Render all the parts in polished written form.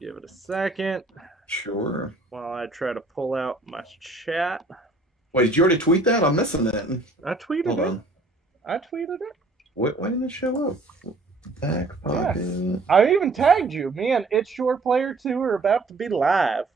Give it a second Sure. while I try to pull out my chat. Wait, did you already tweet that? I'm missing it. I tweeted Hold it. on. I tweeted it. Why didn't it show up? Back Yeah. pocket. I even tagged you. Me and It's Your Player 2 are about to be live.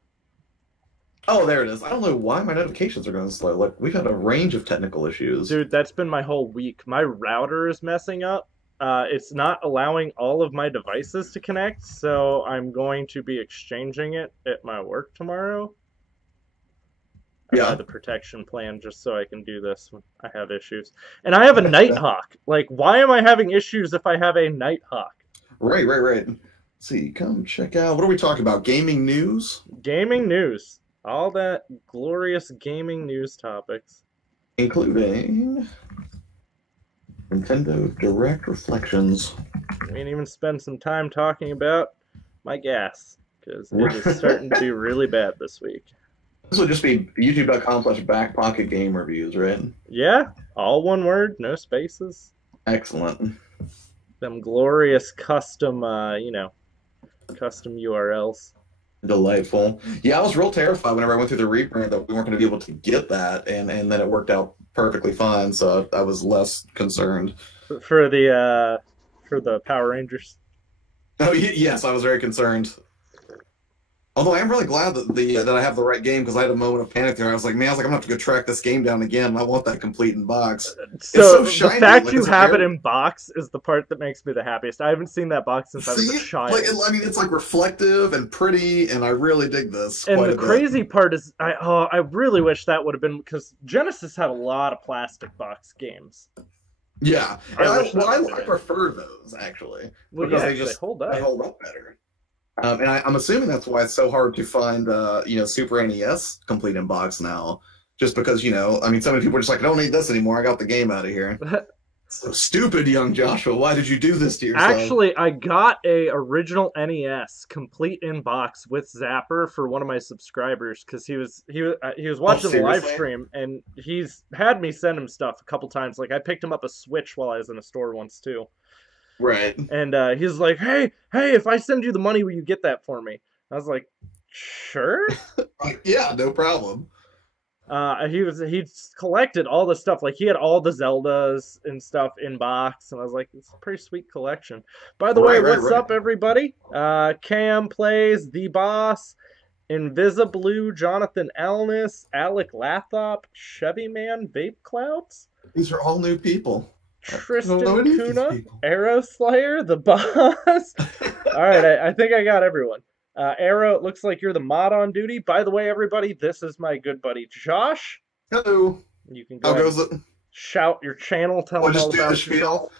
Oh, there it is. I don't know why my notifications are going slow. Like, we've had a range of technical issues. Dude, that's been my whole week. My router is messing up. It's not allowing all of my devices to connect, so I'm going to be exchanging it at my work tomorrow. I buy Yeah. the protection plan just so I can do this when I have issues. And I have a Nighthawk. Like, why am I having issues if I have a Nighthawk? Right. Let's see, come check out. What are we talking about? Gaming news? Gaming news. All that glorious gaming news topics. Including Nintendo Direct Reflections. We didn't even spend some time talking about my gas, because it is starting to be really bad this week. This will just be youtube.com/BackPocketGameReviews, right? Yeah, all one word, no spaces. Excellent. Them glorious custom, custom URLs. Delightful. Yeah, I was real terrified whenever I went through the reprint that we weren't going to be able to get that, and then it worked out perfectly fine, so I was less concerned. For the Power Rangers. Oh, yes, I was very concerned. Although I am really glad that that I have the right game, because I had a moment of panic there. I was like, I'm gonna have to go track this game down again. I want that complete in box. So shiny. The fact you have it in box is the part that makes me the happiest. I haven't seen that box since I was a child. It's like reflective and pretty, and I really dig this. And the crazy part is, I really wish that would have been, because Genesis had a lot of plastic box games. Yeah, I prefer those actually, because they hold up better. And I'm assuming that's why it's so hard to find, Super NES complete in box now. Just because, so many people are just like, I don't need this anymore. I got the game out of here. So stupid, young Joshua. Why did you do this to yourself? Actually, I got a original NES complete in box with Zapper for one of my subscribers, because he was watching the live stream, and he's had me send him stuff a couple times. Like, I picked him up a Switch while I was in a store once too. Right. And he's like, hey, if I send you the money, will you get that for me? I was like, sure. Yeah, no problem. He collected all the stuff. Like, he had all the Zeldas and stuff in box, and I was like, it's a pretty sweet collection. By the way, what's up, everybody? Cam Plays, The Boss, Invisiblue, Jonathan Elnis, Alec Lathrop, Chevy Man, Vape Clouds. These are all new people. Tristan Kuna, Arrow Slayer, The Boss. All right, I think I got everyone. Arrow, it looks like you're the mod on duty. By the way, everybody, this is my good buddy Josh. Hello. You can go shout your channel, tell them all about yourself.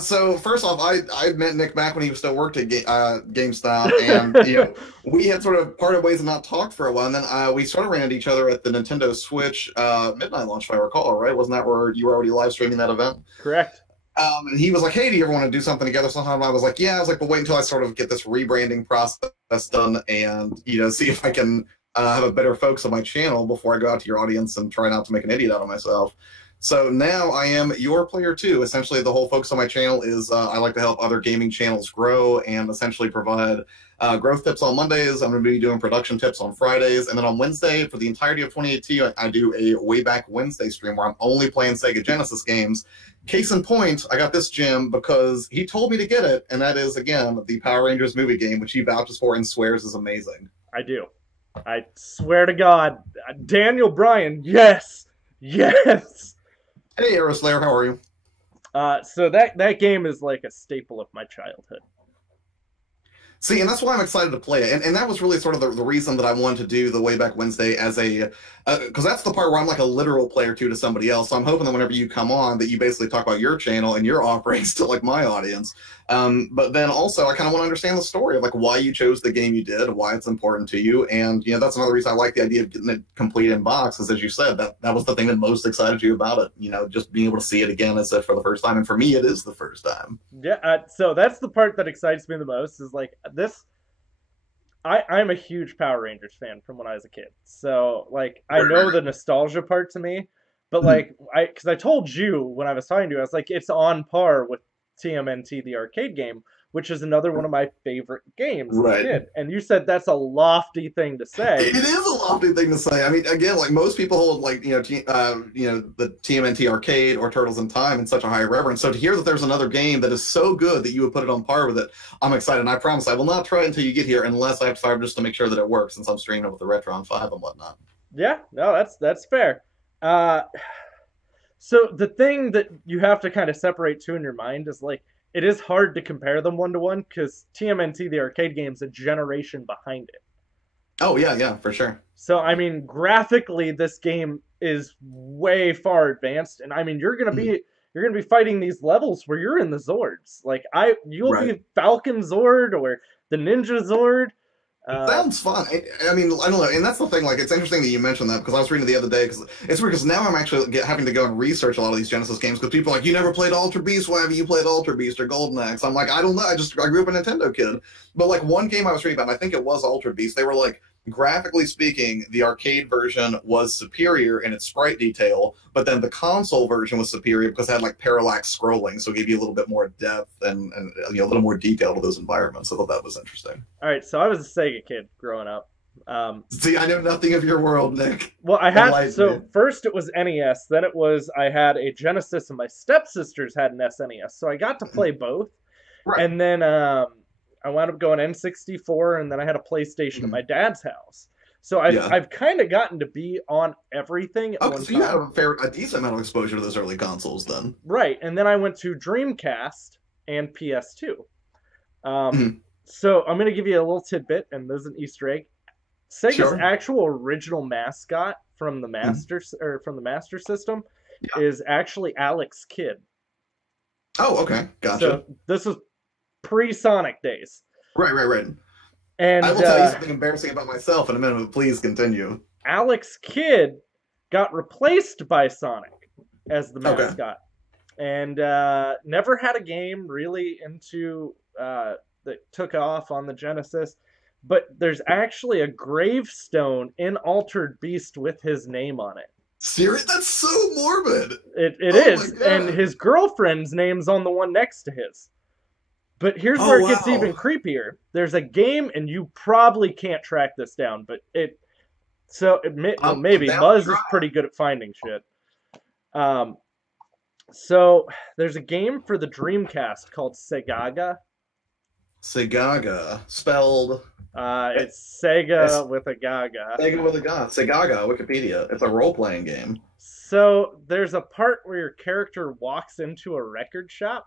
So first off, I met Nick back when he still worked at GameStop, and we had sort of parted ways and not talked for a while. And then we sort of ran into each other at the Nintendo Switch midnight launch, if I recall. Right? Wasn't that where you were already live streaming that event? Correct. And he was like, "Hey, do you ever want to do something together sometime?" I was like, "Yeah." I was like, "But wait until I sort of get this rebranding process done, and see if I can have a better focus on my channel before I go out to your audience and try not to make an idiot out of myself." So now I am your player too. Essentially, the whole focus on my channel is I like to help other gaming channels grow and essentially provide growth tips on Mondays. I'm going to be doing production tips on Fridays. And then on Wednesday, for the entirety of 2018, I do a Way Back Wednesday stream where I'm only playing Sega Genesis games. Case in point, I got this gem because he told me to get it. And that is, again, the Power Rangers movie game, which he vouches for and swears is amazing. I do. I swear to God. Daniel Bryan, yes. Yes. Hey, Aeroslayer, how are you? So that game is like a staple of my childhood. See, and that's why I'm excited to play it. And that was really sort of the reason that I wanted to do the Way Back Wednesday as a... Because that's the part where I'm like a literal player to somebody else. So I'm hoping that whenever you come on, that you basically talk about your channel and your offerings to like my audience. But then also, I kind of want to understand the story of like why you chose the game you did, why it's important to you. And, that's another reason I like the idea of getting it complete in box, is as you said, that was the thing that most excited you about it. Just being able to see it again as if for the first time. And for me, it is the first time. Yeah, so that's the part that excites me the most, is like this... I'm a huge Power Rangers fan from when I was a kid. So, like, I know the nostalgia part to me, but, like, because I told you when I was talking to you, I was like, it's on par with TMNT, the arcade game. which is another one of my favorite games as a Right. kid. And you said that's a lofty thing to say. It is a lofty thing to say. I mean, again, like most people hold like the TMNT Arcade or Turtles in Time in such a high reverence. So to hear that there's another game that is so good that you would put it on par with it, I'm excited. And I promise I will not try it until you get here, unless I have to fire just to make sure that it works, since I'm streaming with the Retron 5 and whatnot. Yeah, no, that's fair. So the thing that you have to kind of separate too in your mind is like it is hard to compare them one to one because TMNT, the arcade game, is a generation behind it. Oh yeah, for sure. So I mean, graphically, this game is way far advanced, and I mean, you're gonna be fighting these levels where you're in the Zords. Like you'll be Falcon Zord or the Ninja Zord. Sounds fun. I mean, I don't know, and that's the thing. Like, it's interesting that you mentioned that because I was reading it the other day. Because it's weird because now I'm actually having to go and research a lot of these Genesis games because people are like, "You never played Ultra Beast? Why haven't you played Ultra Beast or Golden Axe?" I'm like, I don't know. I grew up a Nintendo kid. But like one game I was reading about, and I think it was Ultra Beast. They were like, graphically speaking, the arcade version was superior in its sprite detail, but then the console version was superior because it had like parallax scrolling, so it gave you a little bit more depth and a little more detail to those environments. I thought that was interesting. All right, so I was a Sega kid growing up. See, I know nothing of your world, Nick. Well, I had first it was NES, then it was I had a Genesis, and my stepsisters had an SNES, so I got to play both. Right. And then I wound up going N64, and then I had a PlayStation at my dad's house. So I've kind of gotten to be on everything at one time. So you have a decent amount of exposure to those early consoles then. Right, and then I went to Dreamcast and PS2. So I'm going to give you a little tidbit, and there's an Easter egg. Sega's actual original mascot from the Master System is actually Alex Kidd. Oh, okay, gotcha. So this is pre-Sonic days. Right. And I will tell you something embarrassing about myself in a minute, but please continue. Alex Kidd got replaced by Sonic as the mascot. And never had a game really that took off on the Genesis. But there's actually a gravestone in Altered Beast with his name on it. Serious? That's so morbid. It is. And his girlfriend's name's on the one next to his. But here's where it gets even creepier. There's a game, and you probably can't track this down, but maybe Muzz is pretty good at finding shit. So there's a game for the Dreamcast called Segaga. Segaga, spelled. It's Sega with a Gaga. Sega with a Gaga. Segaga, Wikipedia. It's a role-playing game. So there's a part where your character walks into a record shop.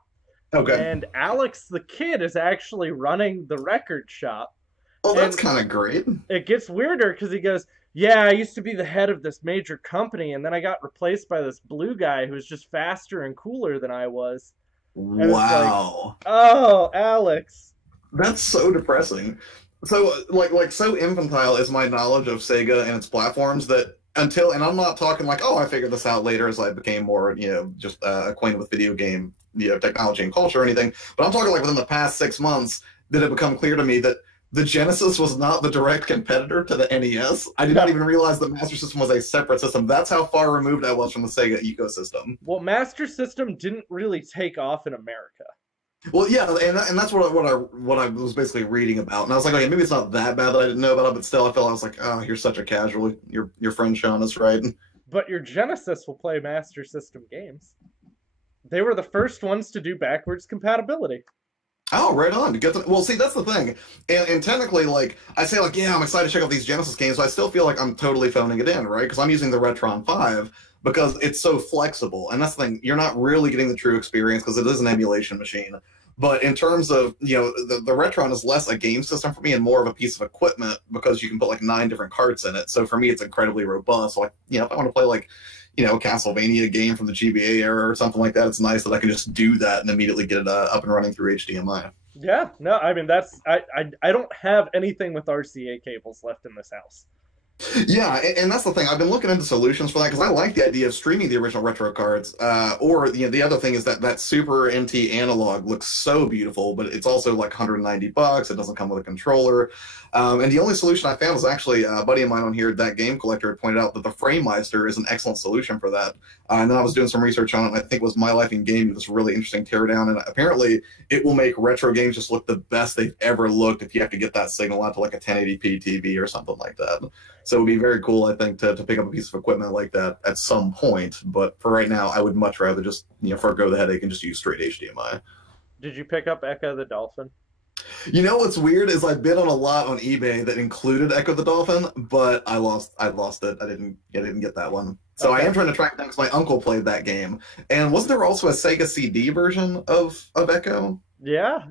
Okay. And Alex the Kid is actually running the record shop. Oh, that's kind of great. It gets weirder because he goes, "Yeah, I used to be the head of this major company, and then I got replaced by this blue guy who was just faster and cooler than I was." And wow. Like, oh, Alex. That's so depressing. So, like so infantile is my knowledge of Sega and its platforms that and I'm not talking like, oh, I figured this out later as I became more, just acquainted with video game, technology and culture or anything. But I'm talking like within the past 6 months did it become clear to me that the Genesis was not the direct competitor to the NES. I did not even realize the Master System was a separate system. That's how far removed I was from the Sega ecosystem. Well, Master System didn't really take off in America. Well, yeah, and that's what I was basically reading about, and I was like, okay, maybe it's not that bad that I didn't know about it, but still, I was like, oh, you're such a casual. Your friend Sean is right. But your Genesis will play Master System games. They were the first ones to do backwards compatibility. Oh, right on. Well, see, that's the thing, and technically, like I say, like yeah, I'm excited to check out these Genesis games, but I still feel like I'm totally phoning it in, right? Because I'm using the Retron 5. Because it's so flexible, and that's the thing. You're not really getting the true experience because it is an emulation machine. But in terms of, the Retron is less a game system for me and more of a piece of equipment because you can put like 9 different carts in it. So for me, it's incredibly robust. So, like, if I want to play like, a Castlevania game from the GBA era or something like that, it's nice that I can just do that and immediately get it up and running through HDMI. Yeah, no, I mean, I don't have anything with RCA cables left in this house. Yeah, and that's the thing. I've been looking into solutions for that because I like the idea of streaming the original retro cards. Or the other thing is that that Super MT analog looks so beautiful, but it's also like $190. It doesn't come with a controller. And the only solution I found was actually a buddy of mine on here, that Game Collector, had pointed out that the FrameMeister is an excellent solution for that. And then I was doing some research on it, and I think it was My Life in Game, this really interesting teardown. And apparently, it will make retro games just look the best they've ever looked if you have to get that signal out to like a 1080p TV or something like that. So it would be very cool, I think, to pick up a piece of equipment like that at some point. But for right now, I would much rather just, forego the headache and just use straight HDMI. Did you pick up Echo the Dolphin? You know what's weird is I bid on a lot on eBay that included Echo the Dolphin, but I lost it. I didn't get that one. So okay. I am trying to track down because my uncle played that game. And wasn't there also a Sega CD version of Echo? Yeah.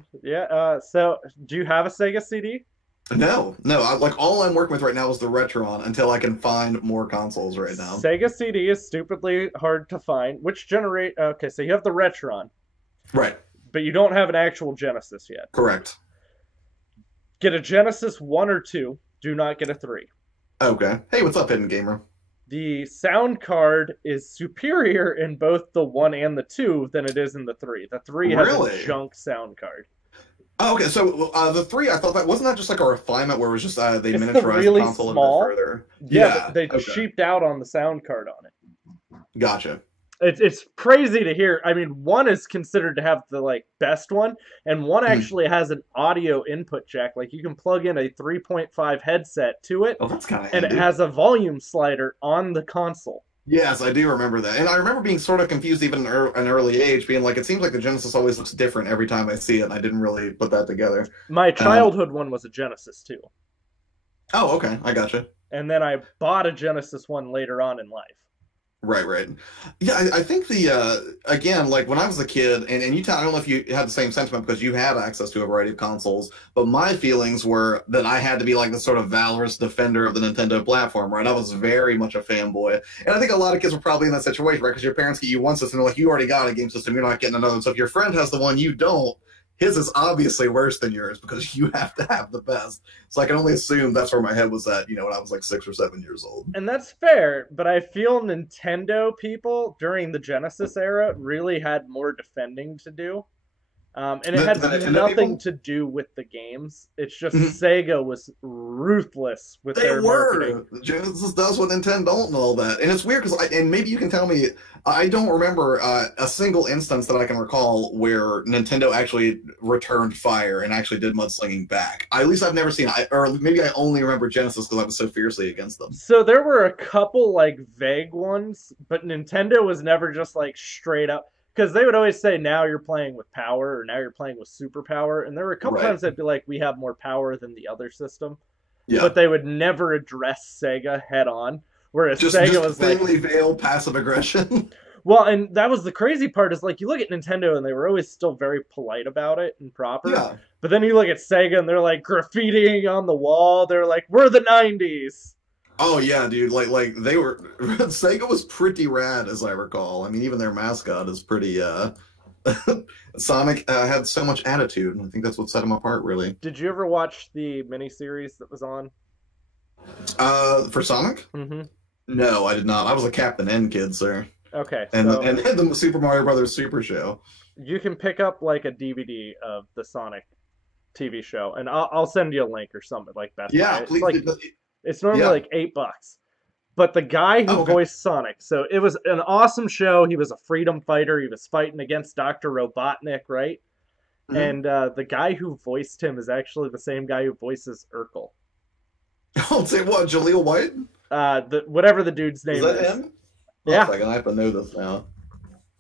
So do you have a Sega CD? No. Like all I'm working with right now is the Retron until I can find more consoles right now. Sega CD is stupidly hard to find. Okay, so you have the Retron. Right. But you don't have an actual Genesis yet. Correct. Get a Genesis 1 or 2. Do not get a 3. Okay. Hey, what's up, Hidden Gamer? The sound card is superior in both the 1 and the 2 than it is in the 3. The 3 has a junk sound card. Oh, okay, so the 3, I thought wasn't that just like a refinement where it was just they miniaturized the console small. a bit further? Yeah, they cheaped out on the sound card on it. Gotcha. It's crazy to hear. I mean, 1 is considered to have the best one, and 1 actually has an audio input jack. Like you can plug in a 3.5 headset to it, that's kind of and it has a volume slider on the console. Yes, I do remember that. And I remember being sort of confused even at an early age, being like, it seems like the Genesis always looks different every time I see it, and I didn't really put that together. My childhood one was a Genesis, too. Oh, okay. I gotcha. And then I bought a Genesis one later on in life. Right. Yeah, I think again, like when I was a kid, and I don't know if you had the same sentiment because you had access to a variety of consoles, but my feelings were that I had to be like the sort of valorous defender of the Nintendo platform, right? I was very much a fanboy. And I think a lot of kids were probably in that situation, right? Because your parents get you one system, and they're like, you already got a game system, you're not getting another one. So if your friend has the one you don't, his is obviously worse than yours because you have to have the best. So I can only assume that's where my head was at, when I was like 6 or 7 years old. And that's fair, but I feel Nintendo people during the Genesis era really had more defending to do. And it had nothing to do with the games. It's just Sega was ruthless with their marketing. Genesis does what Nintendo don't and all that. And it's weird because, and maybe you can tell me, I don't remember a single instance that I can recall where Nintendo actually returned fire and actually did mudslinging back. At least I've never seen it. Or maybe I only remember Genesis because I was so fiercely against them. So there were a couple vague ones, but Nintendo was never just straight up. Because they would always say, now you're playing with power, or now you're playing with superpower. And there were a couple times they'd be like, we have more power than the other system. Yeah. But they would never address Sega head on. Whereas Sega was thinly veiled passive aggression. Well, and that was the crazy part is you look at Nintendo and they were always still very polite about it and proper. Yeah. But then you look at Sega and they're graffitiing on the wall. They're like, we're the 90s. Oh yeah, dude! Like they were. Sega was pretty rad, as I recall. I mean, even their mascot is pretty. Sonic had so much attitude, and I think that's what set him apart, really. Did you ever watch the miniseries that was on? For Sonic? Mm-hmm. No, I did not. I was a Captain N kid, sir. Okay, and the Super Mario Brothers Super Show. You can pick up a DVD of the Sonic TV show, and I'll send you a link or something like that. Yeah, please. It's normally $8. But the guy who voiced Sonic, so it was an awesome show. He was a freedom fighter. He was fighting against Dr. Robotnik, right? Mm-hmm. And the guy who voiced him is actually the same guy who voices Urkel. I'll say what, Jaleel White? Whatever the dude's name is. Is that him? Yeah. I have to know this now.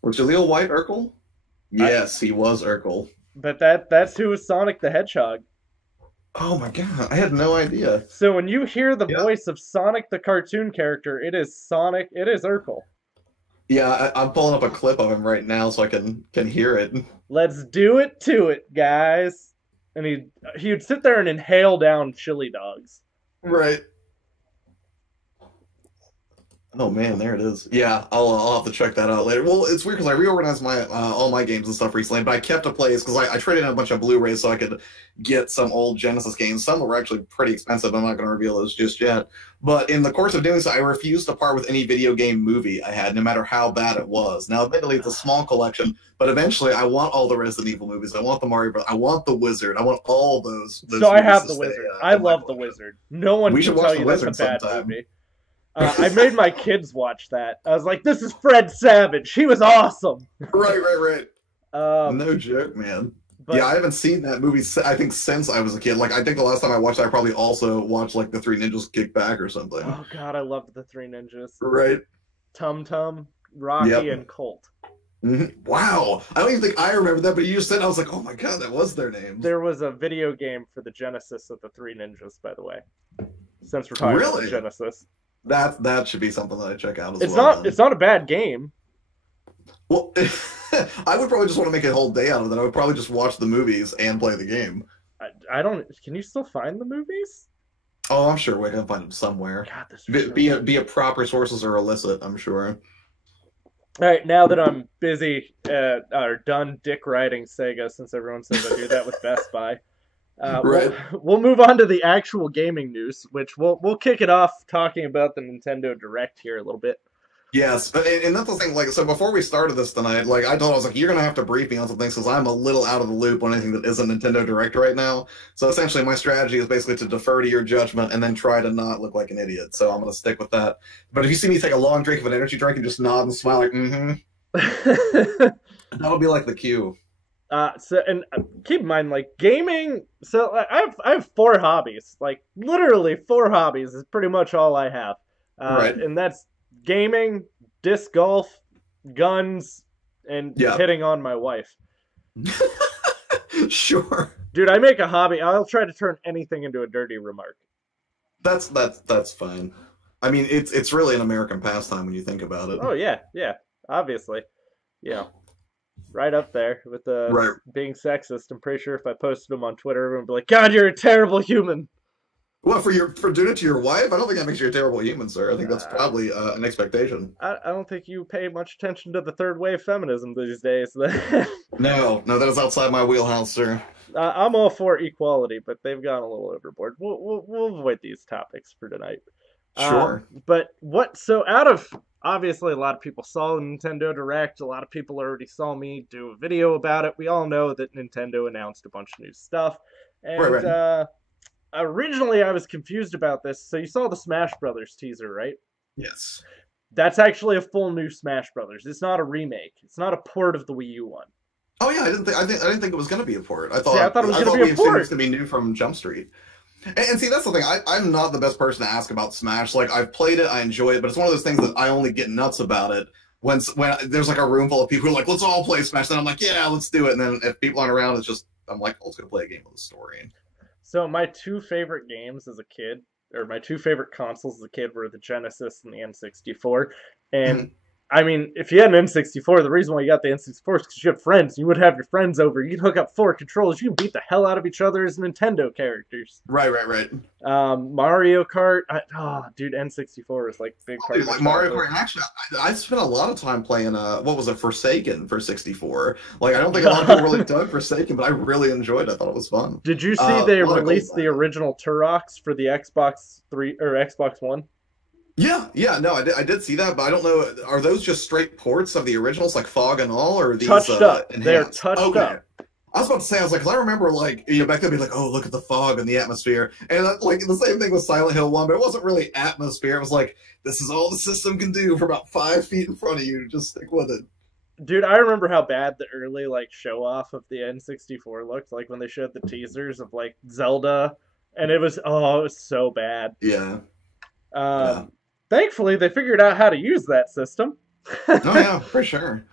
Was Jaleel White Urkel? Yes, he was Urkel. But that's who was Sonic the Hedgehog. Oh my god, I had no idea. So when you hear the voice of Sonic the cartoon character, it is Urkel. Yeah, I'm pulling up a clip of him right now so I can hear it. Let's do it to it, guys. And he would sit there and inhale down chili dogs. Right. Oh man, there it is. Yeah, I'll have to check that out later. Well, it's weird because I reorganized my all my games and stuff recently, but I kept a place because I traded in a bunch of Blu-rays so I could get some old Genesis games. Some were actually pretty expensive. I'm not going to reveal those just yet. But in the course of doing so, I refused to part with any video game movie I had, no matter how bad it was. Now, admittedly, it's a small collection, but eventually, I want all the Resident Evil movies. I want the Mario Bros. I want the Wizard. I want all those. So I have the Wizard. I love the Wizard. No one can tell you that's a bad movie. I made my kids watch that. I was like, "This is Fred Savage. He was awesome." Right. No joke, man. But, yeah, I haven't seen that movie. I think since I was a kid. Like, I think the last time I watched it, I probably also watched like the Three Ninjas Kick Back or something. Oh God, I loved the Three Ninjas. Right. Tum Tum, Rocky, and Colt. Mm-hmm. Wow, I don't even think I remember that, but you just said, I was like, oh my God, that was their name. There was a video game for the Genesis of the Three Ninjas, by the way. Since we're talking about the Genesis. That should be something that I check out as well. It's not a bad game. Well, I would probably just want to make a whole day out of it. I would probably just watch the movies and play the game. I don't. Can you still find the movies? Oh, I'm sure we can find them somewhere. God, be a proper sources or illicit, I'm sure. All right, now that I'm busy or done dick riding Sega, since everyone says I do that with Best Buy. Right. We'll move on to the actual gaming news, which we'll kick it off talking about the Nintendo Direct here a little bit. Yes, and that's the thing. Like, so before we started this tonight, like I was like, you're gonna have to brief me on some things because I'm a little out of the loop on anything that isn't Nintendo Direct right now. So essentially, my strategy is basically to defer to your judgment and then try to not look like an idiot. So I'm gonna stick with that. But if you see me take a long drink of an energy drink and just nod and smile like, that would be like the cue. And keep in mind, like, gaming. So I have 4 hobbies. Like, literally 4 hobbies is pretty much all I have. Right. And that's gaming, disc golf, guns, and hitting on my wife. Sure. Dude, I make a hobby. I'll try to turn anything into a dirty remark. That's fine. I mean, it's really an American pastime when you think about it. Oh yeah, obviously, yeah. Right up there with the being sexist. I'm pretty sure if I posted them on Twitter, everyone would be like, "God, you're a terrible human." Well, for doing it to your wife, I don't think that makes you a terrible human, sir. I think that's probably an expectation. I don't think you pay much attention to the third wave feminism these days. No, that is outside my wheelhouse, sir. I'm all for equality, but they've gone a little overboard. We'll avoid these topics for tonight. Sure. But so out of obviously a lot of people saw the Nintendo Direct. A lot of people already saw me do a video about it. We all know that Nintendo announced a bunch of new stuff, and originally, I was confused about this. So you saw the Smash Brothers teaser, right? Yes. That's actually a full new Smash Brothers. It's not a remake. It's not a port of the Wii U one. Oh yeah, I didn't think it was going to be a port. I thought it was going to be a port. It was going to be new from Jump Street. And see, that's the thing. I'm not the best person to ask about Smash. Like, I've played it, I enjoy it, but it's one of those things that I only get nuts about it when there's like a room full of people who are like, let's all play Smash. Then I'm like, yeah, let's do it. And then if people aren't around, it's just I'm like, let's go play a game with a story. So my 2 favorite games as a kid, or my 2 favorite consoles as a kid, were the Genesis and the N64. And I mean, if you had an N64, the reason why you got the N64 is because you had friends. You would have your friends over. You'd hook up 4 controllers. You can beat the hell out of each other as Nintendo characters. Right. Mario Kart. Dude, N64 is like big part of like Mario Kart. And actually, I spent a lot of time playing, what was it, Forsaken for 64. Like, I don't think a lot of people really dug Forsaken, but I really enjoyed it. I thought it was fun. Did you see they released the original Turok for the Xbox 3 or Xbox One? Yeah, no, I did see that, but I don't know. Are those just straight ports of the originals, like Fog and all, or are these touched up? Enhanced? They're touched up. I was about to say, I was like, because I remember, like, back then, be like, oh, look at the fog and the atmosphere, and like the same thing with Silent Hill 1, but it wasn't really atmosphere. It was like, this is all the system can do for about 5 feet in front of you. Just stick with it. Dude, I remember how bad the early show off of the N64 looked, like when they showed the teasers of like Zelda, and it was so bad. Yeah. Thankfully, they figured out how to use that system. Oh yeah, for sure.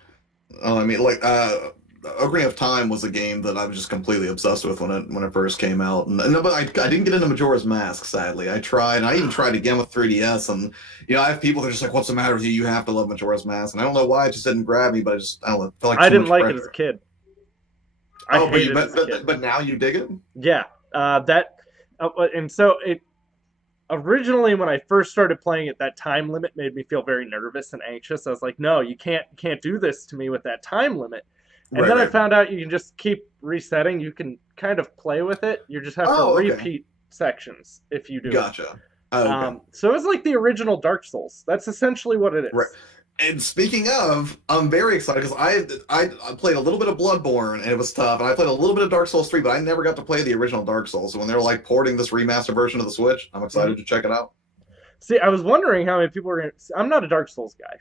I mean, like, Ocarina of Time was a game that I was just completely obsessed with when it first came out. But I didn't get into Majora's Mask, sadly. I tried. I even tried again with 3DS, and I have people that are just like, "What's the matter with you? You have to love Majora's Mask." And I don't know why it just didn't grab me, but I don't know. Felt like I didn't like it as a kid. But now you dig it? Yeah, and so originally when I first started playing it, that time limit made me feel very nervous and anxious. I was like, no, you can't do this to me with that time limit. And then I found out you can just keep resetting. You can kind of play with it. You just have to repeat sections if you do. Gotcha. Okay. So it's like the original Dark Souls. That's essentially what it is. Right. And speaking of, I'm very excited because I played a little bit of Bloodborne and it was tough, and I played a little bit of Dark Souls 3, but I never got to play the original Dark Souls. So when they're like porting this remaster version of the Switch, I'm excited to check it out. See, I was wondering how many people were going to... I'm not a Dark Souls guy.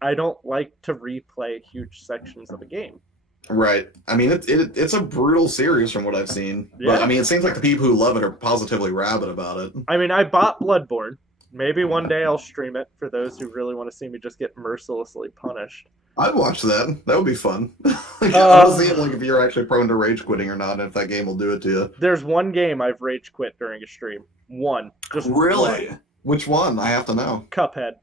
I don't like to replay huge sections of a game. Right. I mean, it's a brutal series from what I've seen. Yeah. But I mean, it seems like the people who love it are positively rabid about it. I mean, I bought Bloodborne. Maybe one day I'll stream it for those who really want to see me just get mercilessly punished. I'd watch that. That would be fun. Honestly, like if you're actually prone to rage quitting or not, and if that game will do it to you. There's one game I've rage quit during a stream. One. Just really? One. Which one? I have to know. Cuphead.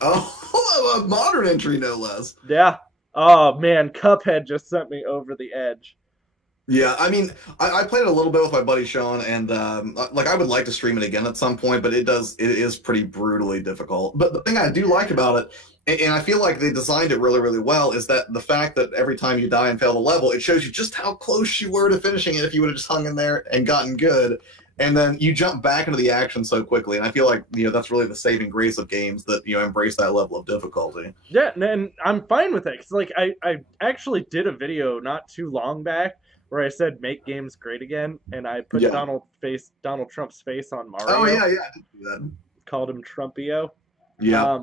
Oh, a modern entry, no less. Yeah. Oh, man. Cuphead just sent me over the edge. Yeah, I mean, I played it a little bit with my buddy Sean, and like I would like to stream it again at some point, but it is pretty brutally difficult. But the thing I do like about it, and I feel like they designed it really, really well, is that the fact that every time you die and fail the level, it shows you just how close you were to finishing it if you would have just hung in there and gotten good. And then you jump back into the action so quickly, and I feel like that's really the saving grace of games that embrace that level of difficulty. Yeah, and I'm fine with it because like I actually did a video not too long back where I said make games great again, and I put Donald Trump's face on Mario. Oh yeah, I did do that. Called him Trumpio. Yeah.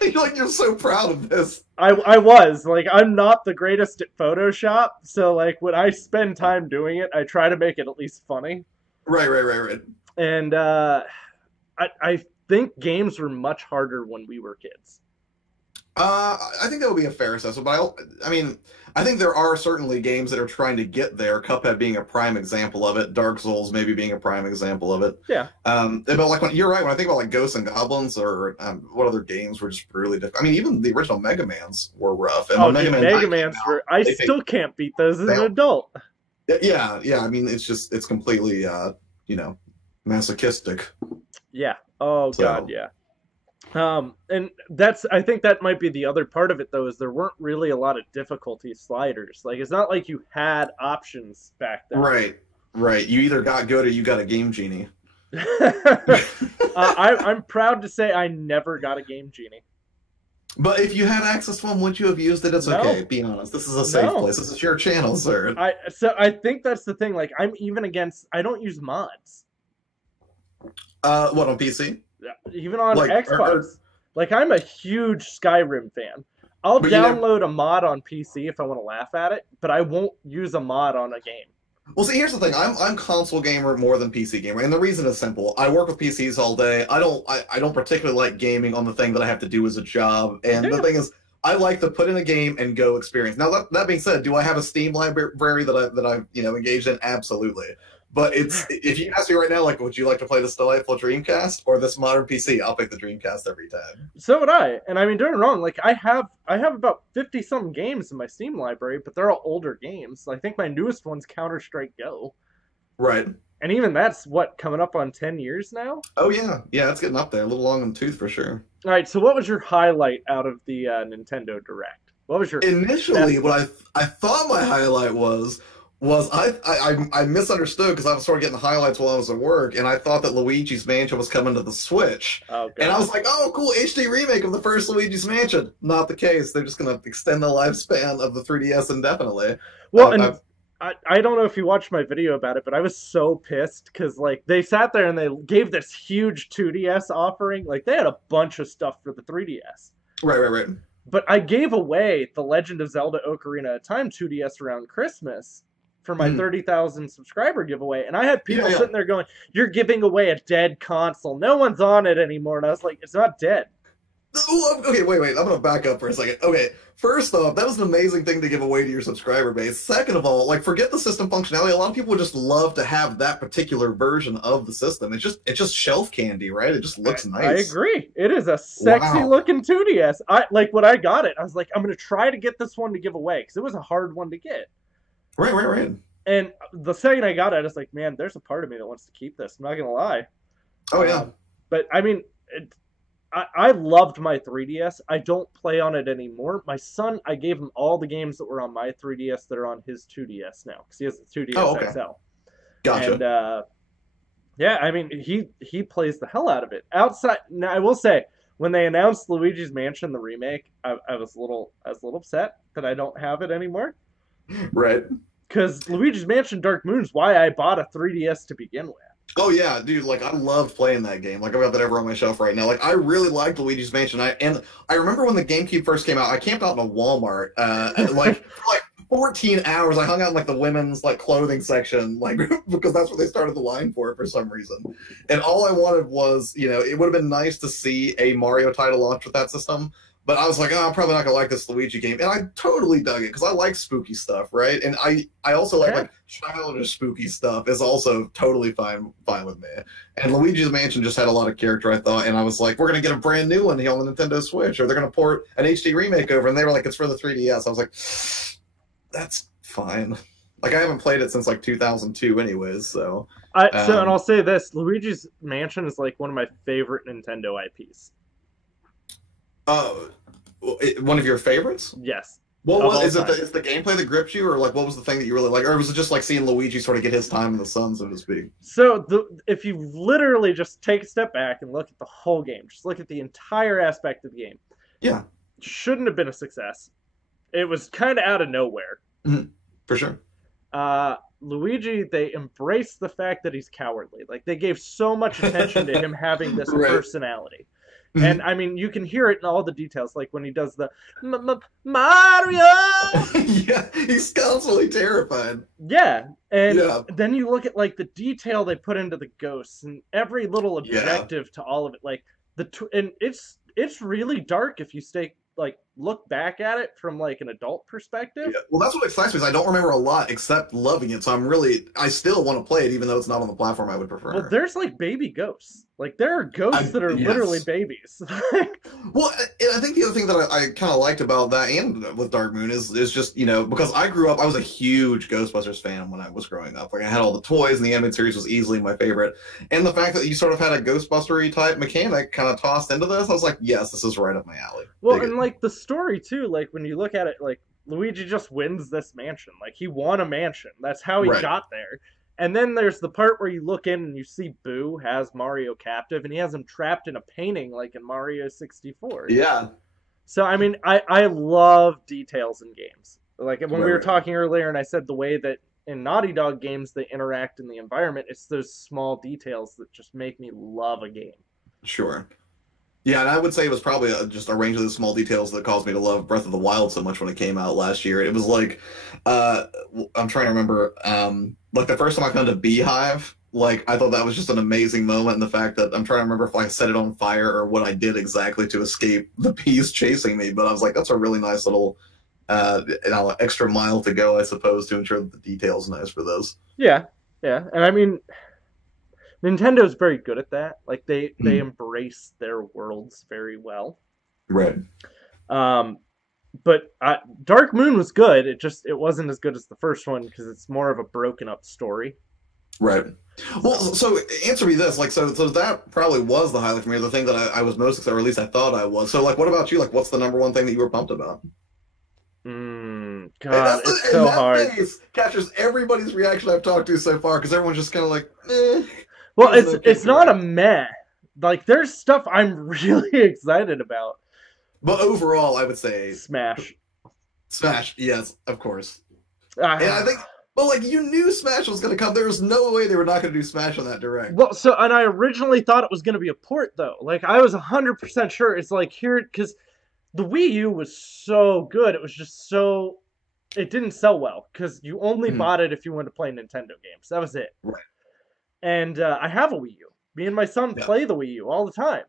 You're so proud of this. I was like, I'm not the greatest at Photoshop, so like when I spend time doing it, I try to make it at least funny. Right. And I think games were much harder when we were kids. I think that would be a fair assessment, but I mean, I think there are certainly games that are trying to get there. Cuphead being a prime example of it. Dark Souls maybe being a prime example of it. Yeah. But like you're right, when I think about like Ghosts and Goblins or what other games were just really difficult. I mean, even the original Mega Mans were rough. And Mega Mans were. I still can't beat those as an adult. Yeah. I mean, it's completely masochistic. Yeah. Oh God, yeah. And I think that might be the other part of it though, is there weren't really a lot of difficulty sliders. Like it's not like you had options back then. Right. You either got good or you got a Game Genie. I'm proud to say I never got a Game Genie. But if you had access to one, wouldn't you have used it? It's okay. Be honest. This is a safe place. This is your channel, sir. So I think that's the thing. Like I'm even against. I don't use mods. What on PC? Even on Xbox. Like, I'm a huge Skyrim fan. I'll download a mod on PC if I want to laugh at it, but I won't use a mod on a game. Well, see, here's the thing. I'm console gamer more than PC gamer, and the reason is simple. I work with PCs all day. I don't particularly like gaming on the thing that I have to do as a job, and the thing is, I like to put in a game and go experience. Now, that being said, do I have a Steam library that I've engaged in? Absolutely. But if you ask me right now, like, would you like to play this delightful Dreamcast or this modern PC? I'll pick the Dreamcast every time. So would I. And I mean, don't get me wrong, like I have about 50-something games in my Steam library, but they're all older games. I think my newest one's Counter-Strike Go. Right. And even that's coming up on 10 years now? Oh yeah. Yeah, it's getting up there. A little long in the tooth for sure. All right, so what was your highlight out of the Nintendo Direct? What was your initially what I thought my highlight was I misunderstood because I was sort of getting the highlights while I was at work, and I thought that Luigi's Mansion was coming to the Switch. Oh, and I was like, oh, cool, HD remake of the first Luigi's Mansion. Not the case. They're just going to extend the lifespan of the 3DS indefinitely. Well, I don't know if you watched my video about it, but I was so pissed because like they sat there and they gave this huge 2DS offering. Like they had a bunch of stuff for the 3DS. Right. But I gave away the Legend of Zelda Ocarina of Time 2DS around Christmas for my 30,000 subscriber giveaway, and I had people sitting there going, "You're giving away a dead console. No one's on it anymore." And I was like, "It's not dead." Okay, wait. I'm gonna back up for a second. Okay, first off, that was an amazing thing to give away to your subscriber base. Second of all, like, forget the system functionality. A lot of people would just love to have that particular version of the system. It's just shelf candy, right? It just looks nice. I agree. It is a sexy looking 2DS. When I got it, I was like, I'm gonna try to get this one to give away because it was a hard one to get. Right. And the second I got it, I was like, man, there's a part of me that wants to keep this. I'm not gonna lie. Oh yeah. But I mean, I loved my 3DS. I don't play on it anymore. My son, I gave him all the games that were on my 3DS that are on his 2DS now because he has the 2DS Oh, okay. XL. And Gotcha. yeah, I mean, he plays the hell out of it. Outside, now I will say, when they announced Luigi's Mansion the remake, I was a little upset that I don't have it anymore. Right. Because Luigi's Mansion Dark Moon is why I bought a 3DS to begin with. Oh yeah, dude! Like I love playing that game. Like I've got that ever on my shelf right now. Like I really liked Luigi's Mansion. I remember when the GameCube first came out. I camped out in a Walmart, like for like 14 hours. I hung out in like the women's like clothing section, like because that's what they started the line for some reason. And all I wanted was, you know, it would have been nice to see a Mario title launch with that system. But I was like, oh, I'm probably not gonna like this Luigi game, and I totally dug it because I like spooky stuff, right? And I also like childish spooky stuff is also totally fine with me. And Luigi's Mansion just had a lot of character, I thought, and I was like, we're gonna get a brand new one on the Nintendo Switch, or they're gonna port an HD remake over, and they were like, it's for the 3DS. I was like, that's fine. Like I haven't played it since like 2002, anyways. So and I'll say this: Luigi's Mansion is like one of my favorite Nintendo IPs. Oh, one of your favorites? Yes. What is it? Is the gameplay that gripped you, or like what was the thing that you really like, or was it just like seeing Luigi sort of get his time in the sun, so to speak? So if you literally just take a step back and look at the whole game, just look at the entire aspect of the game. Yeah. Shouldn't have been a success. It was kind of out of nowhere. Mm-hmm. For sure. Luigi, they embraced the fact that he's cowardly. Like they gave so much attention to him having this personality. And I mean, you can hear it in all the details, like when he does the Mario. Yeah, he's constantly terrified. Yeah, and then you look at like the detail they put into the ghosts and every little objective to all of it. Like and it's really dark if you look back at it from like an adult perspective. Yeah. Well, that's what excites me is I don't remember a lot except loving it, so I still want to play it even though it's not on the platform I would prefer. Well, there's like baby ghosts. Like there are ghosts that are literally babies. Well, I think the other thing that I kind of liked about that and with Dark Moon is just, you know, because I was a huge Ghostbusters fan when I was growing up. Like I had all the toys, and the animated series was easily my favorite. And the fact that you sort of had a Ghostbuster-y type mechanic kind of tossed into this, I was like, yes, this is right up my alley. Well, and like the story too, like when you look at it, like Luigi just wins this mansion. Like he won a mansion. That's how he got there. And then there's the part where you look in and you see Boo has Mario captive, and he has him trapped in a painting like in Mario 64. Yeah. So, I mean, I love details in games. Like when we were talking earlier and I said the way that in Naughty Dog games they interact in the environment, it's those small details that just make me love a game. Sure. Yeah, and I would say it was probably just a range of the small details that caused me to love Breath of the Wild so much when it came out last year. It was like, I'm trying to remember, like the first time I found a beehive, like I thought that was just an amazing moment, and the fact that I'm trying to remember if I set it on fire or what I did exactly to escape the bees chasing me, but I was like, that's a really nice little extra mile to go, I suppose, to ensure that the detail's nice for those. Yeah, and I mean, Nintendo's very good at that. Like they embrace their worlds very well. Right. But Dark Moon was good. It wasn't as good as the first one because it's more of a broken up story. Right. Well, so answer me this. Like, so that probably was the highlight for me, the thing that I was most excited, or at least I thought I was. So, like, what about you? Like, what's the number one thing that you were pumped about? God, it's so hard. Face captures everybody's reaction I've talked to so far because everyone's just kind of like, eh. Well, it's not a meh. Like, there's stuff I'm really excited about. But overall, I would say Smash. Smash, yes, of course. And I think, but like you knew Smash was going to come. There was no way they were not going to do Smash on that direct. Well, and I originally thought it was going to be a port though. Like I was 100% sure it's like here because the Wii U was so good. It was just so it didn't sell well because you only bought it if you wanted to play Nintendo games. That was it. Right. And I have a Wii U. Me and my son play the Wii U all the time.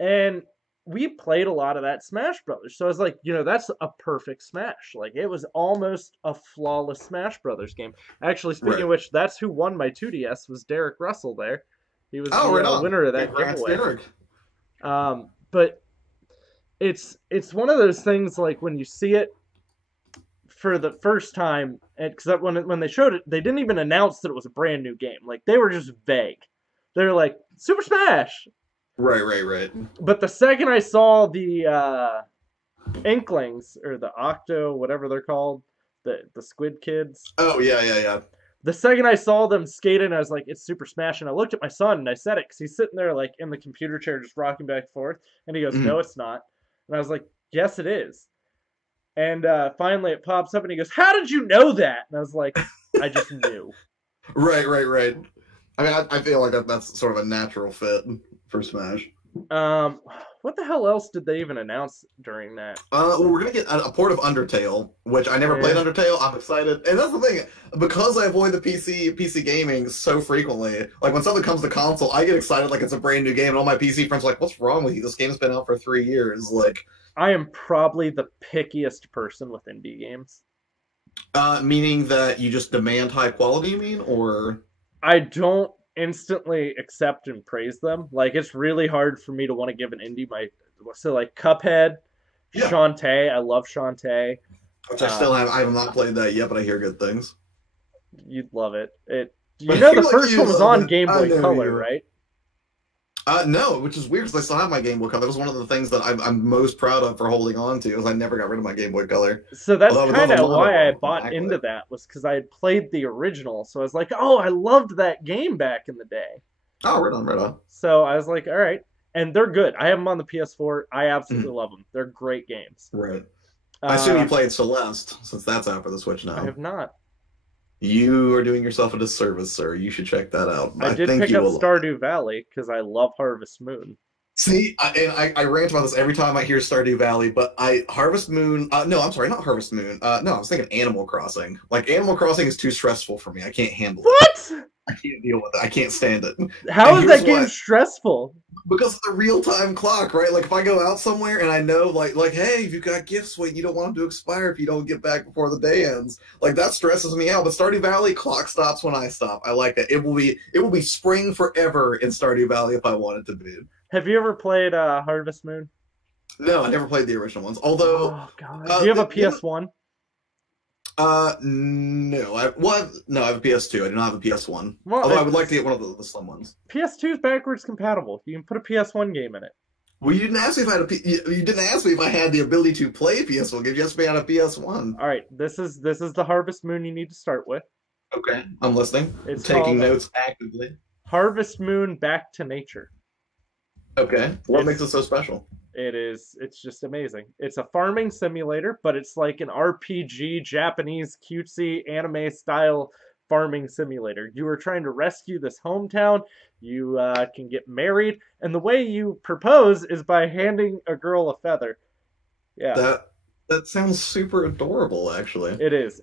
And we played a lot of that Smash Brothers. So I was like, you know, that's a perfect Smash. Like, it was almost a flawless Smash Brothers game. Actually, speaking of which, that's who won my 2DS, was Derek Russell there. He was the winner of that giveaway. But it's one of those things, like, when you see it for the first time, because when they showed it, they didn't even announce that it was a brand new game. Like, they were just vague. They're like, Super Smash! Right. But the second I saw the Inklings, or the Octo, whatever they're called, the Squid Kids. Oh, yeah. The second I saw them skating, I was like, it's Super Smash. And I looked at my son and I said it because he's sitting there like in the computer chair just rocking back and forth. And he goes, no, it's not. And I was like, yes, it is. And finally it pops up and he goes, how did you know that? And I was like, I just knew. Right. I mean, I feel like that's sort of a natural fit for Smash. What the hell else did they even announce during that? Well, we're gonna get a port of Undertale, which I never played Undertale. I'm excited, and that's the thing, because I avoid the PC gaming so frequently. Like when something comes to console, I get excited like it's a brand new game, and all my PC friends are like, "What's wrong with you? This game's been out for 3 years." Like, I am probably the pickiest person with indie games. Meaning that you just demand high quality, you mean, or I don't instantly accept and praise them. Like, it's really hard for me to want to give an indie like Cuphead, Shantae. I love Shantae. Which I have not played that yet, but I hear good things. You'd love it. The first one was on Game Boy Color, right? No, which is weird because I still have my Game Boy Color. That was one of the things that I'm most proud of for holding on to, is I never got rid of my Game Boy Color. So that's kind of why I bought into that, was because I had played the original. So I was like, oh, I loved that game back in the day. Oh, right on. So I was like, all right. And they're good. I have them on the PS4. I absolutely love them. They're great games. Right. I assume you played Celeste, since that's out for the Switch now. I have not. You are doing yourself a disservice, sir. You should check that out. I did pick up Stardew Valley because I love Harvest Moon. See, I rant about this every time I hear Stardew Valley, but Harvest Moon. No, I'm sorry, not Harvest Moon. No, I was thinking Animal Crossing. Like, Animal Crossing is too stressful for me. I can't handle it. What? I can't deal with it. I can't stand it. How is that game stressful? Because of the real-time clock, right? Like, if I go out somewhere and I know, like, hey, if you've got gifts waiting, you don't want them to expire if you don't get back before the day ends. Like, that stresses me out. But Stardew Valley, clock stops when I stop. I like that. It will be spring forever in Stardew Valley if I want it to be. Have you ever played Harvest Moon? No, I never played the original ones. Although, oh god, do you have a PS1? No. I have a PS2. I do not have a PS1. Well, although I would like to get one of the slim ones. PS2 is backwards compatible. You can put a PS1 game in it. Well, you didn't ask me if I had you didn't ask me if I had the ability to play PS1 games. You asked me on a PS1. All right, this is the Harvest Moon you need to start with. Okay, I'm listening. It's taking notes actively. Harvest Moon Back to Nature. Okay, what makes it so special? It's just amazing. It's a farming simulator, but it's like an RPG, Japanese cutesy anime style farming simulator. You are trying to rescue this hometown. You can get married, and the way you propose is by handing a girl a feather. Yeah. That sounds super adorable, actually. It is.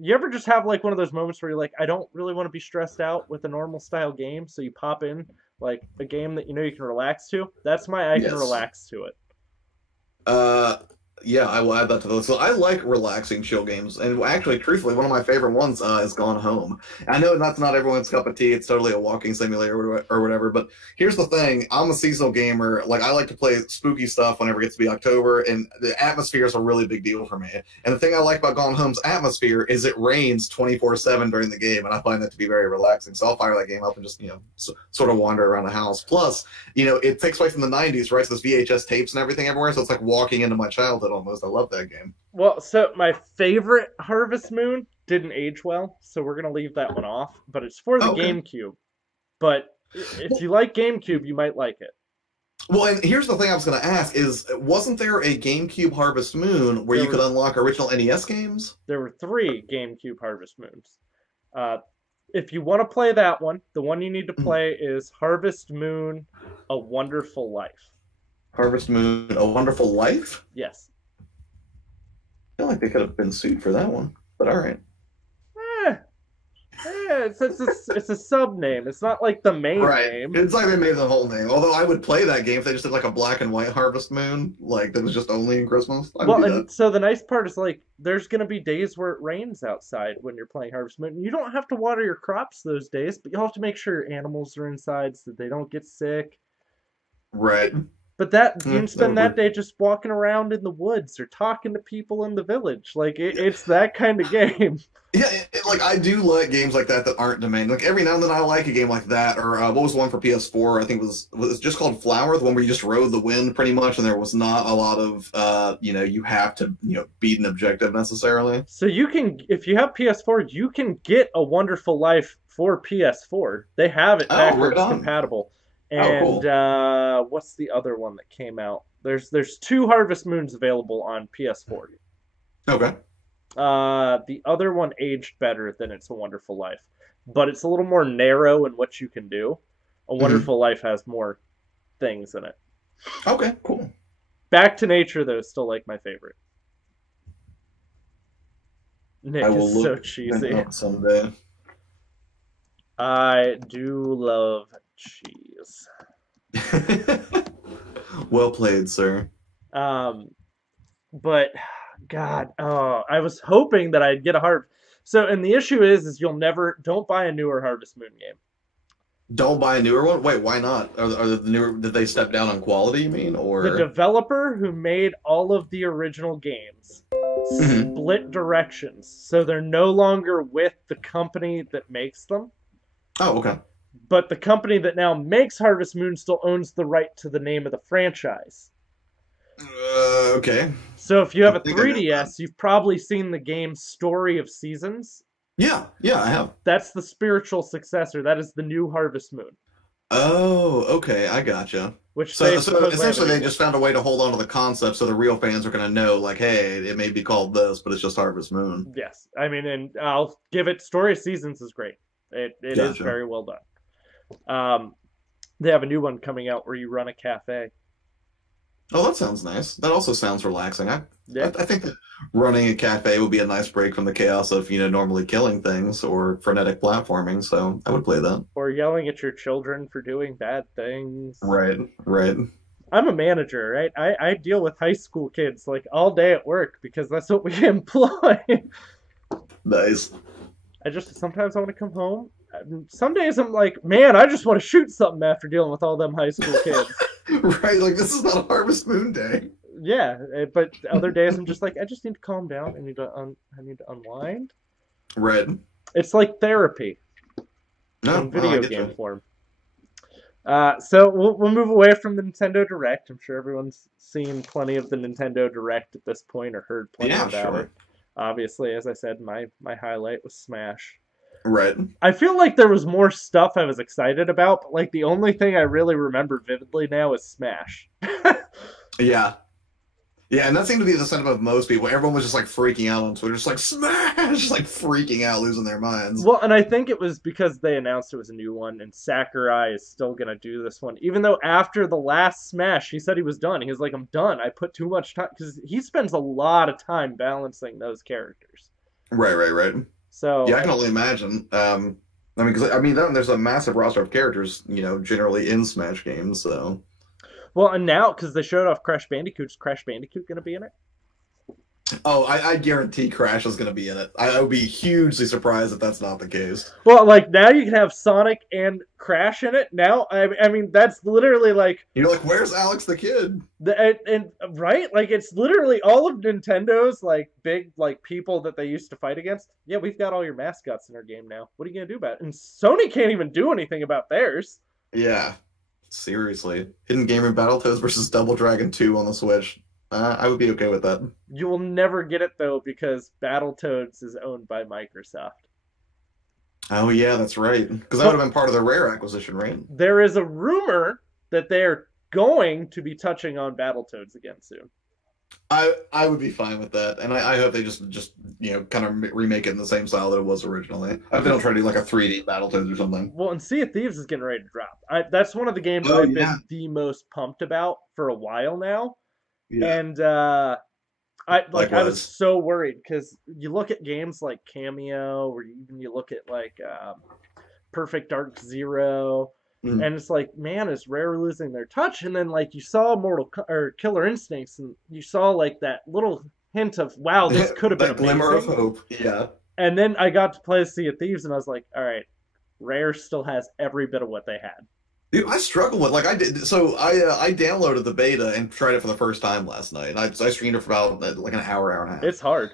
You ever just have like one of those moments where you're like, I don't really want to be stressed out with a normal style game, so you pop in like a game that you know you can relax to? That's my I can relax to it. Yeah, I will add that to the list. So I like relaxing, chill games, and actually, truthfully, one of my favorite ones is Gone Home. I know that's not everyone's cup of tea; it's totally a walking simulator or whatever. But here's the thing: I'm a seasonal gamer. Like, I like to play spooky stuff whenever it gets to be October, and the atmosphere is a really big deal for me. And the thing I like about Gone Home's atmosphere is it rains 24/7 during the game, and I find that to be very relaxing. So I'll fire that game up and just sort of wander around the house. Plus, it takes place in the '90s, right? So there's VHS tapes and everything everywhere, so it's like walking into my childhood. Almost. I love that game. Well, so my favorite Harvest Moon didn't age well, so we're gonna leave that one off. But it's for the GameCube. But if you like GameCube, you might like it. Well, and here's the thing I was going to ask is, wasn't there a GameCube Harvest Moon where you could unlock original NES games? There were 3 GameCube Harvest Moons. If you want to play that one, the one you need to play is Harvest Moon: A Wonderful Life. Harvest Moon: A Wonderful Life? Yes. I feel like they could have been sued for that one, but all right. It's a sub name. It's not like the main name. It's like they made the whole name. Although I would play that game if they just did like a black and white Harvest Moon, like that was just only in Christmas. And so the nice part is like there's gonna be days where it rains outside when you're playing Harvest Moon. You don't have to water your crops those days, but you'll have to make sure your animals are inside so that they don't get sick. Right. But you can spend that day just walking around in the woods or talking to people in the village. Like, it's that kind of game. Yeah, like I do like games like that aren't demanding. Like every now and then I like a game like that. Or what was the one for PS4? I think was just called Flower, the one where you just rode the wind pretty much, and there was not a lot of you have to beat an objective necessarily. So you can, if you have PS4, you can get A Wonderful Life for PS4. They have it backwards compatible. And cool. What's the other one that came out? There's 2 Harvest Moons available on PS4. Okay. The other one aged better than It's a Wonderful Life, but it's a little more narrow in what you can do. A Wonderful Life has more things in it. Okay, cool. Back to Nature, though, is still like my favorite. Nick is so cheesy. Someday. I do love cheese. Well played, sir. But God, I was hoping that I'd get a Harvest. So, and the issue is don't buy a newer Harvest Moon game. Don't buy a newer one? Wait, why not? Are the newer? Did they step down on quality? You mean, or the developer who made all of the original games split directions, so they're no longer with the company that makes them. Oh, okay. But the company that now makes Harvest Moon still owns the right to the name of the franchise. Okay. So if you have a 3DS, you've probably seen the game Story of Seasons. Yeah, I have. That's the spiritual successor. That is the new Harvest Moon. Oh, okay, I gotcha. So essentially they just found a way to hold on to the concept so the real fans are going to know, like, hey, it may be called this, but it's just Harvest Moon. Yes. I mean, and I'll give it, Story of Seasons is great. It is very well done. They have a new one coming out where you run a cafe. Oh, that sounds nice. That also sounds relaxing. I think that running a cafe would be a nice break from the chaos of, normally killing things or frenetic platforming, so I would play that. Or yelling at your children for doing bad things. Right. I'm a manager, right? I deal with high school kids, like, all day at work because that's what we employ. Nice. Sometimes I want to come home. Some days I'm like, man, I just want to shoot something after dealing with all them high school kids. Right, like this is not a Harvest Moon day. Yeah, but other days I'm just like, I just need to calm down. I need to unwind. Right. It's like therapy. In video game form. So we'll move away from the Nintendo Direct. I'm sure everyone's seen plenty of the Nintendo Direct at this point or heard plenty about it. Obviously, as I said, my highlight was Smash. Right. I feel like there was more stuff I was excited about, but like the only thing I really remember vividly now is Smash. Yeah. Yeah, and that seemed to be the sentiment of most people. Everyone was just like freaking out on Twitter, just like Smash, like freaking out, losing their minds. Well, and I think it was because they announced it was a new one, and Sakurai is still gonna do this one, even though after the last Smash, he said he was done. He was like, "I'm done. I put too much time," because he spends a lot of time balancing those characters. Right. So yeah, I can only imagine. There's a massive roster of characters, generally in Smash games. So, well, and now because they showed off Crash Bandicoot, is Crash Bandicoot going to be in it? Oh, I guarantee Crash is going to be in it. I would be hugely surprised if that's not the case. Well, like, now you can have Sonic and Crash in it. Now, I mean, that's literally like... You're like, where's Alex the Kid? Right? Like, it's literally all of Nintendo's, like, big, like, people that they used to fight against. Yeah, we've got all your mascots in our game now. What are you going to do about it? And Sony can't even do anything about theirs. Yeah. Seriously. Hidden Gamer Battletoads versus Double Dragon 2 on the Switch. I would be okay with that. You will never get it, though, because Battletoads is owned by Microsoft. Oh, yeah, that's right. Because that would have been part of the Rare acquisition, right? There is a rumor that they're going to be touching on Battletoads again soon. I would be fine with that. And I hope they just kind of remake it in the same style that it was originally. I hope they don't try to do like a 3D Battletoads or something. Well, and Sea of Thieves is getting ready to drop. That's one of the games I've been the most pumped about for a while now. Yeah. And I was so worried because you look at games like Cameo, or even you look at like Perfect Dark Zero, and it's like, man, is Rare losing their touch? And then like you saw Killer Instincts, and you saw like that little hint of, wow, this could have been amazing. Glimmer of hope, yeah. And then I got to play Sea of Thieves, and I was like, all right, Rare still has every bit of what they had. Dude, I struggle with like I did. So I downloaded the beta and tried it for the first time last night. I streamed it for about like an hour and a half. It's hard.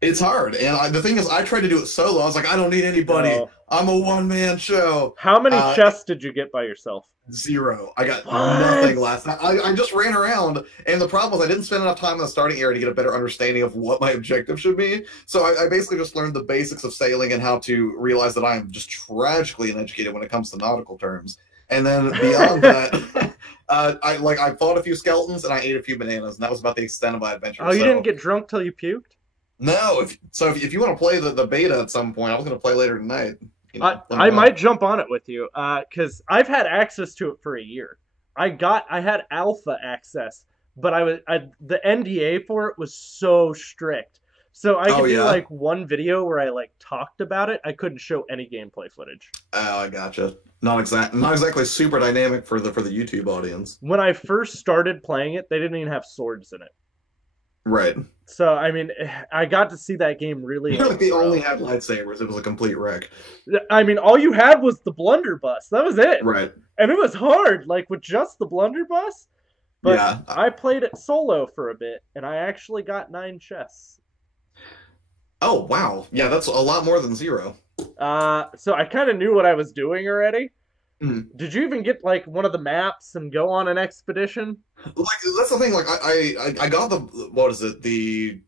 It's hard, and the thing is, I tried to do it solo. I was like, I don't need anybody. No. I'm a one-man show. How many chests did you get by yourself? 0. I got What? nothing last night. I just ran around, and the problem was I didn't spend enough time in the starting area to get a better understanding of what my objective should be. So I basically just learned the basics of sailing and how to realize that I am just tragically uneducated when it comes to nautical terms. And then beyond that, I fought a few skeletons and I ate a few bananas, and that was about the extent of my adventure. Oh, you didn't get drunk till you puked? No. If you want to play the beta at some point, I was going to play later tonight. You know, I might jump on it with you because I've had access to it for a year. I had alpha access, but the NDA for it was so strict. So I could do like one video where I like talked about it. I couldn't show any gameplay footage. Oh, I gotcha. Not exactly super dynamic for the YouTube audience. When I first started playing it, they didn't even have swords in it. Right. So I mean, I got to see that game really. Like they only had lightsabers. It was a complete wreck. I mean, all you had was the blunderbuss. That was it. Right. And it was hard, like with just the blunderbuss. But yeah. I played it solo for a bit, and I actually got 9 chests. Oh wow! Yeah, that's a lot more than 0. So I kind of knew what I was doing already. Mm-hmm. Did you even get like one of the maps and go on an expedition? Like that's the thing. Like I got the what is it the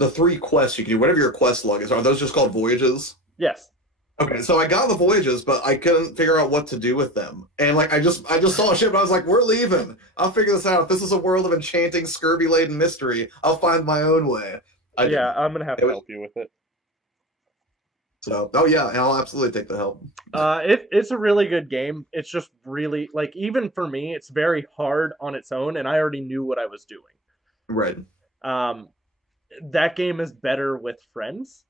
3 quests you can do. Whatever your quest log is, are those just called voyages? Yes. Okay, so I got the voyages, but I couldn't figure out what to do with them. And like I just saw a ship, and I was like, "We're leaving. I'll figure this out. If this is a world of enchanting, scurvy-laden mystery, I'll find my own way." Yeah, I'm gonna have to help you with it. So, oh yeah, and I'll absolutely take the help. It's a really good game. It's just really like even for me, it's very hard on its own, and I already knew what I was doing. Right. That game is better with friends.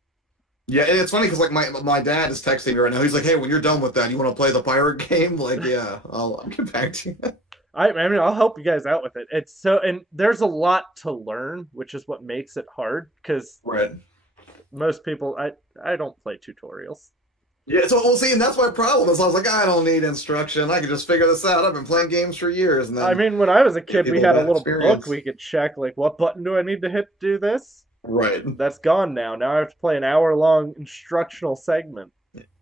Yeah, and it's funny because like my dad is texting me right now. He's like, "Hey, when you're done with that, you want to play the pirate game?" Like, yeah, I'll get back to you. I mean, I'll help you guys out with it. And there's a lot to learn, which is what makes it hard because most people, I don't play tutorials. Yeah, so we'll see, and that's my problem. Is I was like, I don't need instruction. I can just figure this out. I've been playing games for years. And then I mean, when I was a kid, we had a little book we could check, like, what button do I need to hit to do this? Right. That's gone now. Now I have to play an hour-long instructional segment.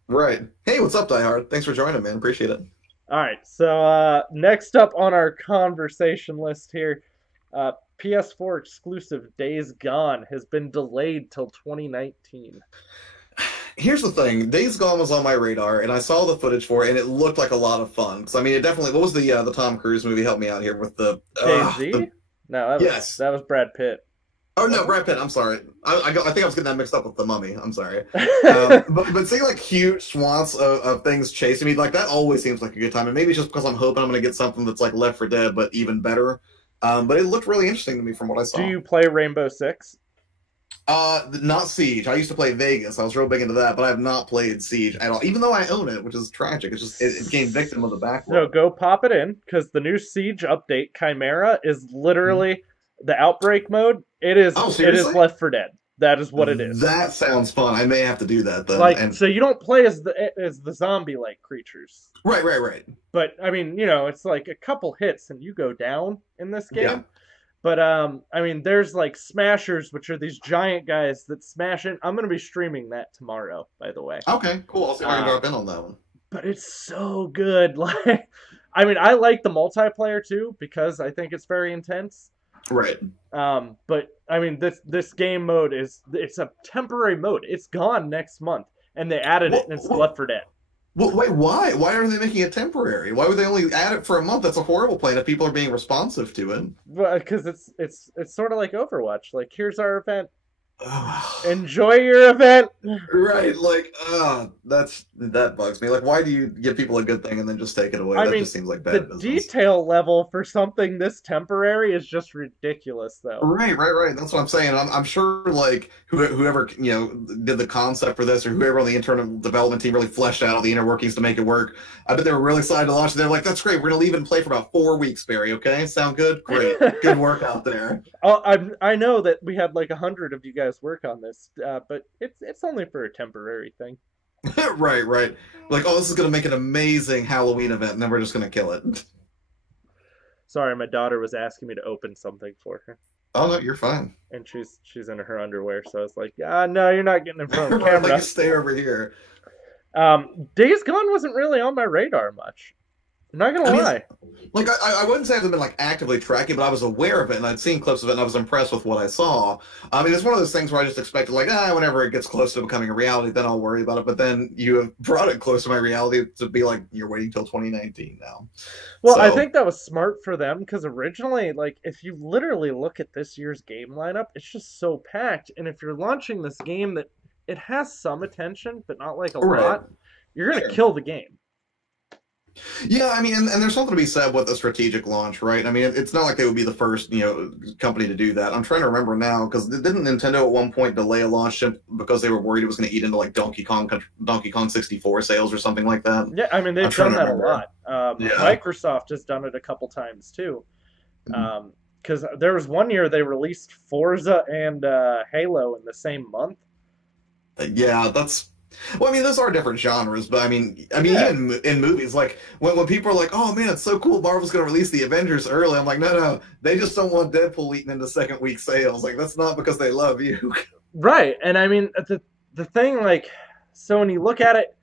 Right. Hey, what's up, Die Hard? Thanks for joining, man. Appreciate it. All right, so next up on our conversation list here, PS4 exclusive Days Gone has been delayed till 2019. Here's the thing. Days Gone was on my radar, and I saw the footage for it, and it looked like a lot of fun. Because I mean, it definitely. What was the Tom Cruise movie? Help me out here with the Jay-Z? No, that was Brad Pitt. Oh no, Brad Pitt. I'm sorry. I think I was getting that mixed up with The Mummy. I'm sorry. But seeing like huge swaths of things chasing me, like that always seems like a good time. And maybe it's just because I'm hoping I'm going to get something that's like Left 4 Dead, but even better. But it looked really interesting to me from what I saw. Do you play Rainbow Six? Not Siege. I used to play Vegas. I was real big into that, but I have not played Siege at all. Even though I own it, which is tragic. It's just it became victim of the backlog. No, go pop it in because the new Siege update, Chimera, is literally the Outbreak mode. It is Left 4 Dead. That is what it is. That sounds fun. I may have to do that then. Like, so you don't play as the zombie-like creatures. Right. But I mean, it's like a couple hits and you go down in this game. Yeah. But I mean, there's like smashers, which are these giant guys that smash in. I'm gonna be streaming that tomorrow, by the way. Okay, cool. I'll see if I can drop in on that one. But it's so good. Like, I mean, I like the multiplayer too because I think it's very intense. Right. But I mean, this game mode it's a temporary mode. It's gone next month, and they added it, and it's Left 4 Dead. Well, wait, why? Why are they making it temporary? Why would they only add it for a month? That's a horrible plan if people are being responsive to it. Well, because it's sort of like Overwatch. Like, here's our event. Enjoy your event. Right, like that bugs me. Like, why do you give people a good thing and then just take it away? That just seems like bad business. The detail level for something this temporary is just ridiculous, though. Right. That's what I'm saying. I'm sure, like whoever did the concept for this, or whoever on the internal development team really fleshed out all the inner workings to make it work. I bet they were really excited to launch it. They're like, "That's great. We're gonna leave it and play for about 4 weeks, Barry. Okay, sound good? Great, good work out there." I know that we had like 100 of you guys work on this, but it's only for a temporary thing. Right, right. Like, oh, this is gonna make an amazing Halloween event, and then we're just gonna kill it. Sorry, my daughter was asking me to open something for her. Oh no, you're fine. And she's in her underwear, so I was like, ah, no, you're not getting in front of the Right, camera. like you stay over here. Days Gone wasn't really on my radar much. I'm not gonna lie. Like I wouldn't say I've been like actively tracking, but I was aware of it and I'd seen clips of it and I was impressed with what I saw. I mean, it's one of those things where I just expected like, whenever it gets close to becoming a reality, then I'll worry about it. But then you have brought it close to my reality to be like, you're waiting till 2019 now. Well, so, I think that was smart for them because originally, like, if you literally look at this year's game lineup, it's just so packed. And if you're launching this game that it has some attention, but not like a lot, you're gonna kill the game. Yeah, I mean, and there's something to be said with a strategic launch, right? I mean, it's not like they would be the first, company to do that. I'm trying to remember now, because didn't Nintendo at one point delay a launch because they were worried it was going to eat into like Donkey Kong 64 sales or something like that? Yeah, I mean, they've done that a lot. Microsoft has done it a couple times too. Because there was one year they released Forza and Halo in the same month. Yeah, that's... Well, I mean, those are different genres, but I mean, even in movies, like when people are like, "Oh man, it's so cool, Marvel's going to release the Avengers early," I'm like, no, they just don't want Deadpool eating into second week sales. Like that's not because they love you, right? And I mean, the thing, like, so when you look at it,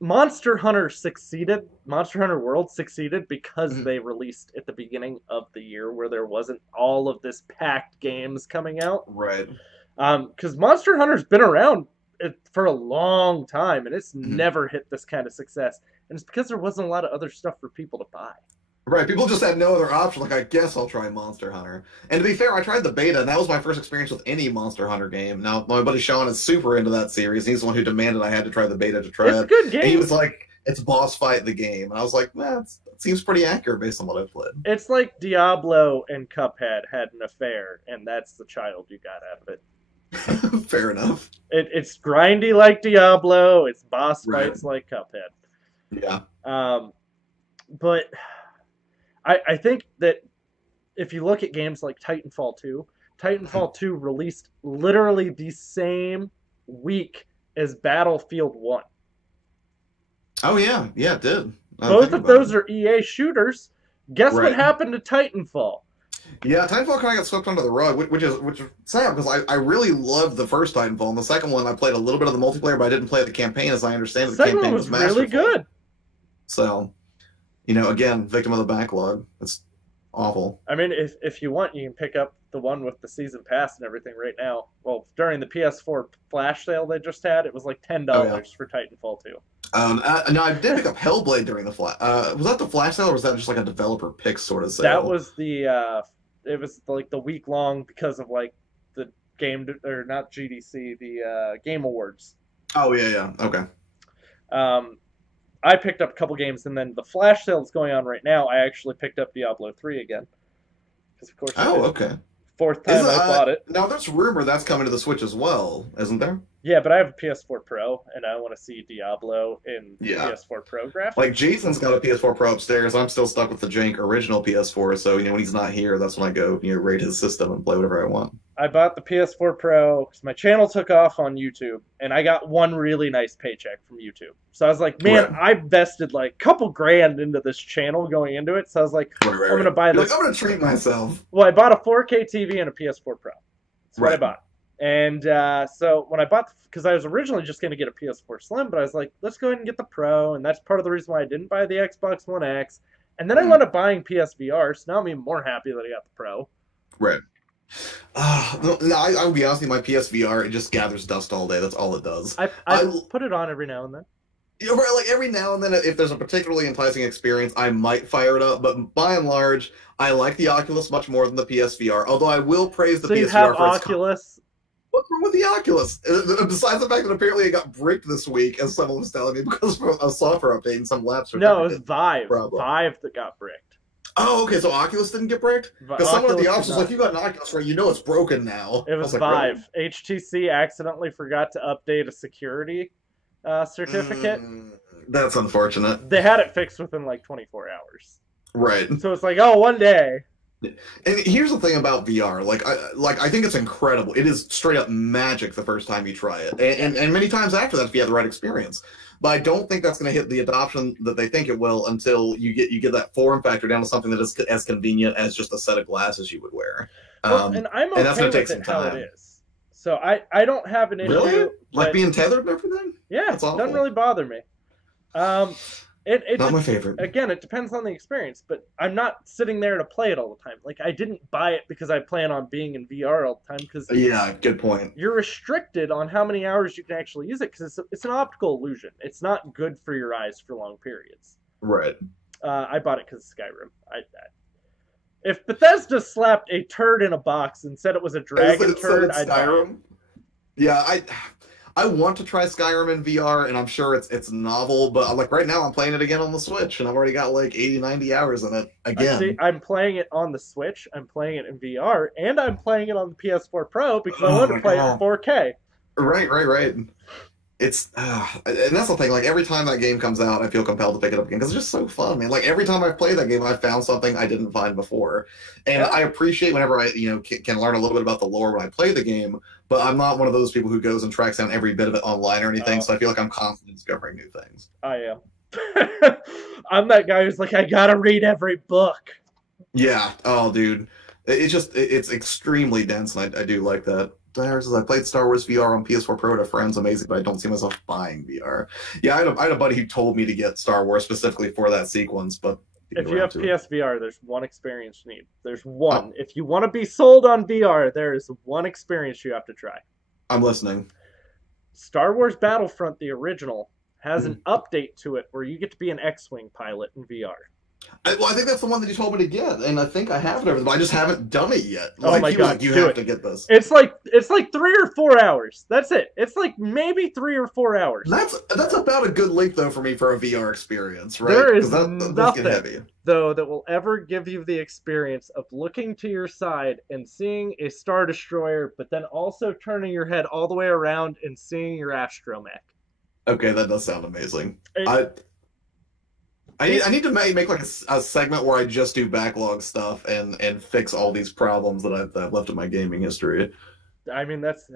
Monster Hunter succeeded. Monster Hunter World succeeded because they released at the beginning of the year where there wasn't all of this packed games coming out, right? Because Monster Hunter's been around for a long time, and it's never hit this kind of success. And it's because there wasn't a lot of other stuff for people to buy. Right, people just had no other option. Like, I guess I'll try Monster Hunter. And to be fair, I tried the beta, and that was my first experience with any Monster Hunter game. Now, my buddy Sean is super into that series. He's the one who demanded I had to try the beta to try it. It's a good game. And he was like, it's boss fight the game. And I was like, man, it seems pretty accurate based on what I've played. It's like Diablo and Cuphead had an affair, and that's the child you got out of it. Fair enough. It's grindy like Diablo. It's boss fights like Cuphead. Yeah. But I think that if you look at games like Titanfall 2, Titanfall 2 released literally the same week as Battlefield 1. Oh, yeah. Yeah, it did. Both of those are EA shooters. Guess what happened to Titanfall? Yeah, Titanfall kind of got swept under the rug, which is sad because I really loved the first Titanfall. And the second one, I played a little bit of the multiplayer, but I didn't play the campaign, as I understand it. The second one was really good. So, again, victim of the backlog. It's awful. I mean, if you want, you can pick up the one with the season pass and everything right now. Well, during the PS4 flash sale they just had, it was like $10 for Titanfall 2. No, I did pick up Hellblade during the flash. Was that the flash sale, or was that just like a developer pick sort of sale? That was the. It was like the week long because of like the game, or not GDC, the Game Awards. Oh yeah, okay. I picked up a couple games, and then the flash sale that's going on right now, I actually picked up Diablo 3 again. Because of course. Okay. Fourth time I bought it. Now there's rumor that's coming to the Switch as well, isn't there? Yeah, but I have a PS4 Pro, and I want to see Diablo in PS4 Pro graphics. Like, Jason's got a PS4 Pro upstairs. I'm still stuck with the jank original PS4, so, when he's not here, that's when I go, raid his system and play whatever I want. I bought the PS4 Pro because my channel took off on YouTube, and I got one really nice paycheck from YouTube. So I was like, man, I invested like a couple grand into this channel going into it, so I was like, I'm going to buy this. Like, I'm going to treat myself. Well, I bought a 4K TV and a PS4 Pro. That's what I bought. And so when I bought, because I was originally just going to get a PS4 Slim, but I was like, let's go ahead and get the Pro, and that's part of the reason why I didn't buy the Xbox One X. And then I wound up buying PSVR, so now I'm even more happy that I got the Pro. Right. I'll be honest with you, my PSVR, it just gathers dust all day. That's all it does. I put it on every now and then. Yeah, right, like every now and then, if there's a particularly enticing experience, I might fire it up. But by and large, I like the Oculus much more than the PSVR. Although I will praise the PSVR. So you have Oculus? What's wrong with the Oculus? Besides the fact that apparently it got bricked this week, as someone was telling me, because of a software update and some lapse. No, it was Vive. Vive that got bricked. Oh, okay. So Oculus didn't get bricked? Because someone at the office was like, "You got an Oculus, right? You know it's broken now." It was Vive. Really? HTC accidentally forgot to update a security certificate. That's unfortunate. They had it fixed within like 24 hours. Right. So it's like, oh, one day. And here's the thing about VR, I think it's incredible. It is straight up magic the first time you try it, and many times after that if you have the right experience. But I don't think that's going to hit the adoption that they think it will until you get that form factor down to something that is as convenient as just a set of glasses you would wear. Well, and I'm And that's okay going to take with some it how it time. is. So I don't have an issue. Really? Like but, being tethered and everything? yeah, That's awful. doesn't really bother me. It Not my favorite. Again, it depends on the experience, but I'm not sitting there to play it all the time. Like, I didn't buy it because I plan on being in VR all the time, because Yeah, good point. you're restricted on how many hours you can actually use it, because it's an optical illusion. It's not good for your eyes for long periods. Right. I bought it because of Skyrim. If Bethesda slapped a turd in a box and said it was a dragon turd, I'd buy it. Yeah, I want to try Skyrim in VR, and I'm sure it's novel, but like right now I'm playing it again on the Switch, and I've already got like 80, 90 hours in it again. See, I'm playing it on the Switch, I'm playing it in VR, and I'm playing it on the PS4 Pro because I want to play it in 4K. Right. It's and that's the thing. Like every time that game comes out, I feel compelled to pick it up again because it's just so fun, man. Like every time I play that game, I found something I didn't find before, and I appreciate whenever I can learn a little bit about the lore when I play the game. But I'm not one of those people who goes and tracks down every bit of it online or anything. So I feel like I'm constantly discovering new things. I am. I'm that guy who's like, I gotta read every book. Yeah. Oh, dude, it's extremely dense, and I do like that. I played Star Wars VR on PS4 Pro to friends, amazing, but I don't see myself buying VR. Yeah, I had a buddy who told me to get Star Wars specifically for that sequence, but if you have PSVR, there's one experience you need. There's one. If you want to be sold on VR, there is one experience you have to try. I'm listening. Star Wars Battlefront, the original, has an update to it where you get to be an X-Wing pilot in VR. I think that's the one that you told me to get, and I think I have it, but I just haven't done it yet. Oh my god, you have to get this. It's like 3 or 4 hours. That's it. It's like maybe 3 or 4 hours. That's about a good length though for me for a VR experience, right? There is nothing though that will ever give you the experience of looking to your side and seeing a Star Destroyer, but then also turning your head all the way around and seeing your astromech. Okay, that does sound amazing. I need to make like a segment where I just do backlog stuff and fix all these problems that I've left in my gaming history. I mean, that's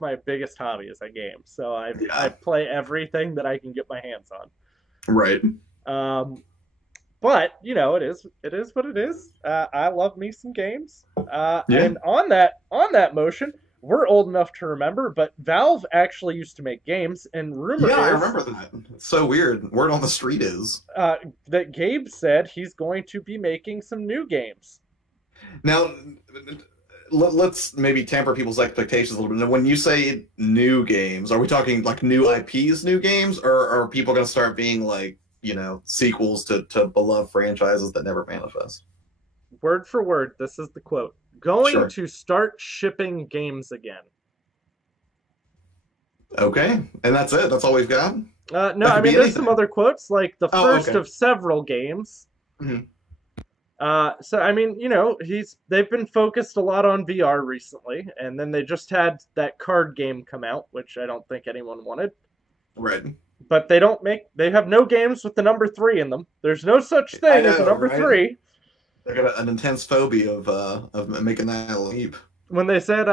my biggest hobby is a game. So I play everything that I can get my hands on. Right. But it is what it is. I love me some games. And on that motion, we're old enough to remember, but Valve actually used to make games, and rumor is... I remember that. It's so weird. Word on the street is... that Gabe said he's going to be making some new games. Now, let's maybe temper people's expectations a little bit. Now, when you say new games, are we talking like new IPs, new games, or are people going to start being like, sequels to beloved franchises that never manifest? Word for word, this is the quote. Going to start shipping games again. Okay, and that's it? That's all we've got? No, I mean, there's some other quotes, like the first of several games. Mm-hmm. So, I mean, they've been focused a lot on VR recently, and then they just had that card game come out, which I don't think anyone wanted. Right. But they have no games with the number 3 in them. There's no such thing as a number 3. They got an intense phobia of making that leap. When they said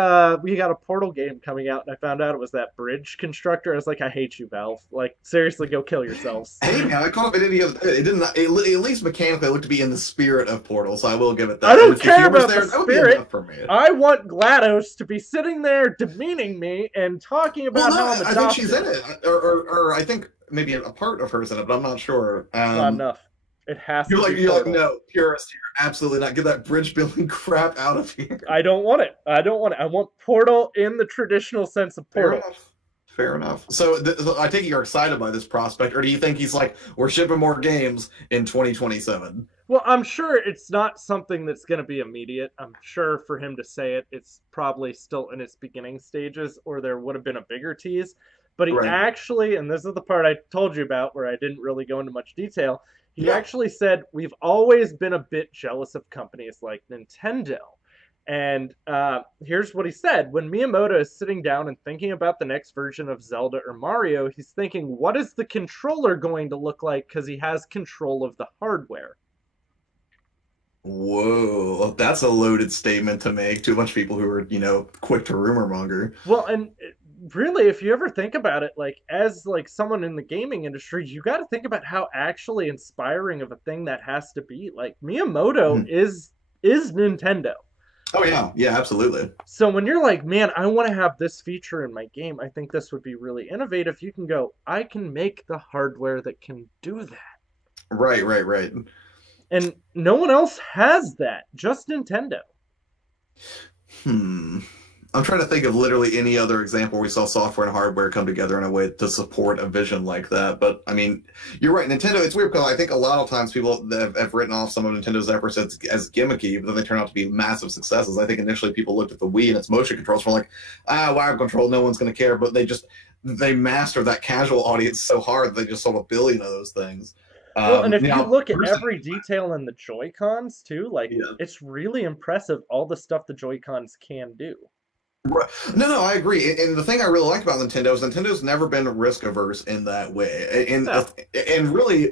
we got a Portal game coming out, and I found out it was that bridge constructor, I was like, I hate you, Valve. Like, seriously, go kill yourselves. Hey, man, I caught up in the other day. It didn't. At least mechanically, it looked to be in the spirit of Portal, so I will give it that. I don't care about the spirit. For me. I want GLaDOS to be sitting there demeaning me and talking about how I'm adopted. I think she's in it, or I think maybe a part of her's in it, but I'm not sure. Not enough. It has to be. You're like, no, purist here. Absolutely not. Get that bridge building crap out of here. I don't want it. I want Portal in the traditional sense of Portal. Fair enough. So I take it you're excited by this prospect, or do you think he's like, we're shipping more games in 2027? Well, I'm sure it's not something that's going to be immediate. I'm sure for him to say it, it's probably still in its beginning stages, or there would have been a bigger tease. But he actually, and this is the part I told you about where I didn't really go into much detail, he actually said, we've always been a bit jealous of companies like Nintendo. And here's what he said. When Miyamoto is sitting down and thinking about the next version of Zelda or Mario, he's thinking, what is the controller going to look like? Because he has control of the hardware. Whoa, that's a loaded statement to make to a bunch of people who are, quick to rumor monger. Well, and really, if you ever think about it, like as like someone in the gaming industry, you got to think about how actually inspiring of a thing that has to be. Like Miyamoto Mhm. is Nintendo. Oh yeah, yeah, absolutely. So when you're like, man, I want to have this feature in my game, I think this would be really innovative. You can go, I can make the hardware that can do that. Right, right, right. And no one else has that, just Nintendo. Hmm. I'm trying to think of literally any other example where we saw software and hardware come together in a way to support a vision like that. But I mean, you're right. Nintendo, it's weird because I think a lot of times people have written off some of Nintendo's efforts as gimmicky, but then they turn out to be massive successes. I think initially people looked at the Wii and its motion controls and were like, wire control, no one's going to care. But they mastered that casual audience so hard that they just sold 1 billion of those things. Well, and if you Now, look at every detail in the Joy-Cons too, like yeah. it's really impressive all the stuff the Joy-Cons can do. Right. No, no, I agree. And the thing I really like about Nintendo is Nintendo's never been risk averse in that way. No. And really,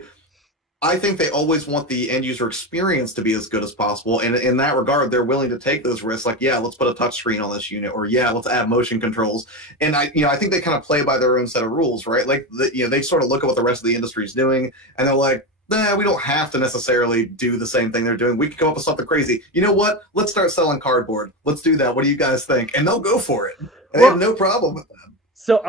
I think they always want the end user experience to be as good as possible. And in that regard, they're willing to take those risks. Like, yeah, let's put a touchscreen on this unit, or yeah, let's add motion controls. And I think they kind of play by their own set of rules, right? Like, they sort of look at what the rest of the industry is doing, and they're like, nah, we don't have to necessarily do the same thing they're doing. We could come up with something crazy. You know what? Let's start selling cardboard. Let's do that. What do you guys think? And they'll go for it. And they have no problem with that. So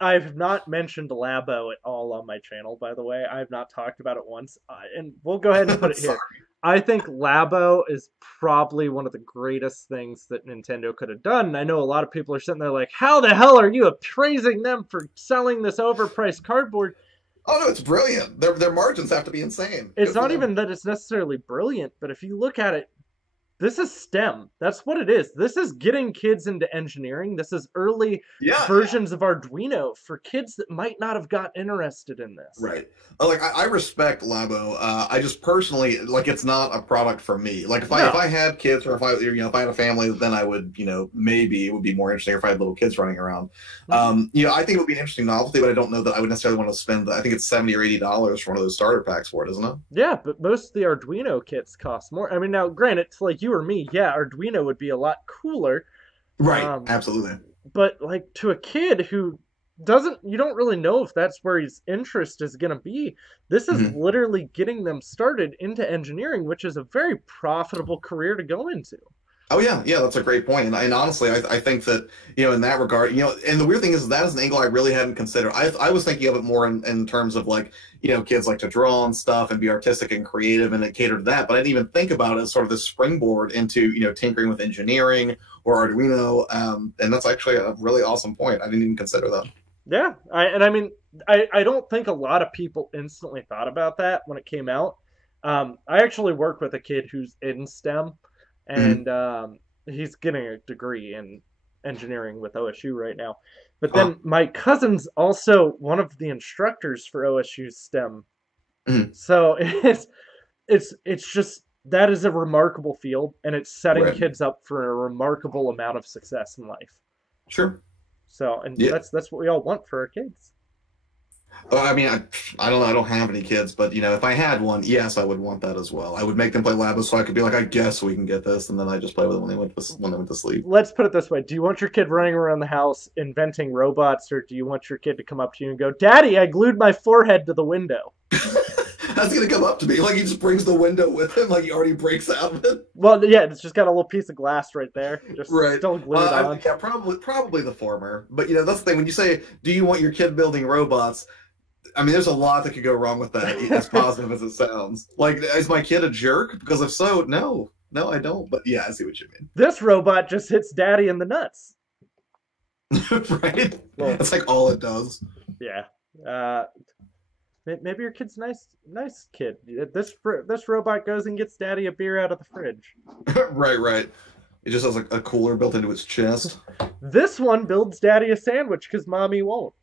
I've not mentioned Labo at all on my channel, by the way. I've not talked about it once, and we'll go ahead and put it here. I think Labo is probably one of the greatest things that Nintendo could have done. I know a lot of people are sitting there like, how the hell are you praising them for selling this overpriced cardboard? Oh no, it's brilliant. Their margins have to be insane. It's not even that it's necessarily brilliant, but if you look at it, this is STEM. That's what it is. This is getting kids into engineering. This is early versions of Arduino for kids that might not have got interested in this. Right. Like I respect Labo. I just personally like it's not a product for me. Like if I had kids or if I had a family, then I would maybe it would be more interesting if I had little kids running around. I think it would be an interesting novelty, but I don't know that I would necessarily want to spend. I think it's $70 or $80 for one of those starter packs for it, isn't it? Yeah, but most of the Arduino kits cost more. I mean, now granted, it's like you or me, yeah, Arduino would be a lot cooler. Right, absolutely. But like to a kid who you don't really know if that's where his interest is going to be. This is literally getting them started into engineering, which is a very profitable career to go into. Oh yeah, that's a great point. And honestly, I think that in that regard, and the weird thing is that is an angle I really hadn't considered. I was thinking of it more in terms of like kids like to draw and stuff and be artistic and creative and it catered to that. But I didn't even think about it as sort of this springboard into tinkering with engineering or Arduino. And that's actually a really awesome point. I didn't even consider that. Yeah, I don't think a lot of people instantly thought about that when it came out. I actually work with a kid who's in STEM. And he's getting a degree in engineering with OSU right now. But then my cousin's also one of the instructors for OSU's STEM. So it's just that is a remarkable field, and it's setting kids up for a remarkable amount of success in life. Sure. So that's what we all want for our kids. Well, I mean, I don't know. I don't have any kids, but if I had one, yes, I would want that as well. I would make them play Labo so I could be like, I guess we can get this, and then I just play with them when they went to sleep. Let's put it this way: do you want your kid running around the house inventing robots, or do you want your kid to come up to you and go, "Daddy, I glued my forehead to the window"? How's he gonna come up to me? Like he just brings the window with him, like he already breaks out of it. Well, yeah, it's just got a little piece of glass right there, just still glued on. Yeah, probably the former. But that's the thing. When you say, "Do you want your kid building robots?" I mean, there's a lot that could go wrong with that, as positive as it sounds. Like, is my kid a jerk? Because if so, no, I don't. But yeah, I see what you mean. This robot just hits Daddy in the nuts. Right? Well, that's like all it does. Yeah. Maybe your kid's nice kid. This robot goes and gets Daddy a beer out of the fridge. Right. It just has like a cooler built into its chest. This one builds Daddy a sandwich because Mommy won't.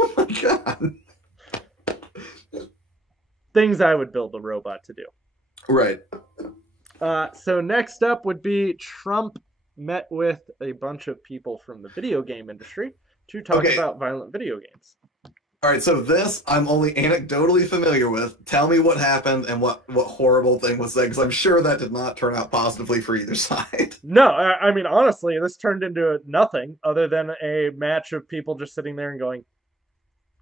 Oh my god. Things I would build a robot to do. Right. So next up would be Trump met with a bunch of people from the video game industry to talk about violent video games. All All right, so this I'm only anecdotally familiar with. Tell me what happened and what horrible thing was said, because I'm sure that did not turn out positively for either side. No, I mean, honestly, this turned into nothing other than a match of people just sitting there and going,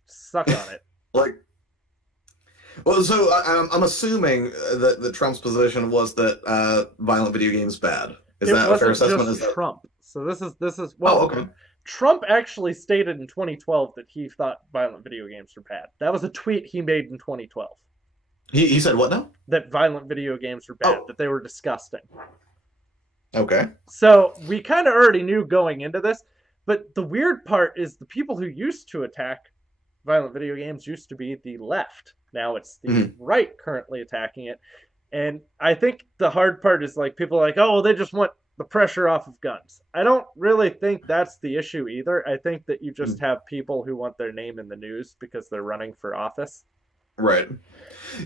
suck on it. Like, well, so I'm assuming that Trump's position was that violent video games bad. Is that a fair assessment? Just Trump. So this is well, okay. Trump actually stated in 2012 that he thought violent video games were bad. That was a tweet he made in 2012. He said what now? That violent video games were bad, that they were disgusting. Okay. So we kind of already knew going into this, but the weird part is the people who used to attack violent video games used to be the left. Now it's the right currently attacking it. And I think the hard part is like people are like, oh, well, they just want the pressure off of guns. I don't really think that's the issue either. I think that you just have people who want their name in the news because they're running for office. Right.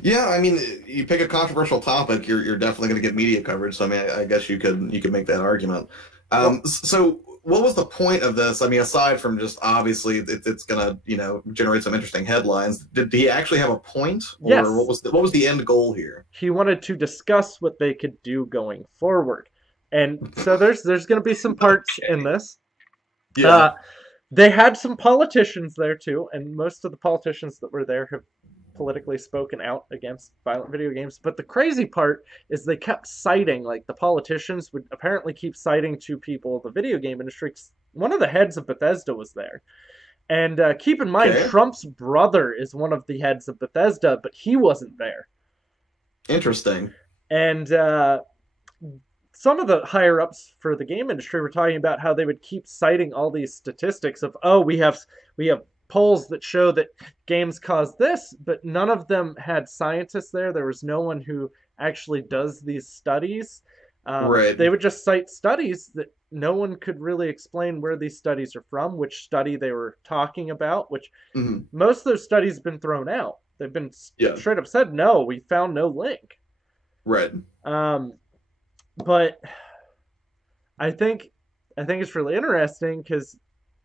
Yeah, I mean, you pick a controversial topic, you're definitely going to get media coverage. So I mean, I guess you could make that argument. So what was the point of this? I mean, aside from just obviously it's going to generate some interesting headlines. Did he actually have a point, or yes. what was the end goal here? He wanted to discuss what they could do going forward. And so there's going to be some parts in this. Yeah. They had some politicians there too, and most of the politicians that were there have politically spoken out against violent video games. But the crazy part is they kept citing, like the politicians would apparently keep citing to people, the video game industry. One of the heads of Bethesda was there. And keep in mind, Trump's brother is one of the heads of Bethesda, but he wasn't there. Interesting. And some of the higher-ups for the game industry were talking about how they would keep citing all these statistics of, oh, we have polls that show that games cause this, but none of them had scientists there. There was no one who actually does these studies. Right. They would just cite studies that no one could really explain where these studies are from, which study they were talking about, which most of those studies have been thrown out. They've been straight up said, no, we found no link. Right. But I think it's really interesting because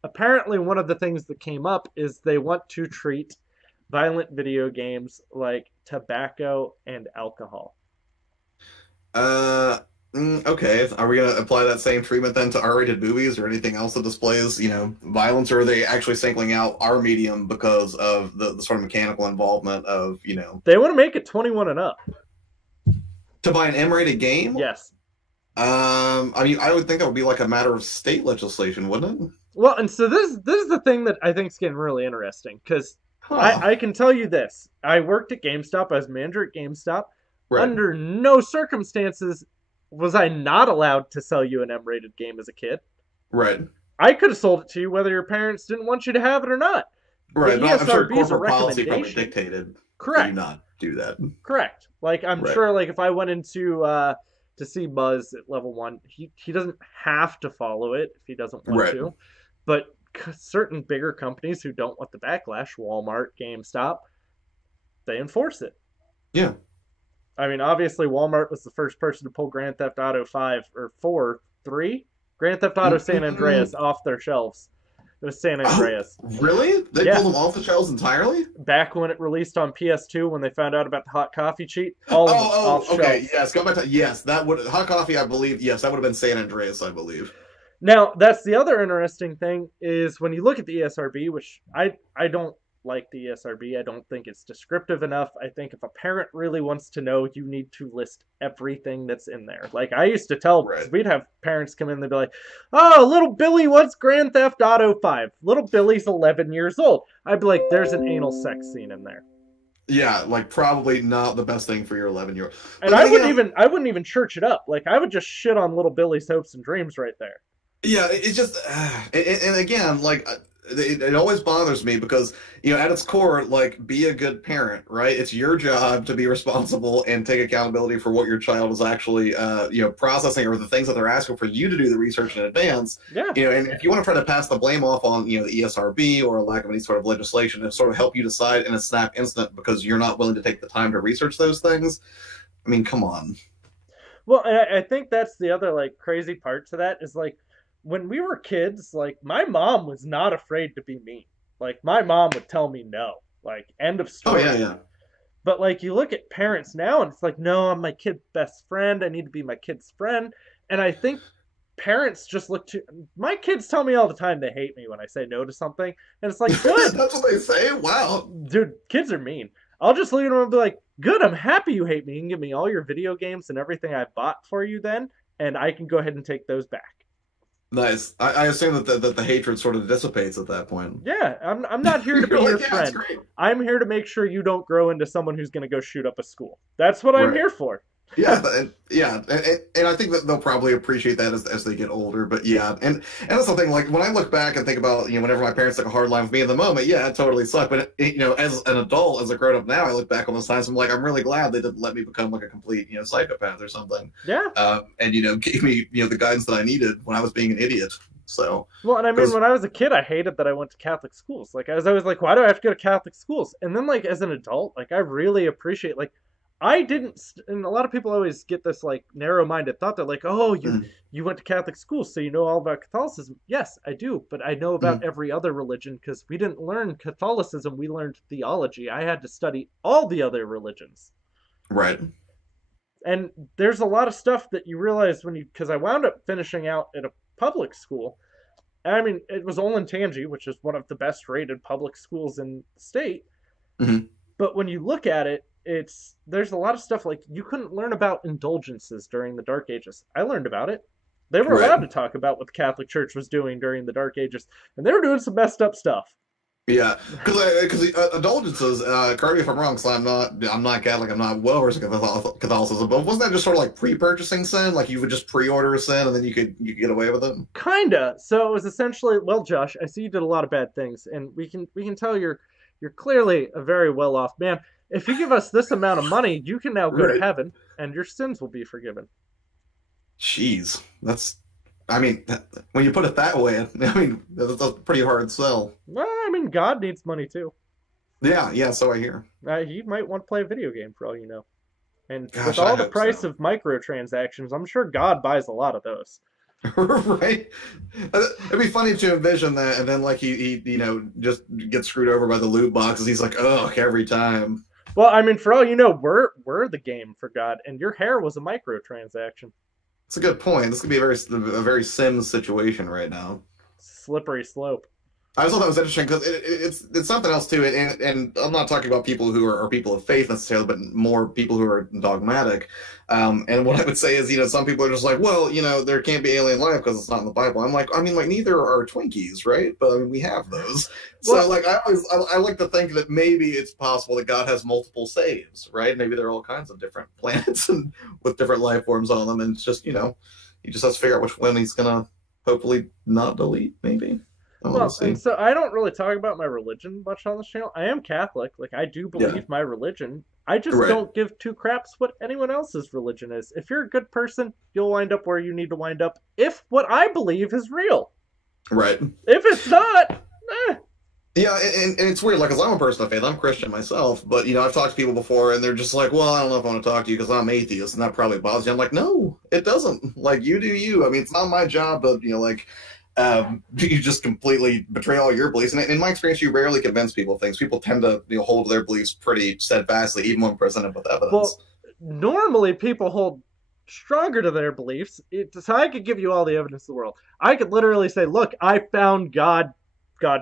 apparently one of the things that came up is they want to treat violent video games like tobacco and alcohol. Okay. Are we going to apply that same treatment then to R-rated movies or anything else that displays, violence, or are they actually singling out our medium because of the sort of mechanical involvement of, They want to make it 21 and up. To buy an M-rated game? Yes. I mean, I would think that would be like a matter of state legislation, wouldn't it? Well, and so this is the thing that I think is getting really interesting, because I can tell you this. I worked at GameStop. I was manager at GameStop. Right. Under no circumstances was I not allowed to sell you an M-rated game as a kid. Right. I could have sold it to you whether your parents didn't want you to have it or not. Right. But I'm sure corporate policy probably dictated Correct. you not do that. Correct. Like, I'm sure, like, if I went into to see Buzz at level 1, he doesn't have to follow it if he doesn't want to. But certain bigger companies who don't want the backlash, Walmart, GameStop, they enforce it. Yeah. I mean, obviously, Walmart was the first person to pull Grand Theft Auto 5 or 3? Grand Theft Auto San Andreas off their shelves. It was San Andreas. Really? They pulled them off the shelves entirely? Back when it released on PS2, when they found out about the hot coffee cheat. Off okay. shelves. Yes, go back to that would hot coffee. I believe that would have been San Andreas. I believe. Now, that's the other interesting thing is when you look at the ESRB, which I don't like the ESRB. I don't think it's descriptive enough. I think if a parent really wants to know, you need to list everything that's in there. Like I used to tell, we'd have parents come in, they'd be like, oh, little Billy wants Grand Theft Auto 5. Little Billy's 11 years old. I'd be like, there's an anal sex scene in there. Yeah, like probably not the best thing for your 11-year-old. And I wouldn't even church it up. Like I would just shit on little Billy's hopes and dreams right there. Yeah, it's just, and again, like, it always bothers me because, at its core, like, be a good parent, right? It's your job to be responsible and take accountability for what your child is actually, processing, or the things that they're asking for you to do the research in advance. Yeah. And if you want to try to pass the blame off on, the ESRB or a lack of any sort of legislation to sort of help you decide in a snap instant because you're not willing to take the time to research those things, I mean, come on. Well, I think that's the other, like, crazy part to that is, like, when we were kids, like, my mom was not afraid to be mean. Like my mom would tell me no. Like end of Oh story. yeah, yeah. But like you look at parents now and it's like, no, I'm my kid's best friend. I need to be my kid's friend. And I think parents just look to my kids tell me all the time they hate me when I say no to something. And it's like, good. That's what they say? Wow. Dude, kids are mean. I'll just look at them and be like, good, I'm happy you hate me. You can give me all your video games and everything I bought for you then, and I can go ahead and take those back. Nice. I assume that the hatred sort of dissipates at that point. Yeah, I'm not here to be your friend. I'm here to make sure you don't grow into someone who's going to go shoot up a school. That's what I'm here for. Yeah, and I think that they'll probably appreciate that as they get older. But yeah, and that's the thing. Like when I look back and think about whenever my parents took a hard line with me in the moment, yeah, it totally sucked. But as an adult, as a grown up now, I look back on those times. I'm like, I'm really glad they didn't let me become like a complete psychopath or something. Yeah. And gave me the guidance that I needed when I was being an idiot. So well, and I mean, when I was a kid, I hated that I went to Catholic schools. Like I was always like, why do I have to go to Catholic schools? And then like as an adult, like I really appreciate I didn't, and a lot of people always get this like narrow-minded thought that like, oh, you went to Catholic school, so you know all about Catholicism. Yes, I do, but I know about every other religion because we didn't learn Catholicism, we learned theology. I had to study all the other religions. Right. And there's a lot of stuff that you realize because I wound up finishing out at a public school. I mean, it was Olentangy, which is one of the best-rated public schools in the state. Mm-hmm. But when you look at it, there's a lot of stuff like you couldn't learn about indulgences during the Dark Ages. I learned about it. They were allowed to talk about what the Catholic Church was doing during the Dark Ages, and they were doing some messed up stuff. Yeah, because indulgences. Correct me if I'm wrong. So I'm not Catholic. I'm not well versed in Catholicism. But wasn't that just sort of like pre-purchasing sin? Like you would just pre-order a sin and then you could get away with it. Kinda. So it was essentially, well, Josh, I see you did a lot of bad things, and we can tell you're clearly a very well-off man. If you give us this amount of money, you can now go to heaven, and your sins will be forgiven. Jeez, I mean, when you put it that way, I mean, that's a pretty hard sell. Well, I mean, God needs money too. Yeah, so I hear. He might want to play a video game for all you know. And with all the price of microtransactions, I'm sure God buys a lot of those. Right? It'd be funny to envision that, and then like he just gets screwed over by the loot boxes. He's like, ugh, every time. Well, I mean, for all you know, we're the game for God, and your hair was a microtransaction. That's a good point. This could be a very Sims situation right now. Slippery slope. I just thought that was interesting because it's something else too, and I'm not talking about people who are people of faith necessarily, but more people who are dogmatic. And what I would say is, some people are just like, well, there can't be alien life because it's not in the Bible. I'm like, neither are Twinkies, right? But I mean, we have those. So well, like, I like to think that maybe it's possible that God has multiple saves, right? Maybe there are all kinds of different planets and with different life forms on them, and it's just, he just has to figure out which one he's gonna hopefully not delete, maybe. Well, and so I don't really talk about my religion much on this channel. I am Catholic. Like, I do believe my religion. I just don't give two craps what anyone else's religion is. If you're a good person, you'll wind up where you need to wind up if what I believe is real. Right. If it's not, eh. Yeah, and it's weird, like, 'cause I'm a person of faith. I'm Christian myself, but, I've talked to people before, and they're just like, well, I don't know if I want to talk to you because I'm atheist, and that probably bothers you. I'm like, no, it doesn't. Like, you do you. I mean, it's not my job to, you just completely betray all your beliefs. And in my experience, you rarely convince people of things. People tend to hold their beliefs pretty steadfastly, even when presented with evidence. Well, normally people hold stronger to their beliefs. So I could give you all the evidence in the world. I could literally say, look, I found God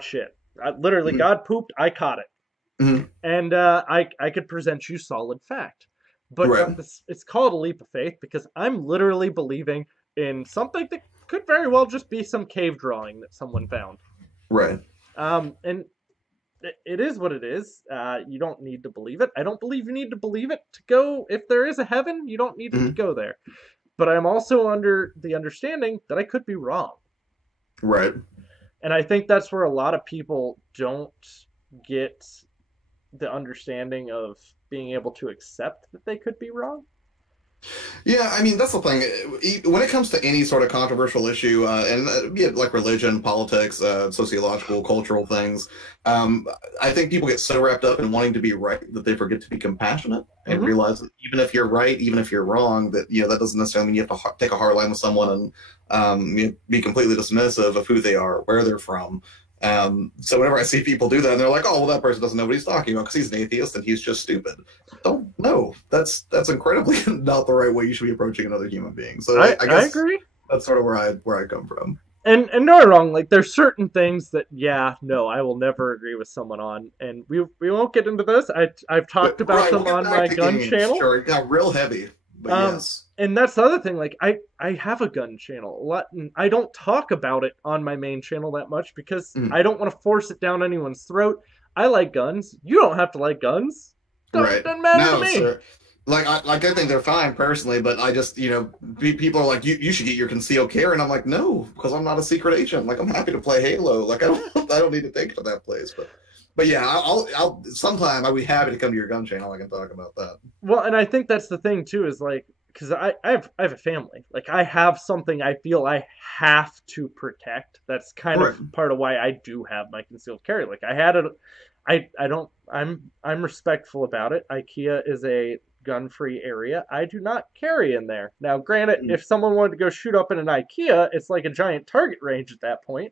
shit. Literally, God pooped, I caught it. And I could present you solid fact. But it's called a leap of faith because I'm literally believing in something that could very well just be some cave drawing that someone found. Right. And it is what it is. You don't need to believe it. I don't believe you need to believe it to go. If there is a heaven, you don't need to go there. But I'm also under the understanding that I could be wrong. Right. And I think that's where a lot of people don't get the understanding of being able to accept that they could be wrong. Yeah, I mean, that's the thing. When it comes to any sort of controversial issue, and be it like religion, politics, sociological, cultural things, I think people get so wrapped up in wanting to be right that they forget to be compassionate and realize that even if you're right, even if you're wrong, that that doesn't necessarily mean you have to take a hard line with someone and be completely dismissive of who they are, where they're from. So whenever I see people do that, and they're like, "Oh, well, that person doesn't know what he's talking about because he's an atheist and he's just stupid." Don't know. That's incredibly not the right way you should be approaching another human being. So I guess I agree. That's sort of where I come from. And no wrong, like there's certain things that I will never agree with someone on, and we won't get into this. I've talked about them on my gun channel. Sure, it got real heavy. But yes. And that's the other thing, like I have a gun channel a lot, and I don't talk about it on my main channel that much because I don't want to force it down anyone's throat. I like guns. You don't have to like guns. Doesn't matter to me. Sir. I think they're fine personally, but I just, people are like, you should get your concealed carry, and I'm like, no, because I'm not a secret agent. Like, I'm happy to play Halo. Like, I don't need to take it to that place. But yeah, I'll sometime I'll be happy to come to your gun channel. I can talk about that. Well, and I think that's the thing too, is like, because I have a family. Like, I have something I feel I have to protect. That's kind of part of why I do have my concealed carry. Like, I had it. I'm respectful about it. IKEA is a gun-free area. I do not carry in there. Now, granted, if someone wanted to go shoot up in an IKEA, it's like a giant target range at that point.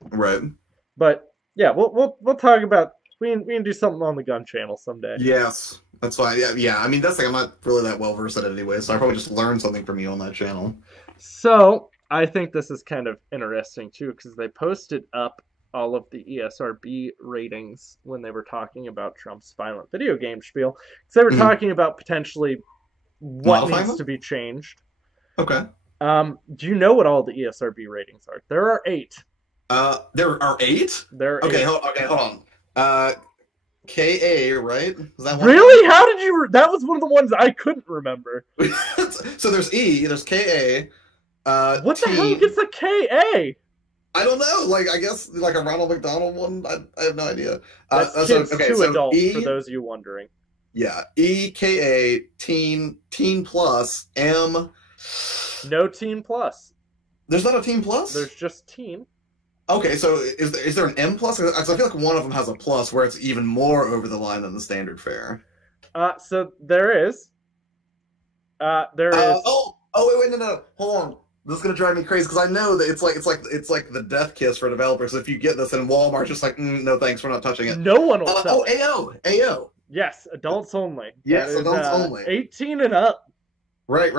Right. But yeah, we'll talk about we can do something on the gun channel someday. Yes, that's fine. Yeah. I mean, that's like I'm not really that well versed at it anyway, so I probably just learned something from you on that channel. So I think this is kind of interesting too, because they posted up all of the ESRB ratings when they were talking about Trump's violent video game spiel. Because they were talking about potentially what needs to be changed. Okay. Do you know what all the ESRB ratings are? There are 8. There are 8? There are 8. Okay, hold on. KA, right? Is that one? Really? How did you... That was one of the ones I couldn't remember. So there's E, there's KA. What the hell gets a KA? I don't know. Like, I guess like a Ronald McDonald one. I have no idea. That's kids to adult, for those of you wondering. Yeah, EKA teen plus M. No teen plus. There's not a teen plus. There's just teen. Okay, so is there an M plus? Because I feel like one of them has a plus where it's even more over the line than the standard fare. So there is. There is. Oh wait, no, hold on. This is gonna drive me crazy because I know that it's like the death kiss for developers. If you get this in Walmart, just like no thanks, we're not touching it. No one will sell it. AO. Yes, adults only. Yes, adults only. 18 and up. Right.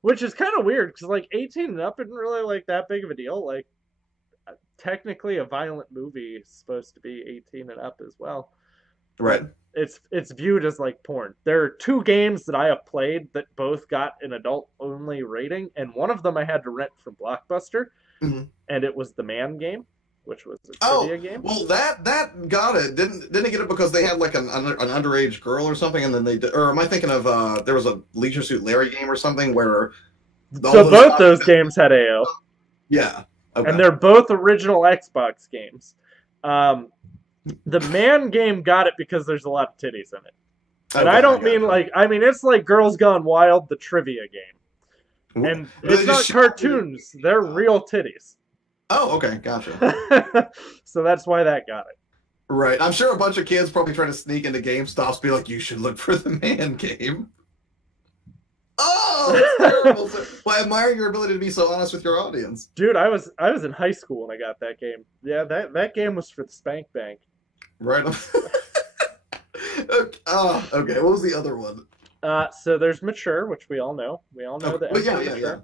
Which is kind of weird because like 18 and up isn't really like that big of a deal. Like technically, a violent movie is supposed to be 18 and up as well. Right. It's viewed as like porn. There are 2 games that I have played that both got an adult-only rating, and one of them I had to rent from Blockbuster, and it was the Man game, which was a trivia game. Well, that got it. Didn't it get it because they had like an underage girl or something, and then they did, or am I thinking of there was a Leisure Suit Larry game or something where so both those games had AO. Yeah. Okay. And they're both original Xbox games. The Man game got it because there's a lot of titties in it. And I don't mean like, I mean, it's like Girls Gone Wild, the trivia game. And it's not cartoons, they're real titties. Oh, okay, gotcha. So that's why that got it. Right. I'm sure a bunch of kids probably trying to sneak into GameStops be like, you should look for the Man game. Oh, that's terrible. Well, I admire your ability to be so honest with your audience. Dude, I was in high school when I got that game. Yeah, that game was for the Spank Bank. Right. Okay. What was the other one? So there's Mature, which we all know. We all know that. Yeah.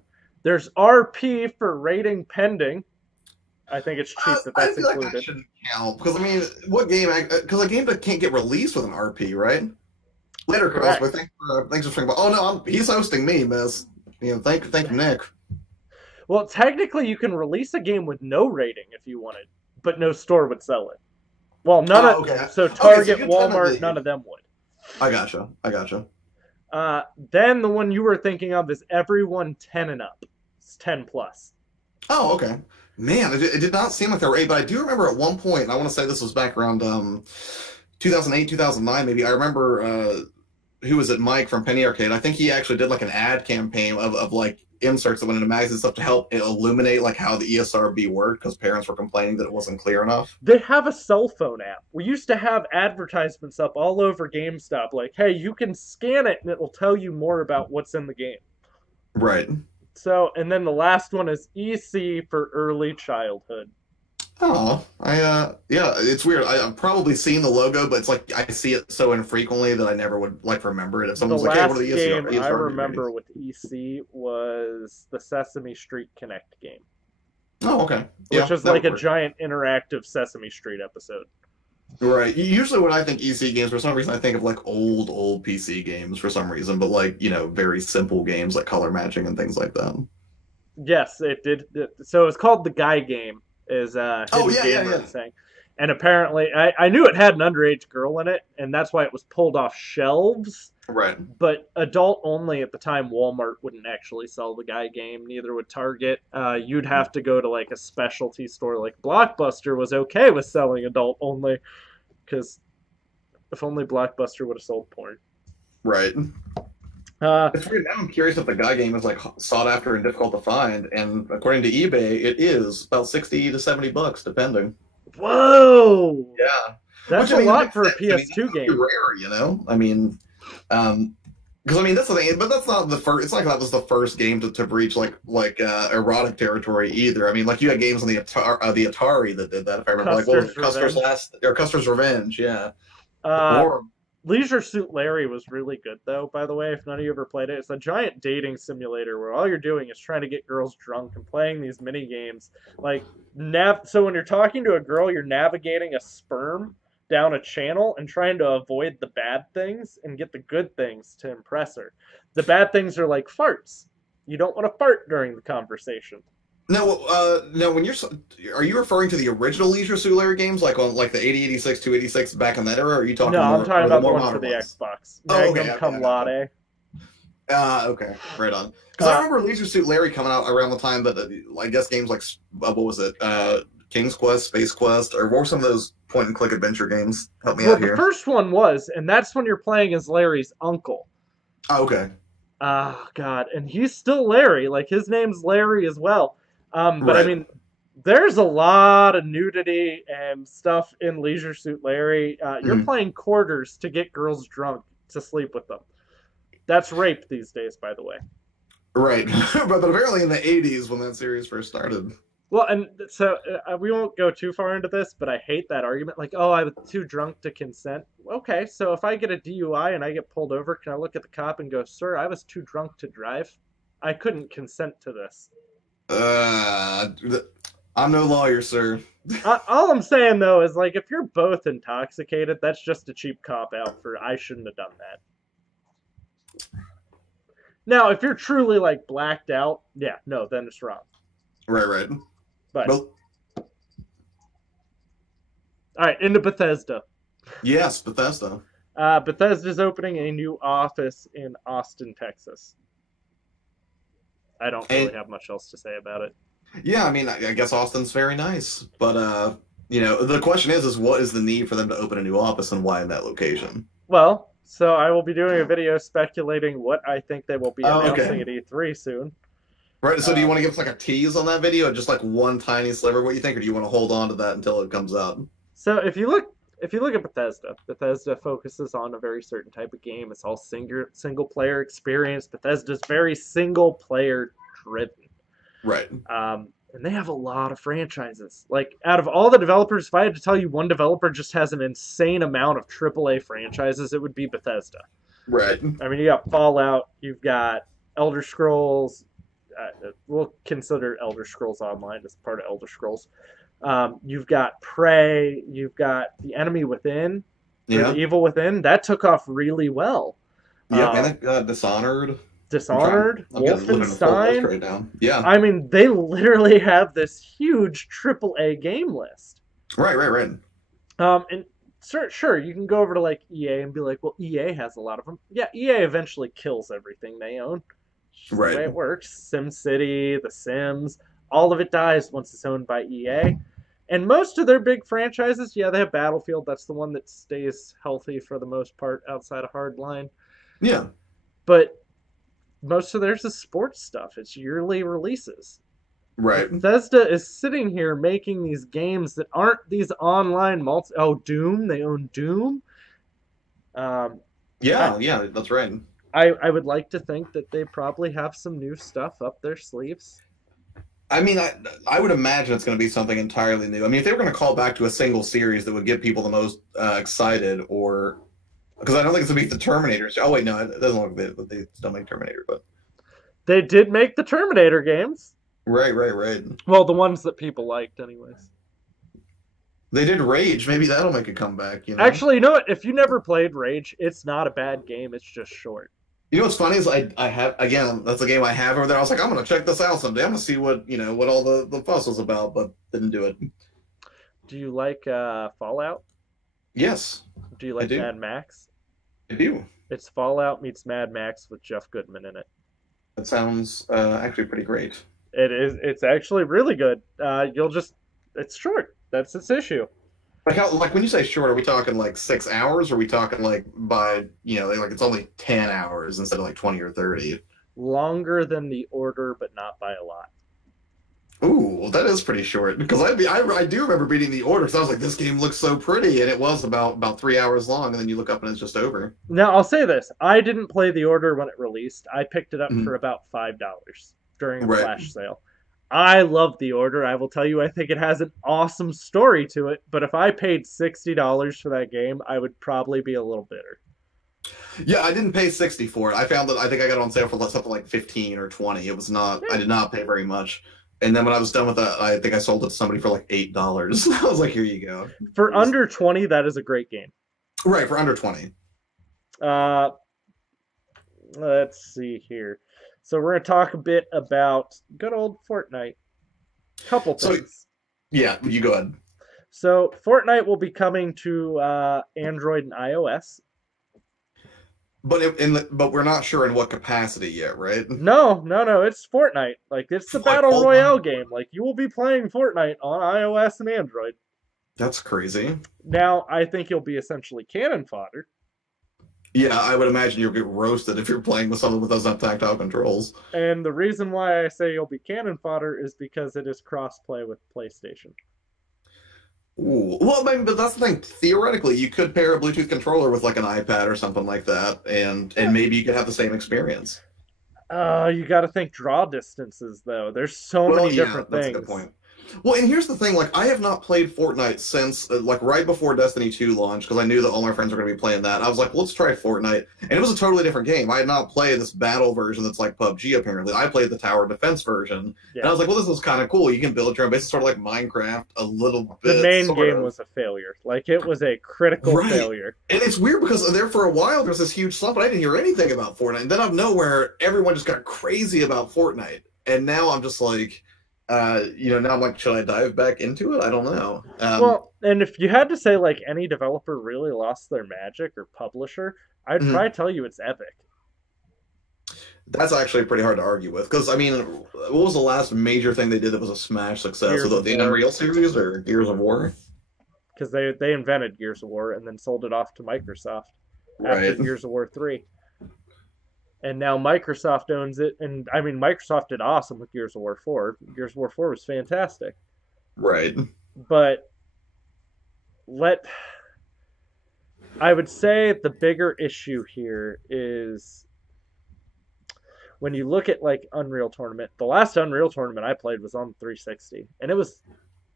There's RP for rating pending. I think it's cheap that's I feel included. like that shouldn't count because I mean, what game? Because a game that can't get released with an RP, right? Later, Crossboy. Thanks for swinging by. Oh no, he's hosting me, miss. Thank you, Nick. Well, technically, you can release a game with no rating if you wanted, but no store would sell it. Well, none of so Target, Walmart, none of them would. I gotcha. Then the one you were thinking of is everyone 10 and up. It's 10 plus. Oh, okay. Man, it did not seem like there were 8, but I do remember at one point, and I want to say this was back around 2008, 2009, maybe. I remember who was it, Mike from Penny Arcade. I think he actually did like an ad campaign of like inserts that went into magazines and stuff to help illuminate like how the ESRB worked because parents were complaining that it wasn't clear enough. They have a cell phone app. We used to have advertisements up all over GameStop like, hey, you can scan it and it will tell you more about what's in the game. Right. So, and then the last one is EC for early childhood. Oh, yeah, it's weird. I've probably seen the logo, but it's like I see it so infrequently that I never would like remember it. If The someone's like, "Hey, what are last the game I ESR remember ratings?" with EC was the Sesame Street Connect game, Oh, okay, which yeah, is that like would a work. giant interactive Sesame Street episode. Right. Usually, when I think EC games, for some reason, I think of like old PC games for some reason, but like very simple games like color matching and things like that. Yes, it did. So it's called the Guy Game, is Oh Hidden yeah, yeah, Gamer yeah. is saying. And apparently, I knew it had an underage girl in it, and that's why it was pulled off shelves. Right. But adult only at the time, Walmart wouldn't actually sell the Guy Game, neither would Target. You'd have to go to like a specialty store like Blockbuster was okay with selling adult only, because if only Blockbuster would have sold porn. Right. Uh, It's weird. Now I'm curious if the guy game is like sought after and difficult to find. And according to eBay, it is about 60 to 70 bucks, depending. Whoa! Yeah. That's Which I a mean, lot makes for a sense. I mean, PS2 that's pretty game. rare. I mean, because I mean that's the thing, but that's not the first. It's not like that was the first game to breach like erotic territory either. I mean, like you had games on the Atari that did that. If I remember, like what was Custer's it, Custer's Revenge. Last or Custer's Revenge? Yeah. Uh, Or Leisure Suit Larry was really good, though, by the way, if none of you ever played it. It's a giant dating simulator where all you're doing is trying to get girls drunk and playing these mini games. Like, so when you're talking to a girl, you're navigating a sperm down a channel and trying to avoid the bad things and get the good things to impress her. The bad things are like farts. You don't want to fart during the conversation. no, no. Are you referring to the original Leisure Suit Larry games, like on like the 8086, 286 back in that era? Or are you No, talking I'm more talking or the about the more one for modern the ones? Xbox. Oh, okay, Magnum okay, Cum I gotcha. Laude. Okay, right on. Because I Uh, remember Leisure Suit Larry coming out around the time that I guess games like what was it, King's Quest, Space Quest, or what were some of those point and click adventure games? Help me well, out the here. first one was, and that's when you're playing as Larry's uncle. Oh, okay, Oh God, and he's still Larry. Like his name's Larry as well. But I right. mean, there's a lot of nudity and stuff in Leisure Suit Larry. You're Mhm. playing quarters to get girls drunk to sleep with them. That's rape these days, by the way. Right, but apparently in the '80s when that series first started. Well, and so we won't go too far into this, but I hate that argument. Like, oh, I was too drunk to consent. Okay, so if I get a DUI and I get pulled over, can I look at the cop and go, "Sir, I was too drunk to drive. I couldn't consent to this." Uh, I'm no lawyer, sir. All I'm saying though is like, if you're both intoxicated, that's just a cheap cop out for I shouldn't have done that. Now, if you're truly like blacked out, yeah, no, then it's wrong. Right, right. But Well, all right, into Bethesda. yes, Bethesda. Bethesda's opening a new office in Austin, Texas. I don't And really have much else to say about it. yeah, I mean, I guess Austin's very nice, but the question is what is the need for them to open a new office and why in that location? Well, so I will be doing a video speculating what I think they will be Oh, announcing okay. at E3 soon. Right. So, do you Uh, want to give us like a tease on that video, just like one tiny sliver? What you think, or do you want to hold on to that until it comes out? so if you look at Bethesda, Bethesda focuses on a very certain type of game. It's all single player experience. Bethesda's very single player driven. Right. And they have a lot of franchises. Like out of all the developers, if I had to tell you one developer just has an insane amount of AAA franchises, it would be Bethesda. Right. I mean, you got Fallout, you've got Elder Scrolls. We'll consider Elder Scrolls Online as part of Elder Scrolls. You've got Prey, you've got The Enemy Within, or The Yeah. Evil Within. That took off really well. Yep. And Um, it Dishonored. Dishonored, I'm getting looking at the full list Wolfenstein. right now. Yeah. I mean, they literally have this huge AAA game list. Right. Right. Right. And sure, you can go over to like EA and be like, well, EA has a lot of them. Yeah, EA eventually kills everything they own. It's just the Right. way it works. SimCity, The Sims, all of it dies once it's owned by EA. And most of their big franchises, yeah, they have Battlefield. That's the one that stays healthy for the most part outside of Hardline. Yeah. But most of theirs is sports stuff. It's yearly releases. Right. Bethesda is sitting here making these games that aren't these online multi. Oh, Doom! They own Doom. Um, I, Yeah. Yeah. That's right. I would like to think that they probably have some new stuff up their sleeves. I mean, I would imagine it's going to be something entirely new. I mean, if they were going to call back to a single series that would get people the most excited, or because I don't think it's going to be the Terminator. Oh wait, no, it doesn't look like they still make Terminator, but They did make the Terminator games. right. Well, the ones that people liked, anyways. They did Rage. Maybe that'll make a comeback. You know. Actually, you know what? If you never played Rage, it's not a bad game. It's just short. You know what's funny is I have, again, that's a game I have over there. I was like, I'm gonna check this out someday. I'm gonna see what what all the fuss was about, but didn't do it. Do you like Fallout? Yes, Do you like Mad Max? I do. It's Fallout meets Mad Max with Jeff Goodman in it. That sounds actually pretty great. It is. It's actually really good. It's short. That's its issue. Like when you say short, are we talking like 6 hours? Or are we talking like by like it's only 10 hours instead of like 20 or 30? Longer than the order, but not by a lot. Ooh, well, that is pretty short. Because I do remember beating the order because I was like, this game looks so pretty, and it was about 3 hours long, and then you look up and it's just over. Now I'll say this: I didn't play the order when it released. I picked it up for about $5 during the flash sale. I love the order. I will tell you, I think it has an awesome story to it. But if I paid $60 for that game, I would probably be a little bitter. Yeah, I didn't pay 60 for it. I found that I think I got it on sale for something like 15 or 20. It was not. I did not pay very much. And then when I was done with that, I think I sold it to somebody for like $8. I was like, here you go. For under 20, that is a great game. Right, for under 20. Let's see here. So we're going to talk a bit about good old Fortnite. Couple things. Yeah, you go ahead. So Fortnite will be coming to Android and iOS. But we're not sure in what capacity yet, right? No. It's Fortnite. Like, it's the Battle Royale game. Like, you will be playing Fortnite on iOS and Android. That's crazy. Now, I think you'll be essentially cannon fodder. Yeah, I would imagine you'll get roasted if you're playing with someone with those tactile controls. And the reason why I say you'll be cannon fodder is because it is cross-play with PlayStation. Ooh. Well, I mean, but that's the thing. Theoretically, you could pair a Bluetooth controller with like an iPad or something like that, and maybe you could have the same experience. You got to think draw distances, though. There's so many different things. That's a good point. Well, and here's the thing, like, I have not played Fortnite since, like, right before Destiny 2 launched, because I knew that all my friends were going to be playing that. I was like, let's try Fortnite. And it was a totally different game. I had not played this battle version that's like PUBG, apparently. I played the tower defense version. Yeah. And I was like, well, this is kind of cool. You can build your own base. It's sort of like Minecraft a little bit. The main game was a failure. Like, it was a critical failure. And it's weird because there for a while, there's this huge slump, but I didn't hear anything about Fortnite. And then out of nowhere, everyone just got crazy about Fortnite. And now I'm just like... now I'm like, should I dive back into it? I don't know. Well, and if you had to say, like, any developer really lost their magic or publisher, I'd probably tell you it's Epic. That's actually pretty hard to argue with. Because, I mean, what was the last major thing they did that was a smash success? Was it the Unreal series or Gears of War? Because they invented Gears of War and then sold it off to Microsoft after Gears of War 3. And now Microsoft owns it. And, I mean, Microsoft did awesome with Gears of War 4. Gears of War 4 was fantastic. Right. But I would say the bigger issue here is when you look at, like, Unreal Tournament. The last Unreal Tournament I played was on 360. And it was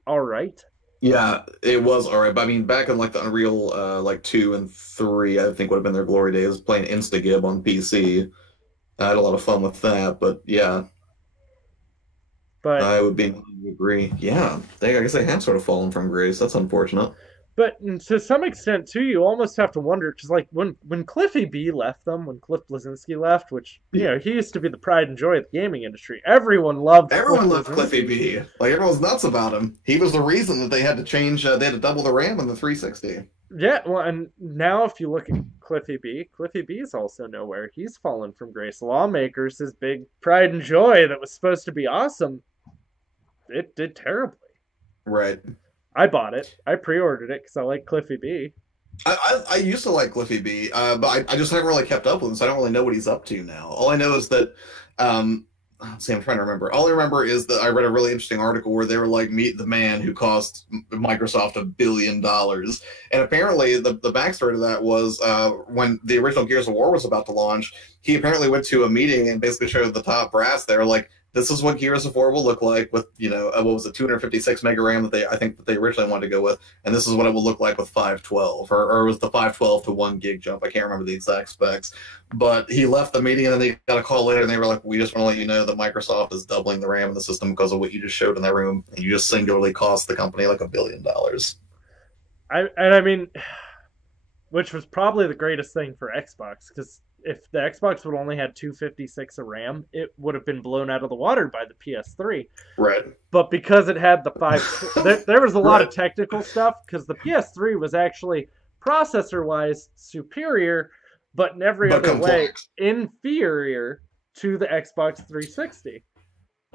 all right. Yeah, it was all right. But I mean, back in like the Unreal like 2 and 3, I think would have been their glory days playing Instagib on PC. I had a lot of fun with that, but yeah. But I would agree. Yeah, I guess they have sort of fallen from grace. That's unfortunate. But to some extent, too, you almost have to wonder, because like when Cliffy B left them, when Cliff Bleszinski left, which, he used to be the pride and joy of the gaming industry. Everyone loved Cliffy B. Like, everyone's nuts about him. He was the reason that they had to change, they had to double the RAM on the 360. Yeah, well, and now if you look at Cliffy B is also nowhere. He's fallen from grace. Lawmakers, his big pride and joy that was supposed to be awesome, it did terribly. Right. I bought it. I pre-ordered it because I like Cliffy B. I used to like Cliffy B, but I just haven't really kept up with him, so I don't really know what he's up to now. All I know is that, I'm trying to remember. All I remember is that I read a really interesting article where they were like, meet the man who cost Microsoft $1 billion. And apparently the backstory to that was when the original Gears of War was about to launch, he apparently went to a meeting and basically showed the top brass there, like, this is what Gears of War will look like with, what was it, 256 mega RAM that I think that they originally wanted to go with, and this is what it will look like with 512, or it was the 512 to 1 gig jump. I can't remember the exact specs, but he left the meeting and then they got a call later and they were like, we just want to let you know that Microsoft is doubling the RAM in the system because of what you just showed in that room, and you just singularly cost the company like $1 billion. I mean, which was probably the greatest thing for Xbox, because if the Xbox would only had 256 of RAM, it would have been blown out of the water by the PS3. Right. But because it had the 5, there was a lot of technical stuff, because the PS3 was actually processor-wise superior, but in every other way inferior to the Xbox 360.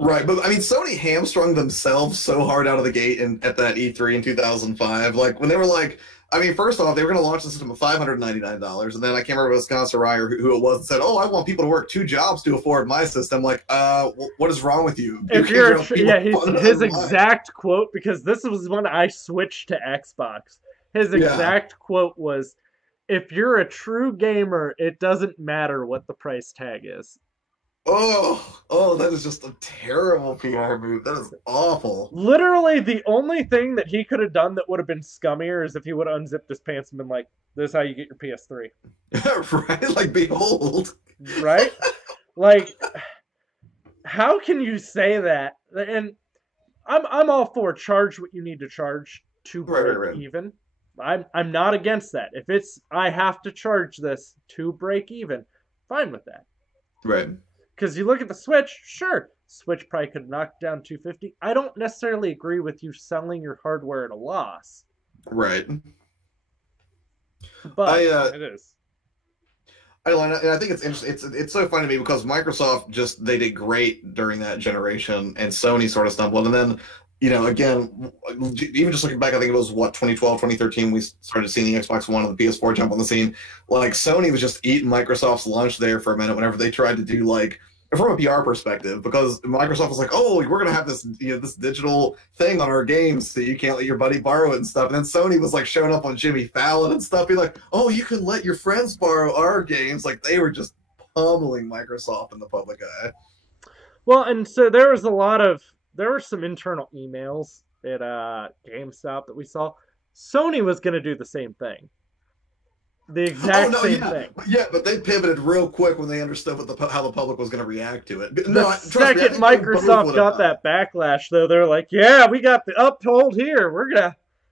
Right, but I mean, Sony hamstrung themselves so hard out of the gate at that E3 in 2005. Like, when they were like, I mean, first off, they were going to launch the system at $599, and then I can't remember if it was Scott Rye or who it was and said, "Oh, I want people to work 2 jobs to afford my system." Like, what is wrong with you? His exact quote, because this was when I switched to Xbox. His exact quote was, "If you're a true gamer, it doesn't matter what the price tag is." Oh, that is just a terrible PR move. That is awful. Literally, the only thing that he could have done that would have been scummier is if he would have unzipped his pants and been like, "This is how you get your PS3." Right? Like, behold. Right? Like, how can you say that? And I'm all for charge what you need to charge to break even. I'm not against that. If it's I have to charge this to break even, fine with that. Right. Because you look at the Switch, sure, Switch probably could knock down 250. I don't necessarily agree with you selling your hardware at a loss. Right. But it is. I think it's interesting. It's so funny to me because Microsoft they did great during that generation, and Sony sort of stumbled. And then, again, even just looking back, I think it was 2012, 2013, we started seeing the Xbox One and the PS4 jump on the scene. Like, Sony was just eating Microsoft's lunch there for a minute whenever they tried to do, like, from a PR perspective, because Microsoft was like, "Oh, we're gonna have this, this digital thing on our games so you can't let your buddy borrow it and stuff." And then Sony was like showing up on Jimmy Fallon and stuff, be like, "Oh, you can let your friends borrow our games." Like, they were just pummeling Microsoft in the public eye. Well, and so there were some internal emails at GameStop that we saw. Sony was gonna do the same thing. The exact same thing. Yeah, but they pivoted real quick when they understood how the public was going to react to it. The second Microsoft got that backlash, though, they're like, "Yeah, we got the uphold here.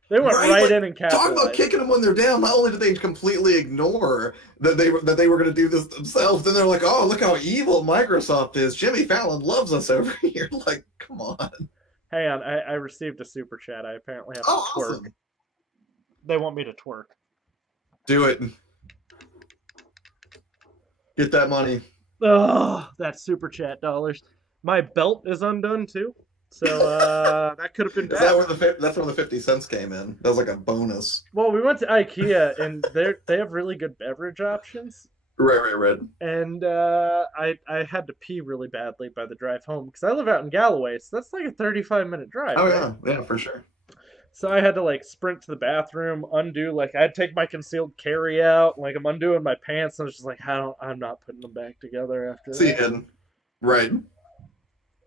They went right in and capitalized." Talk about kicking them when they're down. Not only did they completely ignore that they were going to do this themselves, then they're like, "Oh, look how evil Microsoft is. Jimmy Fallon loves us over here." Like, come on. Hang on, I received a super chat. I apparently have to twerk. Awesome. They want me to twerk. Do it. Get that money. Oh, that super chat dollars. My belt is undone too, so that could have been bad. That's where the 50 cents came in. That was like a bonus. Well, we went to IKEA and they have really good beverage options. Right. And I had to pee really badly by the drive home because I live out in Galloway, so that's like a 35-minute drive. Oh, right? Yeah, for sure. So I had to like sprint to the bathroom, undo, like I'd take my concealed carry out, like I'm undoing my pants, and I was just like, I'm not putting them back together after that. Right.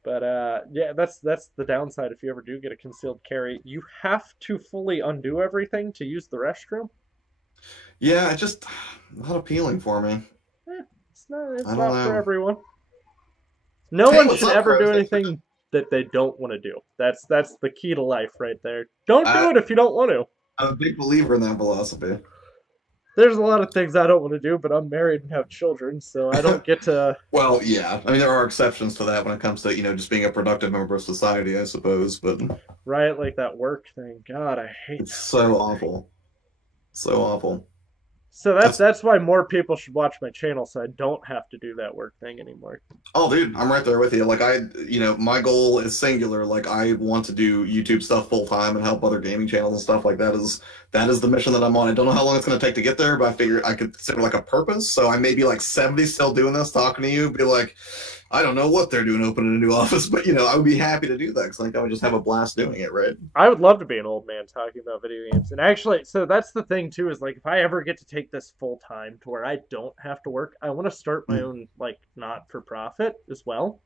But yeah, that's the downside if you ever do get a concealed carry. You have to fully undo everything to use the restroom. Yeah, it's just not appealing for me. It's not for everyone. No one should ever do anything that they don't want to do. That's the key to life right there. Don't do it if you don't want to. I'm a big believer in that philosophy. There's a lot of things I don't want to do, but I'm married and have children, so I don't get to... Well, yeah. I mean, there are exceptions to that when it comes to, just being a productive member of society, I suppose, but... Right, like that work thing. God, I hate that. It's so awful. So awful. So that's why more people should watch my channel, so I don't have to do that work thing anymore. Oh, dude, I'm right there with you. Like, my goal is singular. Like, I want to do YouTube stuff full time and help other gaming channels and stuff like that. That is the mission that I'm on. I don't know how long it's going to take to get there, but I figure I could consider like a purpose. So I may be like 70 still doing this, talking to you, be like, I don't know what they're doing opening a new office, but, I would be happy to do that because I would just have a blast doing it, right? I would love to be an old man talking about video games. And actually, so that's the thing, too, is, like, if I ever get to take this full-time to where I don't have to work, I want to start my own, like, not-for-profit as well.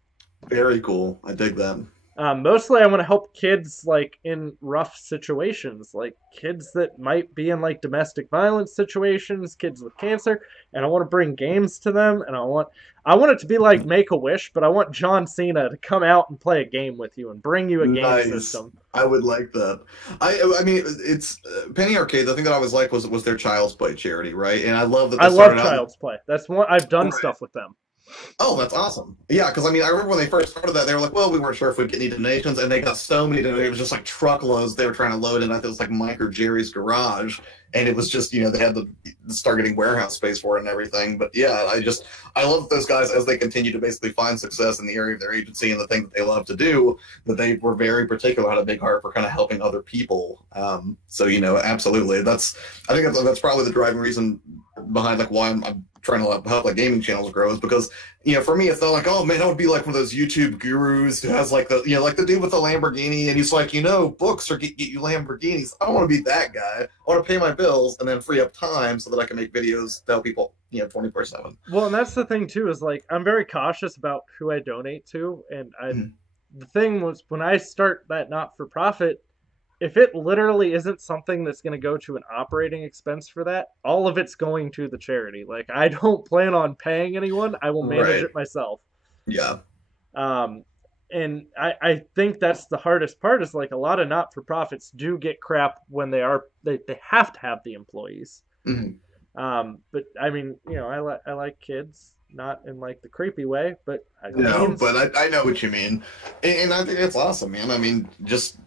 Very cool. I dig that. Mostly, I want to help kids like in rough situations, like kids that might be in like domestic violence situations, kids with cancer, and I want to bring games to them. And I want it to be like Make a Wish, but I want John Cena to come out and play a game with you and bring you a game Nice. system. I would like that. I mean, it's Penny Arcade. The thing that I always liked was their Child's Play charity, right? And I love that I they love started out. Child's Play. That's one I've done Right. stuff with them. Oh, that's awesome. Yeah, because I mean, I remember when they first started that, they were like, well, we weren't sure if we'd get any donations, and they got so many donations. It was just like truckloads they were trying to load in. I think it was like Mike or Jerry's garage, and it was just, they had to start getting warehouse space for it and everything. But yeah, I love those guys as they continue to basically find success in the area of their agency and the thing that they love to do, that they were very particular, had a big heart for kind of helping other people. So, absolutely. I think that's probably the driving reason behind like why I'm trying to help like gaming channels grow, is because for me it's not like, oh man, I would be like one of those YouTube gurus who has like the like the dude with the Lamborghini and he's like, books or get you Lamborghinis. I don't want to be that guy. I want to pay my bills and then free up time so that I can make videos to help people 24/7. Well, and that's the thing too, is like I'm very cautious about who I donate to, and the thing was when I start that not for profit, if it literally isn't something that's going to go to an operating expense for that, all of it's going to the charity. Like I don't plan on paying anyone. I will manage Right. it myself. Yeah. Um, and I think that's the hardest part, is like a lot of not-for-profits do get crap when they have to have the employees. Mhm. But I mean, I like kids, not in like the creepy way, but No, games. but I know what you mean, and I think it's awesome, man. I mean, just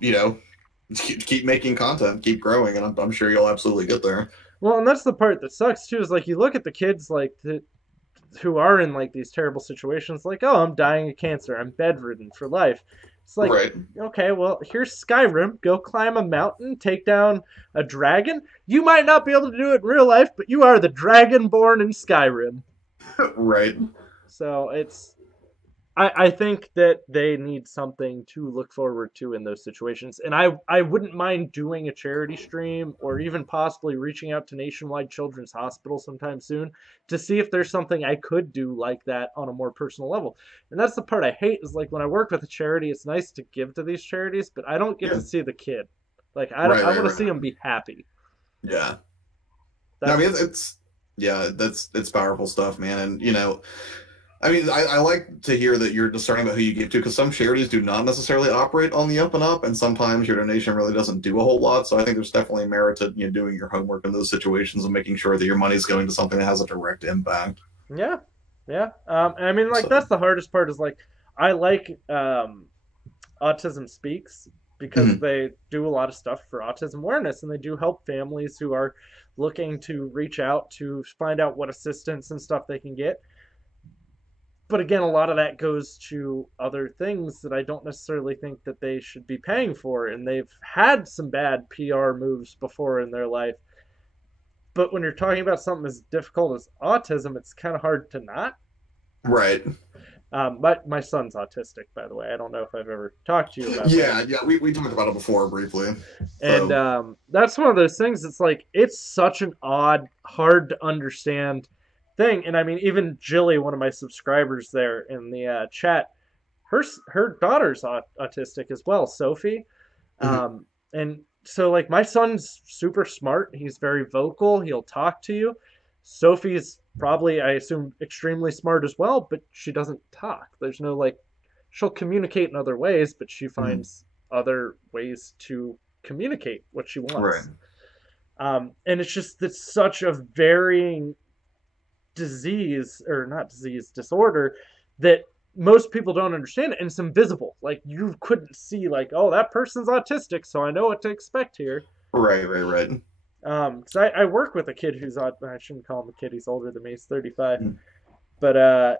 keep making content, keep growing, and I'm sure you'll absolutely get there. Well, and that's the part that sucks too, is like you look at the kids like who are in like these terrible situations, like, oh, I'm dying of cancer, I'm bedridden for life. It's like, Right. okay, well, here's Skyrim. Go climb a mountain, take down a dragon. You might not be able to do it in real life, but you are the dragon born in Skyrim. Right. So I think that they need something to look forward to in those situations. And I wouldn't mind doing a charity stream, or even possibly reaching out to Nationwide Children's Hospital sometime soon to see if there's something I could do like that on a more personal level. And that's the part I hate, is like when I work with a charity, it's nice to give to these charities, but I don't get Yeah. to see the kid. Like Right. I Right. want to see Right. him be happy. Yeah. No, I That's mean, yeah, it's powerful stuff, man. And I mean, I like to hear that you're discerning about who you give to, because some charities do not necessarily operate on the up and up, and sometimes your donation really doesn't do a whole lot. So I think there's definitely merit to doing your homework in those situations and making sure that your money's going to something that has a direct impact. Yeah, yeah. I mean, like So, that's the hardest part, is like I like Autism Speaks, because mhm. they do a lot of stuff for autism awareness, and they do help families who are looking to reach out to find out what assistance and stuff they can get. But again, a lot of that goes to other things that I don't necessarily think that they should be paying for, and they've had some bad PR moves before in their life. But when you're talking about something as difficult as autism, it's kind of hard to not. Right. My son's autistic, by the way. I don't know if I've ever talked to you about that. Yeah, yeah, we talked about it before briefly. And So, that's one of those things. It's like it's such an odd, hard to understand thing. And I mean, even Jilly, one of my subscribers there in the chat, her daughter's autistic as well, Sophie. mhm. And so like my son's super smart. He's very vocal. He'll talk to you. Sophie's probably, I assume, extremely smart as well, but she doesn't talk. There's no like, she'll communicate in other ways, but she Mhm. finds other ways to communicate what she Right. wants. And it's such a varying disease, or not disease, disorder, that most people don't understand it, and it's invisible. Like you couldn't see, like, oh, that person's autistic, so I know what to expect here. Right, right, right. Because I work with a kid who's I shouldn't call him a kid. He's older than me. He's 35. Mhm. But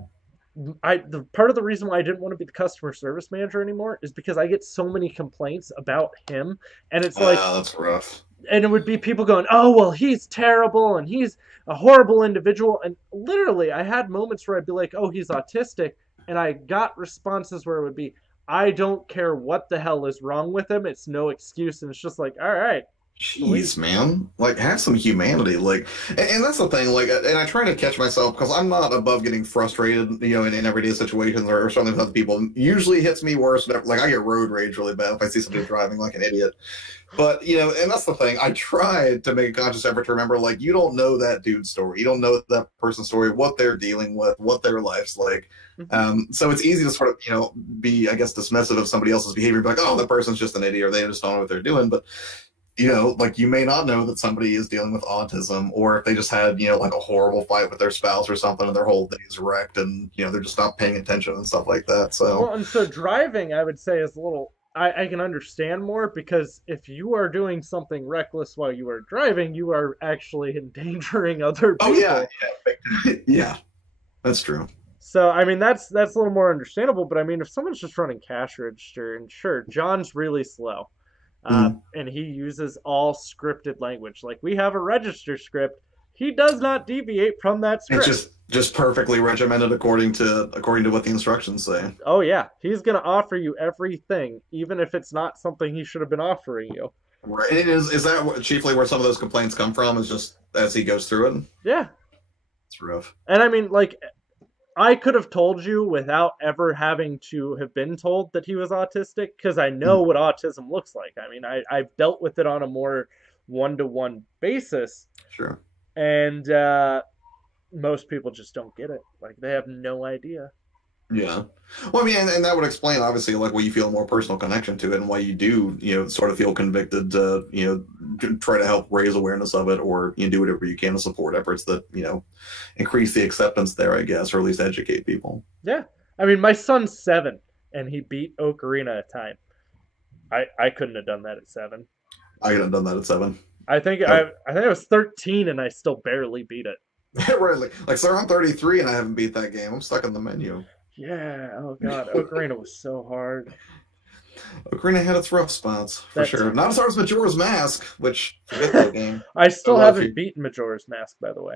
the part of the reason why I didn't want to be the customer service manager anymore is because I get so many complaints about him, and it's like, That's rough. and it would be people going, oh, well, he's terrible and he's a horrible individual. And literally, I had moments where I'd be like, oh, he's autistic. And I got responses where it would be, I don't care what the hell is wrong with him. It's no excuse. And it's just like, all right, Jeez, man. Like, have some humanity. Like, and that's the thing. Like, and I try to catch myself because I'm not above getting frustrated, in everyday situations or something with other people. Usually it hits me worse. Like, I get road rage really bad if I see somebody driving like an idiot. But, and that's the thing. I try to make a conscious effort to remember, like, you don't know that dude's story. You don't know that person's story, what they're dealing with, what their life's like. So it's easy to sort of, be, I guess, dismissive of somebody else's behavior. Be like, oh, the person's just an idiot or they just don't know what they're doing. But like you may not know that somebody is dealing with autism, or if they just had, like a horrible fight with their spouse or something and their whole day is wrecked and, they're just not paying attention and stuff like that. So, well, and so driving, I would say, is a little, I can understand more because if you are doing something reckless while you are driving, you are actually endangering other people. Oh, yeah. Yeah, that's true. So, I mean, that's a little more understandable, but I mean, if someone's just running cash register, and sure, John's really slow. And he uses all scripted language. Like, we have a register script. He does not deviate from that script. It's just perfectly regimented according to what the instructions say. Oh yeah, he's gonna offer you everything, even if it's not something he should have been offering you. Right. And is that chiefly where some of those complaints come from? Is just as he goes through it? Yeah, it's rough. And I mean, like, I could have told you without ever having to have been told that he was autistic, because I know what autism looks like. I mean, I've dealt with it on a more one-to-one basis. Sure. And most people just don't get it. Like, they have no idea. Yeah. Well, I mean, and that would explain, obviously, like, why you feel a more personal connection to it and why you do, sort of feel convicted to, try to help raise awareness of it, or do whatever you can to support efforts that, increase the acceptance there, I guess, or at least educate people. Yeah. I mean, my son's 7, and he beat Ocarina of Time. I couldn't have done that at 7. I could have done that at 7. I think I was 13, and I still barely beat it. Right. Like, sir, I'm 33, and I haven't beat that game. I'm stuck in the menu. Yeah, oh god, Ocarina was so hard. Ocarina had its rough spots, for sure. Not as hard as Majora's Mask, which, forget that game. I still haven't beaten Majora's Mask, by the way.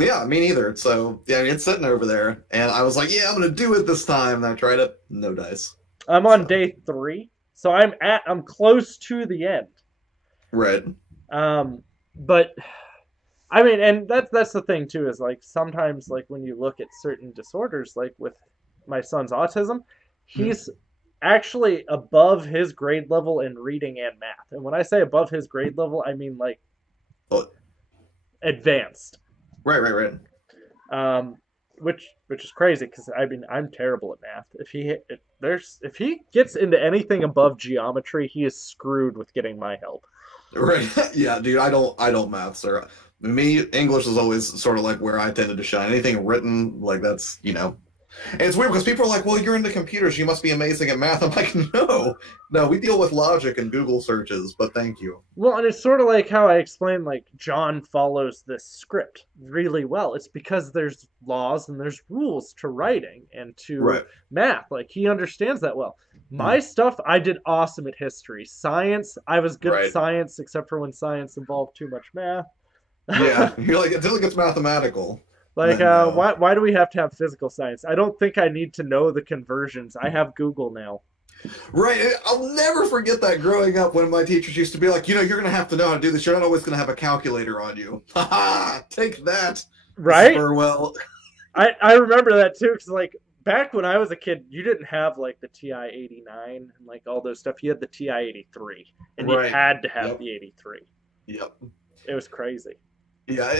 Yeah, me neither. So, yeah, it's sitting over there, and I was like, yeah, I'm going to do it this time, and I tried it, no dice. I'm on day 3, so I'm close to the end. Right. But... I mean, and that's the thing too, is like sometimes, like, when you look at certain disorders, like with my son's autism, he's actually above his grade level in reading and math. And when I say above his grade level, I mean like advanced. Right. Which is crazy, because I mean, I'm terrible at math. If he gets into anything above geometry, he is screwed with getting my help. Right. Yeah, dude, I don't math, sir. Me, English is always sort of like where I tended to shine. Anything written, like, that's, And it's weird because people are like, well, you're into computers, you must be amazing at math. I'm like, no, we deal with logic and Google searches, but thank you. Well, and it's sort of like how I explained, like, John follows this script really well. It's because there's laws and there's rules to writing and to math. Like, he understands that well. My stuff, I did awesome at history. Science, I was good at science, except for when science involved too much math. Yeah, you're like, until it gets mathematical. Like, why do we have to have physical science? I don't think I need to know the conversions. I have Google now. Right. I'll never forget that growing up when my teachers used to be like, you're going to have to know how to do this. You're not always going to have a calculator on you. Ha ha! Take that. Right? Well. I remember that too, because, like, back when I was a kid, you didn't have, like, the TI-89 and, like, all those stuff. You had the TI-83, and you had to have the 83. Yep. It was crazy. Yeah,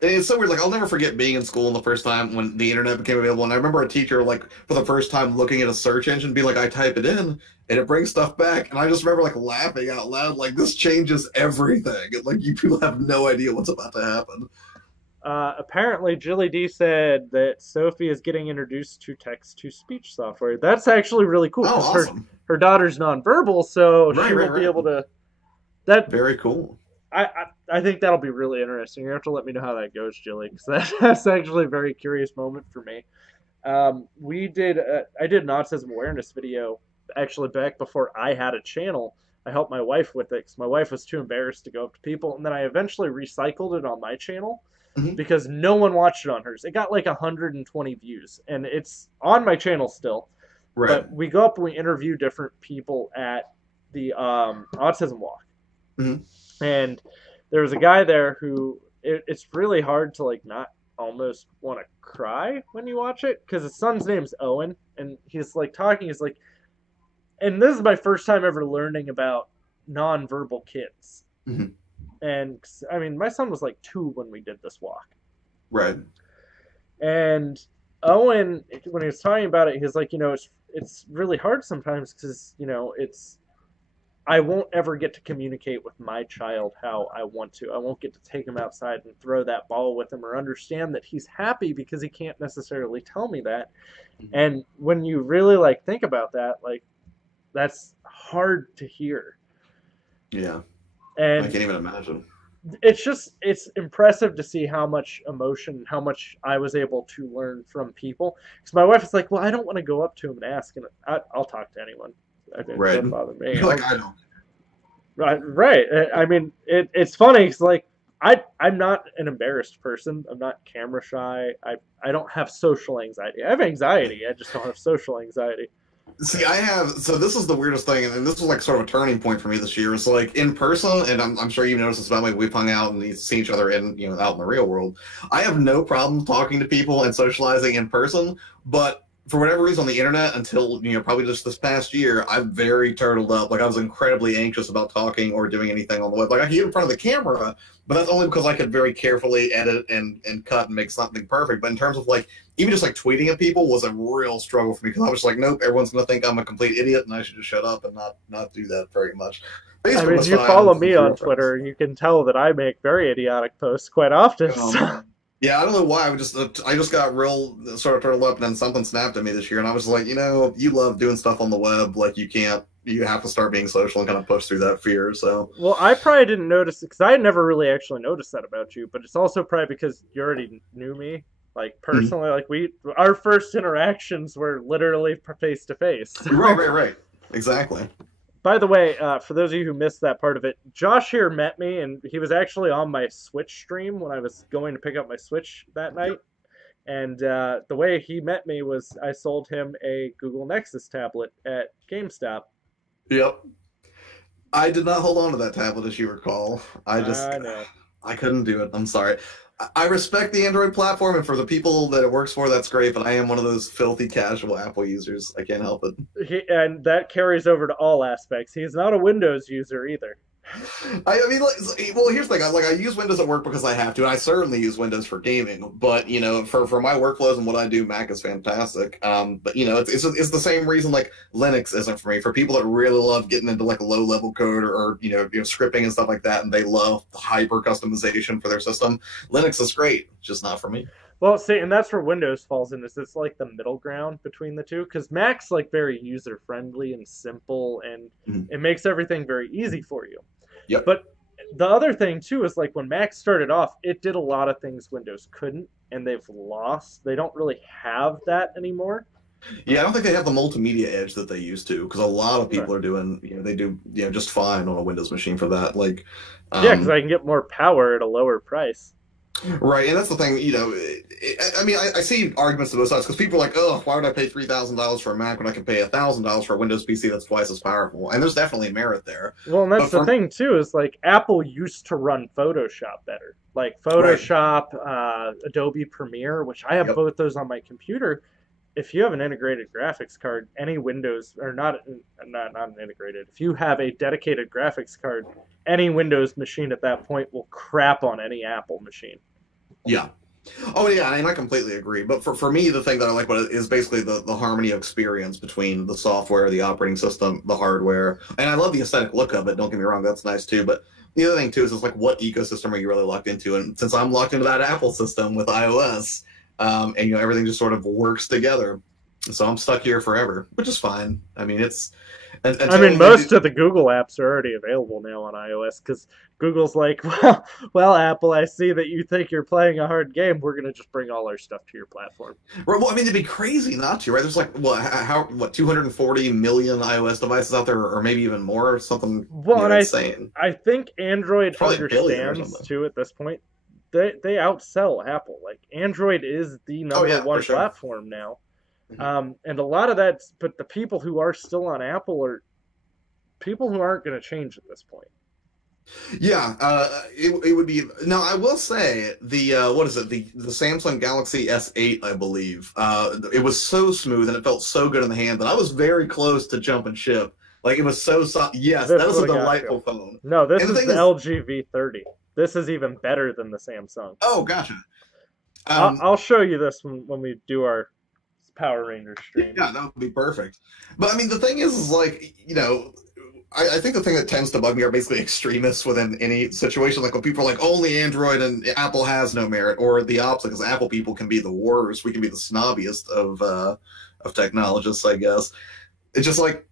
it's so weird. Like, I'll never forget being in school the first time when the internet became available, and I remember a teacher, like, for the first time looking at a search engine, being like, I type it in, and it brings stuff back, and I just remember, like, laughing out loud, like, this changes everything. Like, you people have no idea what's about to happen. Apparently, Jilly D said that Sophie is getting introduced to text-to-speech software. That's actually really cool. Oh, awesome. Her daughter's nonverbal, so she will be able to... Very coul. I think that'll be really interesting. You have to let me know how that goes, Jilly, because that's actually a very curious moment for me. I did an autism awareness video actually back before I had a channel. I helped my wife with it because my wife was too embarrassed to go up to people, and then I eventually recycled it on my channel because no one watched it on hers. It got like 120 views, and it's on my channel still. Right. But we go up and we interview different people at the autism walk. Mm-hmm. And there was a guy there who it's really hard to like not almost want to cry when you watch it because his son's name's Owen, and he's like talking. He's like, and this is my first time ever learning about nonverbal kids. Mm-hmm. And I mean, my son was like 2 when we did this walk. Right. And Owen, when he was talking about it, he's like, it's really hard sometimes because I won't ever get to communicate with my child how I want to. I won't get to take him outside and throw that ball with him or understand that he's happy because he can't necessarily tell me that. Mm-hmm. And when you really like think about that, like that's hard to hear. Yeah. And I can't even imagine. It's impressive to see how much emotion, how much I was able to learn from people. Because my wife is like, well, I don't want to go up to him and ask, and I'll talk to anyone. It doesn't bother me. You're like, I don't. Right. I mean, it's funny because like I'm not an embarrassed person. I'm not camera shy. I don't have social anxiety. I have anxiety. I just don't have social anxiety. See, so this is the weirdest thing, and this was like sort of a turning point for me this year. It's like in person, and I'm sure you've noticed this about me. We've hung out and seen each other out in the real world. I have no problem talking to people and socializing in person, but for whatever reason on the internet, until probably just this past year, I'm very turtled up. Like I was incredibly anxious about talking or doing anything on the web. Like I could get in front of the camera, but that's only because I could very carefully edit and cut and make something perfect. But in terms of like even just like tweeting at people was a real struggle for me because I was like, nope, everyone's gonna think I'm a complete idiot and I should just shut up and not do that very much. I mean, you follow me on Twitter, and you can tell that I make very idiotic posts quite often. Yeah, I don't know why. I just got real sort of turtled up, and then something snapped at me this year, and I was like, you love doing stuff on the web, like you have to start being social and kind of push through that fear. So, well, I probably didn't notice it because I never really actually noticed that about you, but it's also probably because you already knew me, like personally. Mm-hmm. Like our first interactions were literally face to face. Right, exactly. By the way, for those of you who missed that part of it, Josh here met me, and he was actually on my Switch stream when I was going to pick up my Switch that night. And the way he met me was I sold him a Google Nexus tablet at GameStop. Yep. I did not hold on to that tablet, as you recall. I know. I couldn't do it. I'm sorry. I respect the Android platform, and for the people that it works for, that's great, but I am one of those filthy casual Apple users. I can't help it. And that carries over to all aspects. He's not a Windows user either. I mean, well, here's the thing. I use Windows at work because I have to, and I certainly use Windows for gaming. But for my workflows and what I do, Mac is fantastic. But it's the same reason like Linux isn't for me. For people that really love getting into like low level code or scripting and stuff like that, and they love the hyper customization for their system, Linux is great. Just not for me. Well, see, and that's where Windows falls in. Is it's like the middle ground between the two? Because Mac's like very user friendly and simple, and it makes everything very easy for you. Yep. But the other thing too is like when Mac started off, it did a lot of things Windows couldn't, and they've lost. They don't really have that anymore. Yeah, I don't think they have the multimedia edge that they used to, because a lot of people are doing, they do, just fine on a Windows machine for that. Like, yeah, because I can get more power at a lower price. Right, and that's the thing, I mean, I see arguments to both sides, because people are like, oh, why would I pay $3,000 for a Mac when I can pay $1,000 for a Windows PC that's twice as powerful? And there's definitely merit there. Well, and that's the thing, too, is like Apple used to run Photoshop better. Like Photoshop, Adobe Premiere, which I have both those on my computer. If you have an integrated graphics card, any Windows, or not an integrated, if you have a dedicated graphics card, any Windows machine at that point will crap on any Apple machine. Yeah. Oh, yeah, and I completely agree. But for me, the thing that I like about it is basically the harmony of experience between the software, the operating system, the hardware. And I love the aesthetic look of it, don't get me wrong, that's nice too. But the other thing, too, is it's like, what ecosystem are you really locked into? And since I'm locked into that Apple system with iOS, and everything just sort of works together. So I'm stuck here forever, which is fine. I mean, it's... most of the Google apps are already available now on iOS, because Google's like, well, Apple, I see that you think you're playing a hard game. We're going to just bring all our stuff to your platform. Well, I mean, it'd be crazy not to, right? There's like, 240 million iOS devices out there, or maybe even more, or something insane. I think Android understands, too, at this point. They outsell Apple. Like, Android is the number one platform now. And a lot of that, but the people who are still on Apple are people who aren't going to change at this point. Yeah, it would be. Now, I will say the what is it? The Samsung Galaxy S8, I believe. It was so smooth and it felt so good in the hand that I was very close to jumping ship. Like it was so soft. Yes, This that was would a have got delightful you. phone. No, this And the is thing the is, LG V30. This is even better than the Samsung. oh, gotcha. I'll show you this when we do our Power Ranger stream. Yeah, that would be perfect. But I mean, the thing is like, I think the thing that tends to bug me are basically extremists within any situation. Like when people are like, only Android and Apple has no merit, or the opposite, because Apple people can be the worst. We can be the snobbiest of technologists, I guess. It's just like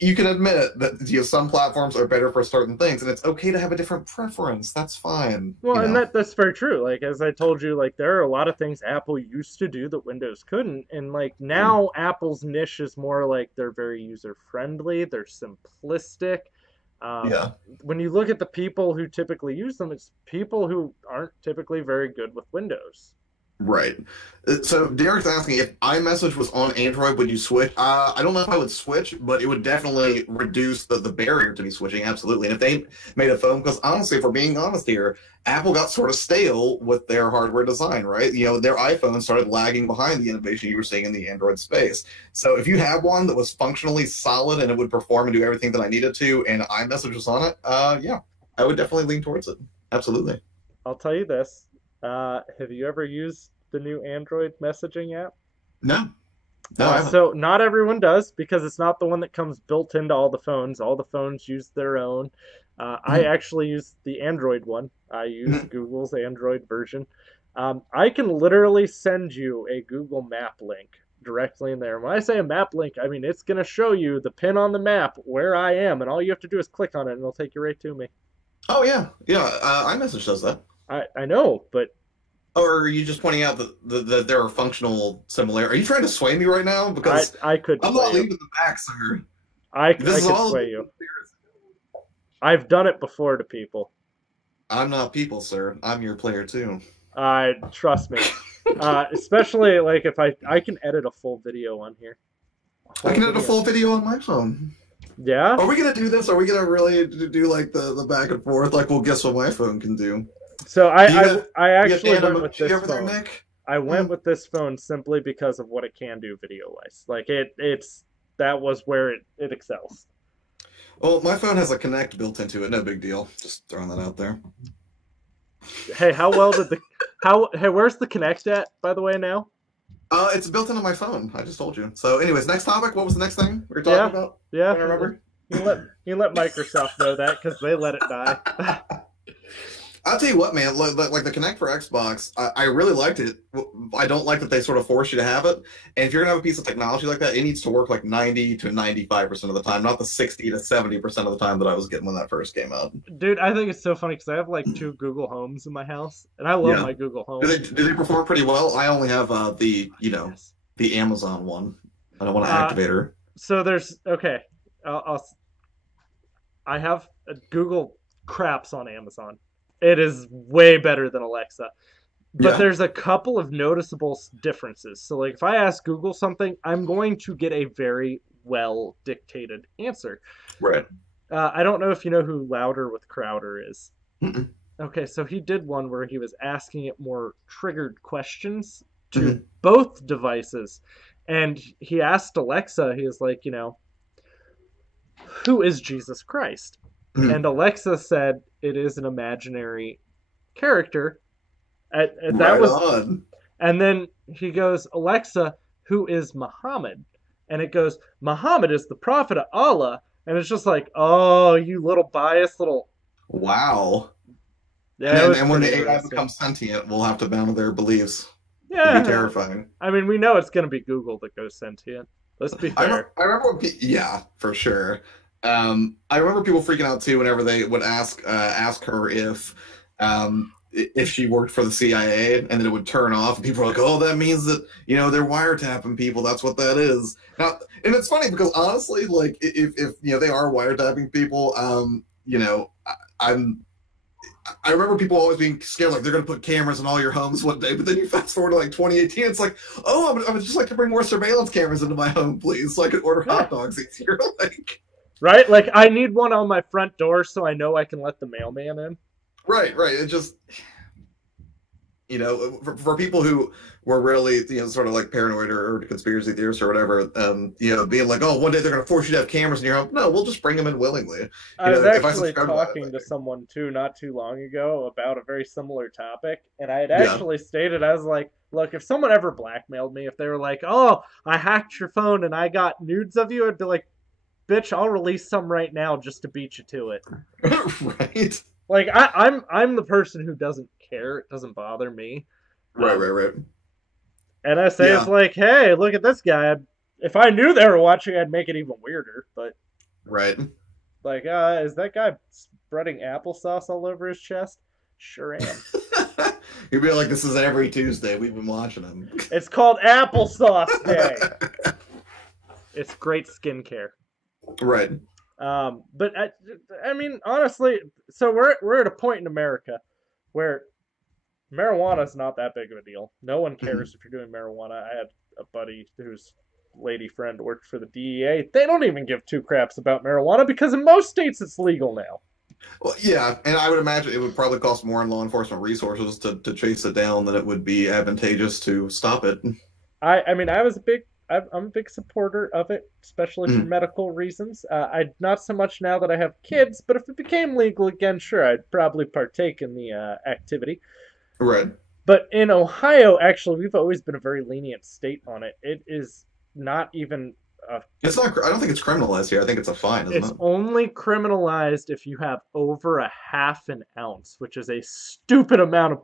you can admit that some platforms are better for certain things, and it's okay to have a different preference. That's fine. Well, and that's very true. Like as I told you, like there are a lot of things Apple used to do that Windows couldn't, and like now Apple's niche is more like they're very user friendly, they're simplistic. Yeah. When you look at the people who typically use them, it's people who aren't typically very good with Windows. Right. So Derek's asking if iMessage was on Android, would you switch? I don't know if I would switch, but it would definitely reduce the barrier to me switching. Absolutely. And if they made a phone, because honestly, if we're being honest here, Apple got sort of stale with their hardware design, right? Their iPhone started lagging behind the innovation you were seeing in the Android space. So if you have one that was functionally solid and it would perform and do everything that I needed to, and iMessage was on it, yeah, I would definitely lean towards it. Absolutely. I'll tell you this. Have you ever used the new Android messaging app? No. No, I haven't. So not everyone does because it's not the one that comes built into all the phones. All the phones use their own. I actually use the Android one. I use Google's Android version. I can literally send you a Google Map link directly in there. When I say a map link, I mean it's going to show you the pin on the map where I am, and all you have to do is click on it, and it'll take you right to me. Oh, yeah. Yeah, iMessage does that. I know, but... Or are you just pointing out that there are functional similarities? Are you trying to sway me right now? Because I could I'm not leaving the back, sir. I could sway you. I've done it before to people. I'm not people, sir. I'm your player, too. Trust me. Especially, like, if I can edit a full video on here. I can edit a full video on my phone. Yeah? Are we going to do this? Are we going to really do, like, the back and forth? Like, well, guess what my phone can do? So I actually went with this phone. There, Nick? I went with this phone simply because of what it can do video-wise. Like, that was where it excels. Well, my phone has a Kinect built into it. No big deal. Just throwing that out there. Hey, how well did hey, where's the Kinect at, by the way, now? It's built into my phone. I just told you. So, anyways, next topic. What was the next thing we were talking about? Yeah. I remember. You let Microsoft know that because they let it die. I'll tell you what, man. Like the Kinect for Xbox, I really liked it. I don't like that they sort of force you to have it. And if you're gonna have a piece of technology like that, it needs to work like 90 to 95% of the time, not the 60 to 70% of the time that I was getting when that first came out. Dude, I think it's so funny because I have like 2 Google Homes in my house, and I love my Google Home. Do they perform pretty well? I only have the Amazon one. I don't want to activate her. So there's I have Google craps on Amazon. It is way better than Alexa. But there's a couple of noticeable differences. So, like, if I ask Google something, I'm going to get a very well-dictated answer. Right. I don't know if you know who Louder with Crowder is. Mm-mm. Okay, so he did one where he was asking it more triggered questions to both devices. And he asked Alexa, he was like, who is Jesus Christ? And Alexa said it is an imaginary character. And then he goes, Alexa, who is Muhammad? And it goes, Muhammad is the prophet of Allah. And it's just like, oh, you little biased little... Wow. Yeah, and when the AI becomes sentient, we'll have to bow to their beliefs. Yeah. It'll be terrifying. I mean, we know it's going to be Google that goes sentient. Let's be fair. I remember yeah, for sure. I remember people freaking out too whenever they would ask her if she worked for the CIA, and then it would turn off, and people were like, "Oh, that means that they're wiretapping people. That's what that is." Now, and it's funny because honestly, like if they are wiretapping people, I remember people always being scared, like they're going to put cameras in all your homes one day. But then you fast forward to like 2018, it's like, oh, I would just like to bring more surveillance cameras into my home, please, so I could order hot dogs easier. Like. Right? Like, I need one on my front door so I know I can let the mailman in. Right. It just, for people who were really, sort of like paranoid or conspiracy theorists or whatever, being like, oh, one day they're going to force you to have cameras in your home. No, we'll just bring them in willingly. I was actually talking to someone, too, not too long ago about a very similar topic, and I had actually stated, I was like, look, if someone ever blackmailed me, if they were like, oh, I hacked your phone and I got nudes of you, I'd be like, bitch, I'll release some right now just to beat you to it. Right. Like, I'm the person who doesn't care. It doesn't bother me. Right. NSA is like, hey, look at this guy. If I knew they were watching, I'd make it even weirder. But right. Like, is that guy spreading applesauce all over his chest? Sure am. You'd be like, this is every Tuesday. We've been watching him. It's called Applesauce Day. It's great skincare. Right. But I mean, honestly, so we're at a point in America where marijuana is not that big of a deal. No one cares if you're doing marijuana. I had a buddy whose lady friend worked for the DEA. They don't even give two craps about marijuana because in most states it's legal now. Well, yeah, and I would imagine it would probably cost more in law enforcement resources to chase it down than it would be advantageous to stop it. I mean, I'm a big supporter of it, especially for medical reasons. I not so much now that I have kids, but if it became legal again, sure, I'd probably partake in the activity. Right. But in Ohio, actually, we've always been a very lenient state on it. It is not even it's not. I don't think it's criminalized here. I think it's a fine, isn't it? It's only criminalized if you have over a half an ounce, which is a stupid amount of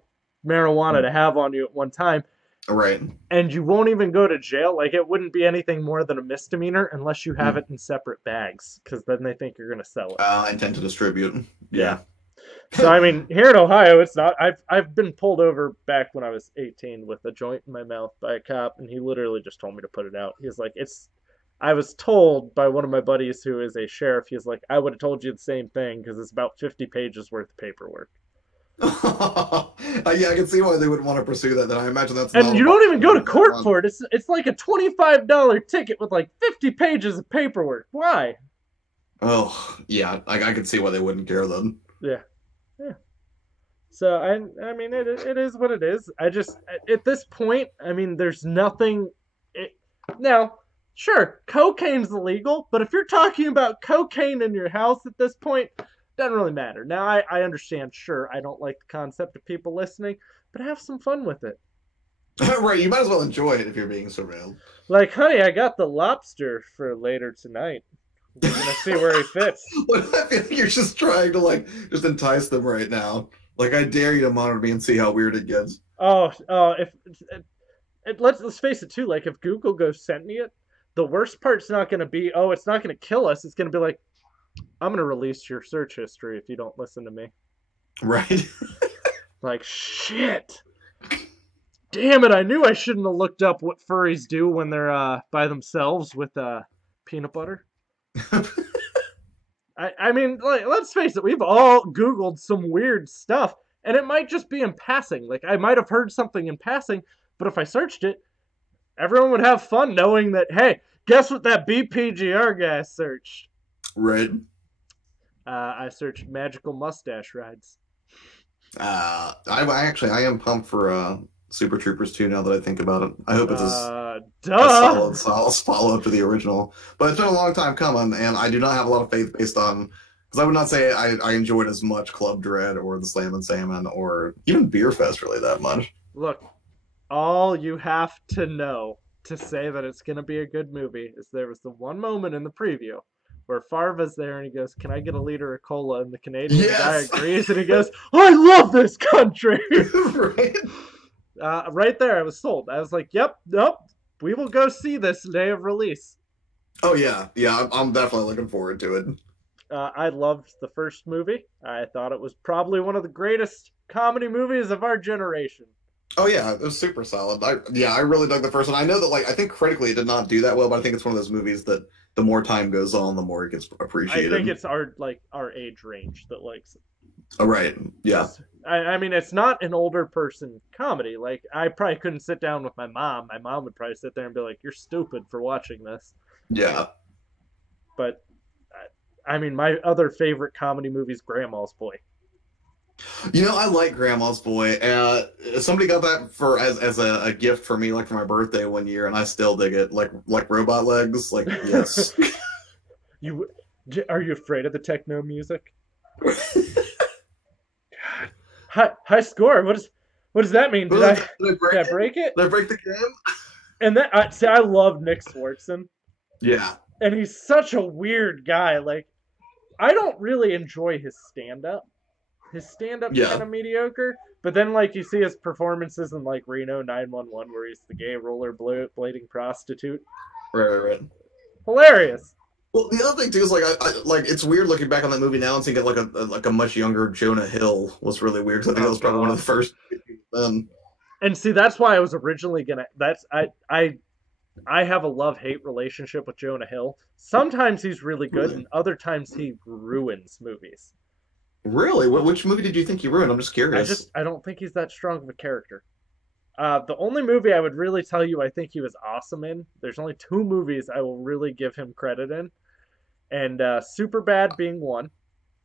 marijuana to have on you at one time. Right. And you won't even go to jail. Like, it wouldn't be anything more than a misdemeanor unless you have it in separate bags, because then they think you're going to sell it. Intent to distribute. Yeah. So, I mean, here in Ohio, it's not. I've been pulled over back when I was 18 with a joint in my mouth by a cop, and he literally just told me to put it out. He's like, I was told by one of my buddies who is a sheriff, he's like, I would have told you the same thing because it's about 50 pages worth of paperwork. Yeah, I can see why they wouldn't want to pursue that. Then I imagine that's. And you don't even go to court for it. It's like a $25 ticket with like 50 pages of paperwork. Why? Oh yeah, I can see why they wouldn't care then. Yeah. So I mean, it is what it is. I just at this point, I mean, there's nothing. Now, sure, cocaine's illegal, but if you're talking about cocaine in your house at this point, doesn't really matter. Now, I understand, sure, I don't like the concept of people listening, but have some fun with it. Right, you might as well enjoy it if you're being surveilled. Like, honey, I got the lobster for later tonight. We're going to see where he fits. I feel like you're just trying to, just entice them right now. Like, I dare you to monitor me and see how weird it gets. Let's face it, too, like, if Google goes send me it, the worst part's not going to be, it's not going to kill us. It's going to be like, I'm going to release your search history if you don't listen to me. Right. Like, shit. Damn it, I knew I shouldn't have looked up what furries do when they're by themselves with peanut butter. I mean, let's face it, we've all Googled some weird stuff, and it might just be in passing. Like, I might have heard something in passing, but if I searched it, everyone would have fun knowing that, hey, guess what that BPGR guy searched? Right. I searched magical mustache rides. I am pumped for Super Troopers 2 now that I think about it. I hope it's a solid follow-up to the original. But it's been a long time coming, and I do not have a lot of faith based on... Because I would not say I enjoyed as much Club Dread or the Slam and Salmon or even Beer Fest really that much. Look, all you have to know to say that it's going to be a good movie is there was the one moment in the preview where Farva's there and he goes, "Can I get a liter of cola?" And the Canadian guy agrees and he goes, "I love this country!" Right? Right there, I was sold. I was like, yep, we will go see this day of release. Oh, yeah. Yeah, I'm definitely looking forward to it. I loved the first movie. I thought it was probably one of the greatest comedy movies of our generation. Oh, yeah, it was super solid. I really dug the first one. I know that, I think critically it did not do that well, but I think it's one of those movies that the more time goes on, the more it gets appreciated. I think it's our age range that likes it. Oh, right. Yeah. I mean, it's not an older person comedy. Like, I probably couldn't sit down with my mom. My mom would probably sit there and be like, "You're stupid for watching this." Yeah. But I mean, my other favorite comedy movie is Grandma's Boy. I like Grandma's Boy. Somebody got that for as a gift for me, like for my birthday one year, and I still dig it. Like robot legs, like yes. You are you afraid of the techno music? High score. What does that mean? Did I break it? Did I break the game? And then I love Nick Swartzen. Yeah. And he's such a weird guy. Like, I don't really enjoy his stand-up. His stand-up's kind of mediocre. But then, like, you see his performances in, like, Reno 911, where he's the gay rollerblading prostitute. Right. Hilarious. Well, the other thing too is like it's weird looking back on that movie now and seeing like a much younger Jonah Hill was really weird because I think that was probably one of the first. And see, that's why I was originally gonna. I have a love-hate relationship with Jonah Hill. Sometimes he's really good, and other times he ruins movies. Really? Which movie did you think he ruined? I'm just curious. I don't think he's that strong of a character. The only movie I would really tell you I think he was awesome in. There's only 2 movies I will really give him credit in, and Superbad being one.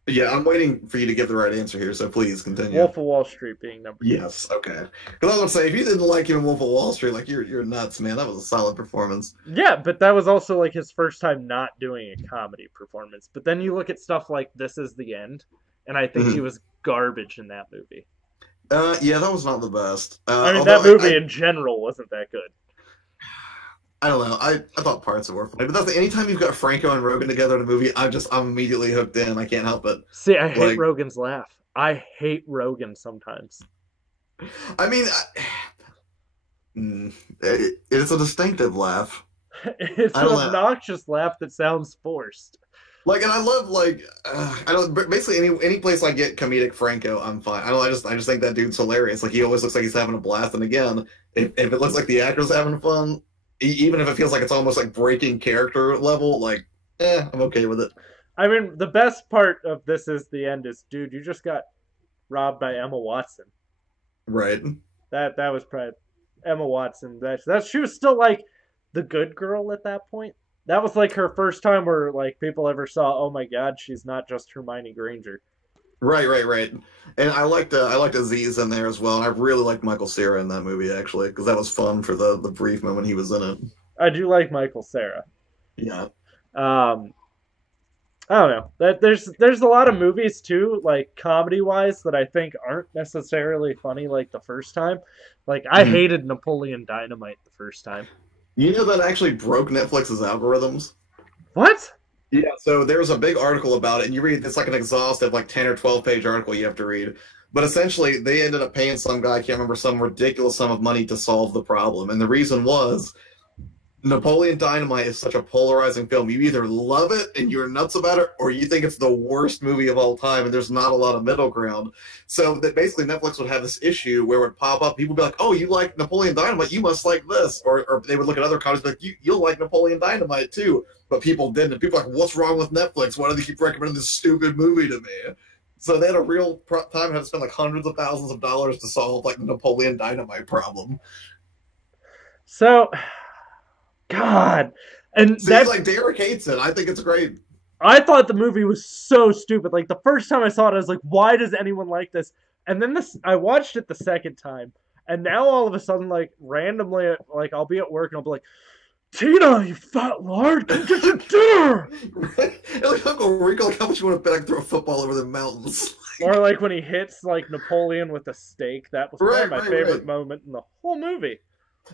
Yeah, I'm waiting for you to give the right answer here, so please continue. Wolf of Wall Street being number 2. Yes, okay. Because I was going to say, if you didn't like him in Wolf of Wall Street, like you're nuts, man. That was a solid performance. Yeah, but that was also like his first time not doing a comedy performance. But then you look at stuff like This Is the End, and I think he was garbage in that movie. Yeah, that was not the best. I mean, that movie in general wasn't that good. I don't know. I thought parts of it were funny, but that's anytime you've got Franco and Rogan together in a movie, I'm immediately hooked in. I can't help it. See, I hate Rogan's laugh. I hate Rogan sometimes. I mean, it's a distinctive laugh. It's an obnoxious laugh that sounds forced. Like, and I love I don't basically any place I get comedic Franco, I'm fine. I just think that dude's hilarious. Like he always looks like he's having a blast. And again, if it looks like the actor's having fun, even if it feels like it's almost like breaking character level, like, I'm okay with it. I mean, the best part of This Is the End is, dude, you just got robbed by Emma Watson. Right. That was probably Emma Watson. That she was still like the good girl at that point. That was like her first time where like people ever saw, oh my god, she's not just Hermione Granger. Right. And I liked Aziz in there as well. And I really liked Michael Cera in that movie actually, because that was fun for the brief moment he was in it. I do like Michael Cera. Yeah. I don't know. There's a lot of movies too, like comedy wise, that I think aren't necessarily funny like the first time. Like I hated Napoleon Dynamite the first time. You know that actually broke Netflix's algorithms? What? Yeah, so there's a big article about it, and you read, it's like an exhaustive, like 10 or 12 page article you have to read. But essentially, they ended up paying some guy, I can't remember, some ridiculous sum of money to solve the problem. And the reason was, Napoleon Dynamite is such a polarizing film. You either love it and you're nuts about it, or you think it's the worst movie of all time, and there's not a lot of middle ground. So that basically Netflix would have this issue where it would pop up. People would be like, oh, you like Napoleon Dynamite, you must like this. Or they would look at other comments and be like, you'll like Napoleon Dynamite too. But people didn't. And people are like, what's wrong with Netflix? Why do they keep recommending this stupid movie to me? So they had a real time, had to spend like hundreds of thousands of dollars to solve like the Napoleon Dynamite problem. So... God, and seems like Derek hates it. I think it's great. I thought the movie was so stupid. Like the first time I saw it, I was like, "Why does anyone like this?" And then I watched it the second time, and now all of a sudden, like randomly, like I'll be at work and I'll be like, "Tina, you fat lard, come get your dinner." Like Uncle Rico, like how much you want to bet I can throw a football over the mountains? Or like when he hits like Napoleon with a stake. That was probably my favorite moment in the whole movie.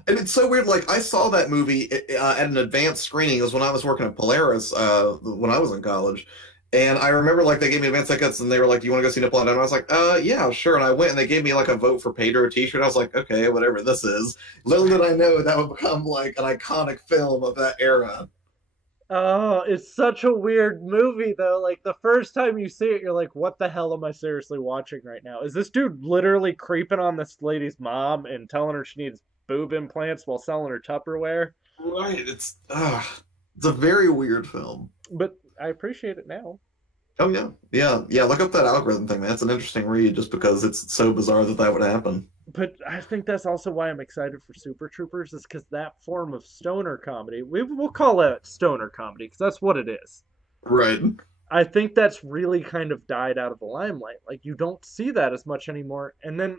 And it's so weird, like, I saw that movie at an advanced screening. It was when I was working at Polaris, when I was in college. And I remember, like, they gave me advance tickets, and they were like, do you want to go see Napoleon? And I was like, yeah, sure. And I went, and they gave me, like, a vote for Pedro t-shirt. I was like, okay, whatever this is. Little did I know that would become, like, an iconic film of that era. Oh, it's such a weird movie, though. Like, the first time you see it, you're like, what the hell am I seriously watching right now? Is this dude literally creeping on this lady's mom and telling her she needs boob implants while selling her Tupperware? Right. It's a very weird film. But I appreciate it now. Oh, yeah. Look up that algorithm thing, man. It's an interesting read just because it's so bizarre that would happen. But I think that's also why I'm excited for Super Troopers, is because that form of stoner comedy, we'll call it stoner comedy, because that's what it is. Right. I think that's really kind of died out of the limelight. Like you don't see that as much anymore. And then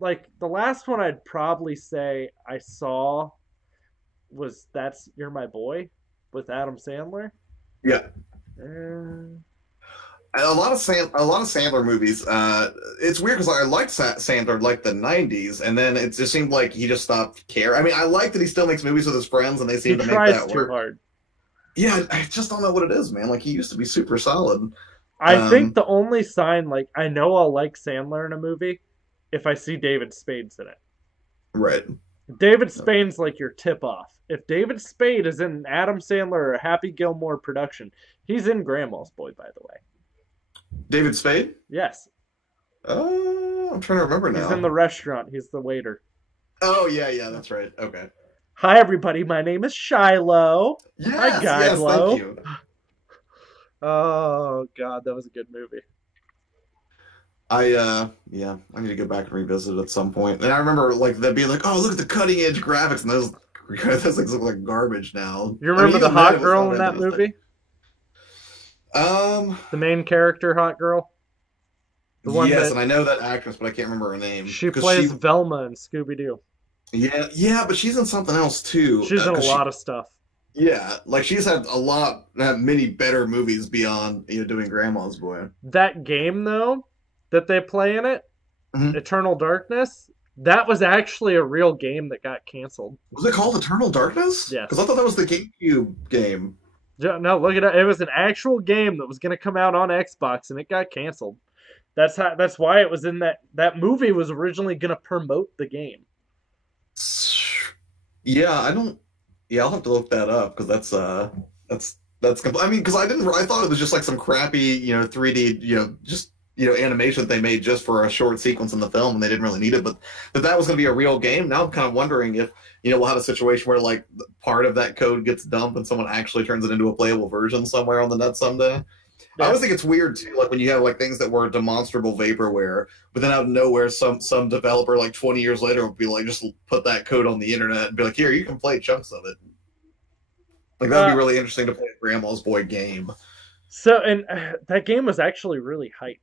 like the last one I'd probably say I saw was That's You're My Boy with Adam Sandler. Yeah. Uh, A lot of Sandler movies. It's weird because I liked Sandler like the '90s, and then it just seemed like he just stopped caring. I mean, I like that he still makes movies with his friends, and they seem to make that work. Too hard. Yeah, I just don't know what it is, man. Like he used to be super solid. I think the only sign, like I know I'll like Sandler in a movie if I see David Spade's in it. Right. David Spade's like your tip off. If David Spade is in an Adam Sandler or a Happy Gilmore production, he's in Grandma's Boy, by the way. David Spade? Yes. I'm trying to remember now. He's in the restaurant. He's the waiter. Oh, yeah, that's right. Okay. Hi, everybody. My name is Shiloh. Yes, Hi, yes, thank you. Oh, God, that was a good movie. I need to go back and revisit it at some point. And I remember, like, they'd be like, oh, look at the cutting-edge graphics, and those things look like garbage now. You remember the hot girl in that movie? The main character, hot girl? Yes, and I know that actress, but I can't remember her name. She plays Velma in Scooby-Doo. Yeah, but she's in something else, too. She's in a lot of stuff. Yeah, like she's had many better movies beyond, doing Grandma's Boy. That game, though, that they play in it, Eternal Darkness, that was actually a real game that got canceled. Was it called Eternal Darkness? Yes. Because I thought that was the GameCube game. No, look at it. It was an actual game that was going to come out on Xbox, and it got canceled. That's why it was in that movie was originally going to promote the game. Yeah, I'll have to look that up because that's I mean, because I thought it was just like some crappy 3D animation they made just for a short sequence in the film, and they didn't really need it, but that was going to be a real game. Now I'm kind of wondering if we'll have a situation where like part of that code gets dumped and someone actually turns it into a playable version somewhere on the net someday. Yeah. I always think it's weird too, like when you have like things that were demonstrable vaporware, but then out of nowhere, some developer like 20 years later would be like, just put that code on the internet and be like, here, you can play chunks of it. Like that'd be really interesting to play a Grandma's Boy game. So, and that game was actually really hyped.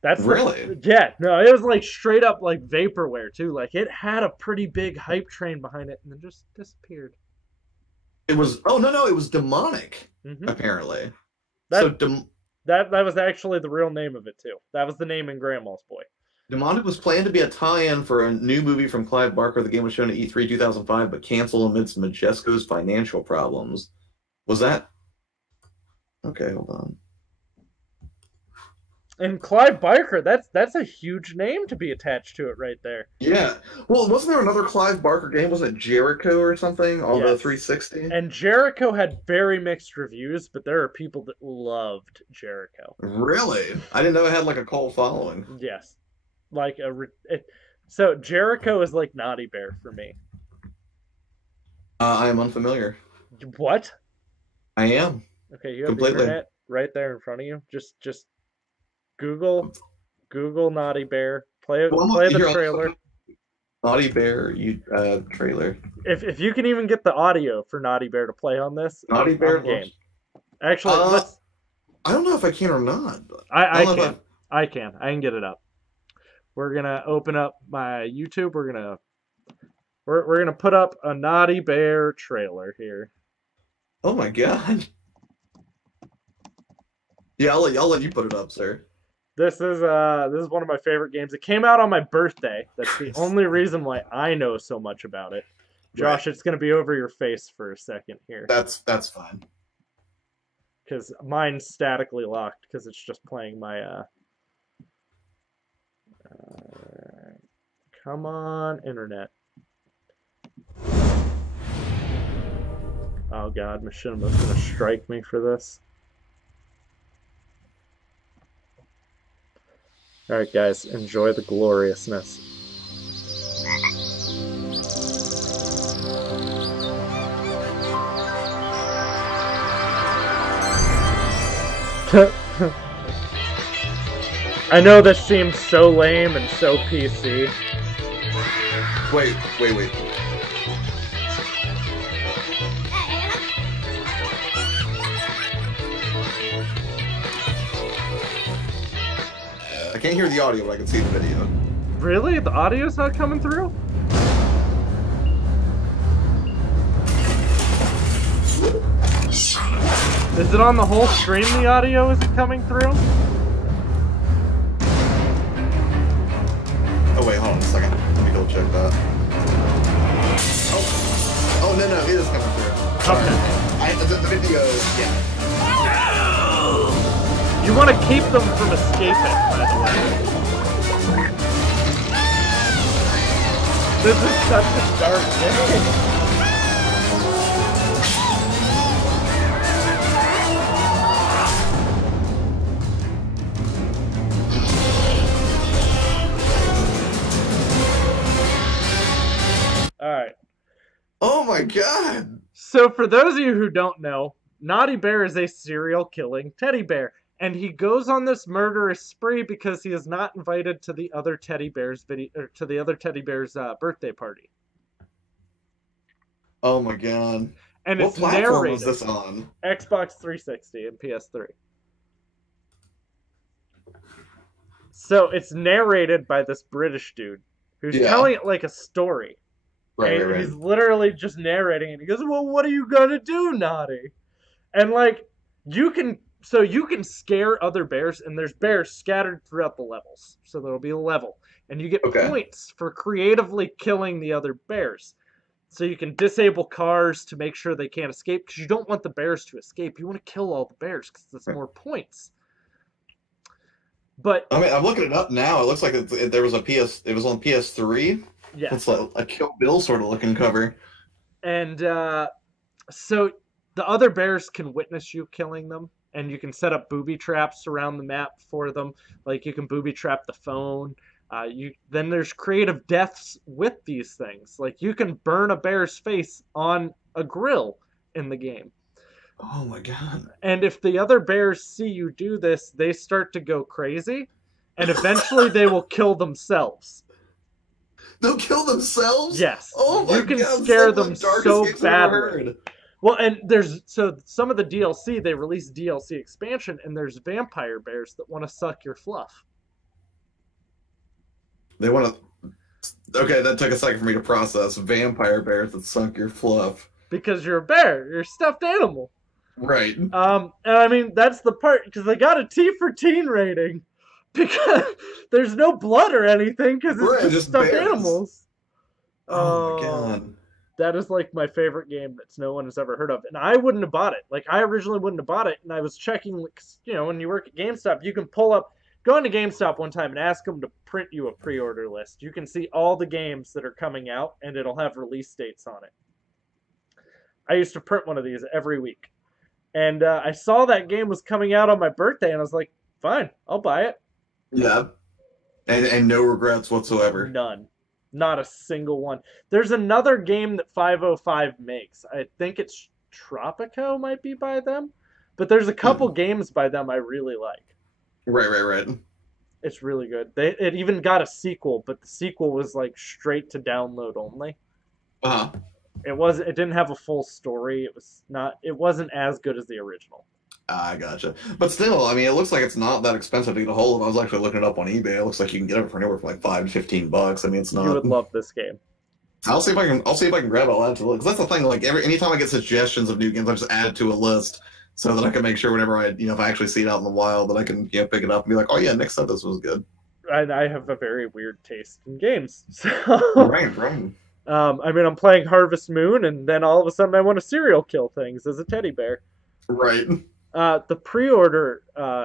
That's really? Yeah, no, it was like straight up like vaporware too. Like it had a pretty big hype train behind it, and then just disappeared. It was it was demonic, apparently. That was actually the real name of it too. That was the name in Grandma's Boy. Demonic was planned to be a tie-in for a new movie from Clive Barker. The game was shown at E3 2005, but canceled amidst Majesco's financial problems. Was that? Okay, hold on. And Clive Barker, that's a huge name to be attached to it right there. Yeah. Well, wasn't there another Clive Barker game? Was it Jericho or something on the 360? And Jericho had very mixed reviews, but there are people that loved Jericho. Really? I didn't know it had like a cult following. Yes. Like so Jericho is like Naughty Bear for me. I am unfamiliar. What? I am. Okay, you have the internet right there in front of you. Just Google Naughty Bear. Play the trailer. Naughty Bear trailer. If you can even get the audio for Naughty Bear to play on this Naughty Bear game. Actually, I don't know if I can or not. I can. I can get it up. We're gonna open up my YouTube. We're gonna put up a Naughty Bear trailer here. Oh my god. Yeah, I'll let you put it up, sir. This is one of my favorite games. It came out on my birthday. That's the only reason why I know so much about it. Josh, It's gonna be over your face for a second here. That's fine. Because mine's statically locked because it's just playing my come on, internet. Oh god, Machinima's gonna strike me for this. Alright guys, enjoy the gloriousness. I know this seems so lame and so PC. Wait. I can't hear the audio, but I can see the video. Really? The audio's not coming through? Is it on the whole stream, the audio isn't coming through? Oh wait, hold on a second. Let me go check that. Oh no, it is coming through. Sorry. Okay. The video, yeah. You want to keep them from escaping, by the way. This is such a dark game. Alright. Oh my god! So for those of you who don't know, Naughty Bear is a serial killing teddy bear. And he goes on this murderous spree because he is not invited to the other teddy bear's birthday party. Oh my god! And what it's platform narrated. was this on? Xbox 360 and PS3. So it's narrated by this British dude who's telling it like a story. Right. He's literally just narrating it. He goes, "Well, what are you gonna do, Naughty?" And like you can scare other bears, and there's bears scattered throughout the levels. So there'll be a level. And you get points for creatively killing the other bears. So you can disable cars to make sure they can't escape, because you don't want the bears to escape. You want to kill all the bears, because that's more points. But I mean, I'm looking it up now. It looks like it was on PS3. Yeah. It's like a Kill Bill sort of looking cover. And so the other bears can witness you killing them. And you can set up booby traps around the map for them. Like you can booby trap the phone. Then there's creative deaths with these things. Like you can burn a bear's face on a grill in the game. Oh my god. And if the other bears see you do this, they start to go crazy. And eventually they will kill themselves. They'll kill themselves? Yes. Oh my god. You can scare them so badly. Well, and some of the DLC, they release DLC expansion, and there's vampire bears that want to suck your fluff. They want to... Okay, that took a second for me to process. Vampire bears that suck your fluff. Because you're a bear. You're a stuffed animal. Right. And I mean, that's the part, because they got a T for teen rating. Because there's no blood or anything, because it's just stuffed animals. Oh my god. That is like my favorite game that no one has ever heard of. And I wouldn't have bought it. Like, I originally wouldn't have bought it. And I was checking, you know, when you work at GameStop, you can go into GameStop one time and ask them to print you a pre-order list. You can see all the games that are coming out, and it'll have release dates on it. I used to print one of these every week. And I saw that game was coming out on my birthday, and I was like, fine, I'll buy it. Yeah. And no regrets whatsoever. None. Not a single one. There's another game that 505 makes. I think it's Tropico might be by them. But there's a couple games by them I really like. Right. It's really good. It even got a sequel, but the sequel was like straight to download only. Uh-huh. It didn't have a full story. It wasn't as good as the original. I gotcha. But still, I mean, it looks like it's not that expensive to get a hold of. I was actually looking it up on eBay. It looks like you can get it for anywhere from like $5 to $15. I mean, it's not. You would love this game. I'll see if I can grab it. I'll add to it. Because that's the thing. Like anytime I get suggestions of new games, I just add it to a list so that I can make sure whenever if I actually see it out in the wild, that I can pick it up and be like, oh yeah, Nick said this was good. And I have a very weird taste in games. So. Right. I mean, I'm playing Harvest Moon, and then all of a sudden I want to serial kill things as a teddy bear. Right. The pre-order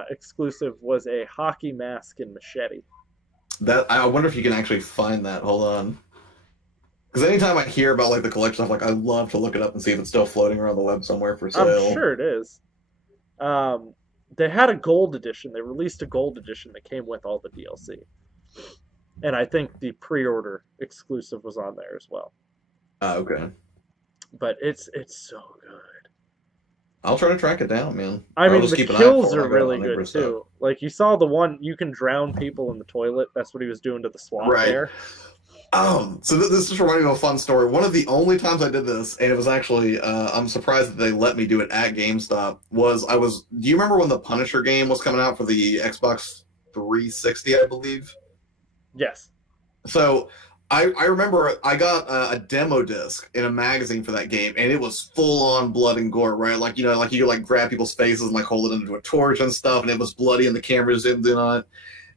exclusive was a hockey mask and machete. I wonder if you can actually find that. Hold on. Because anytime I hear about like the collection stuff, like I love to look it up and see if it's still floating around the web somewhere for sale. I'm sure it is. They had a gold edition. They released a gold edition that came with all the DLC. And I think the pre-order exclusive was on there as well. Okay. But it's so good. I'll try to track it down, man. I mean, the kills are really good, too. Like, you saw the one, you can drown people in the toilet. That's what he was doing to the SWAT bear. So this just reminded me of a fun story. One of the only times I did this, and it was actually, I'm surprised that they let me do it at GameStop, do you remember when the Punisher game was coming out for the Xbox 360, I believe. Yes. So I remember I got a demo disc in a magazine for that game, and it was full on blood and gore, right? Like, you know, like you could like grab people's faces and like hold it into a torch and stuff, and it was bloody, and the camera zoomed in on it.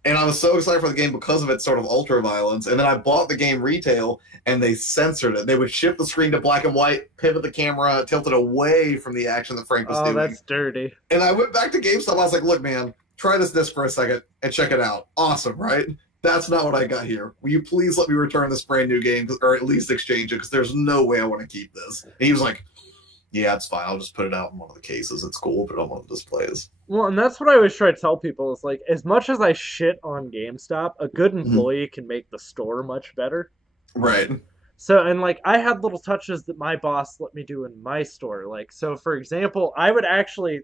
And I was so excited for the game because of its sort of ultra violence. And then I bought the game retail, and they censored it. They would shift the screen to black and white, pivot the camera, tilt it away from the action that Frank was doing. Oh, that's dirty. And I went back to GameStop. I was like, look, man, try this disc for a second and check it out. Awesome, right? That's not what I got here. Will you please let me return this brand new game, or at least exchange it, because there's no way I want to keep this. And he was like, yeah, it's fine. I'll just put it out in one of the cases. It's cool, but on one of the displays. Well, and that's what I always try to tell people is like, as much as I shit on GameStop, a good employee can make the store much better. Right. So, and like, I had little touches that my boss let me do in my store. Like, so for example, I would actually,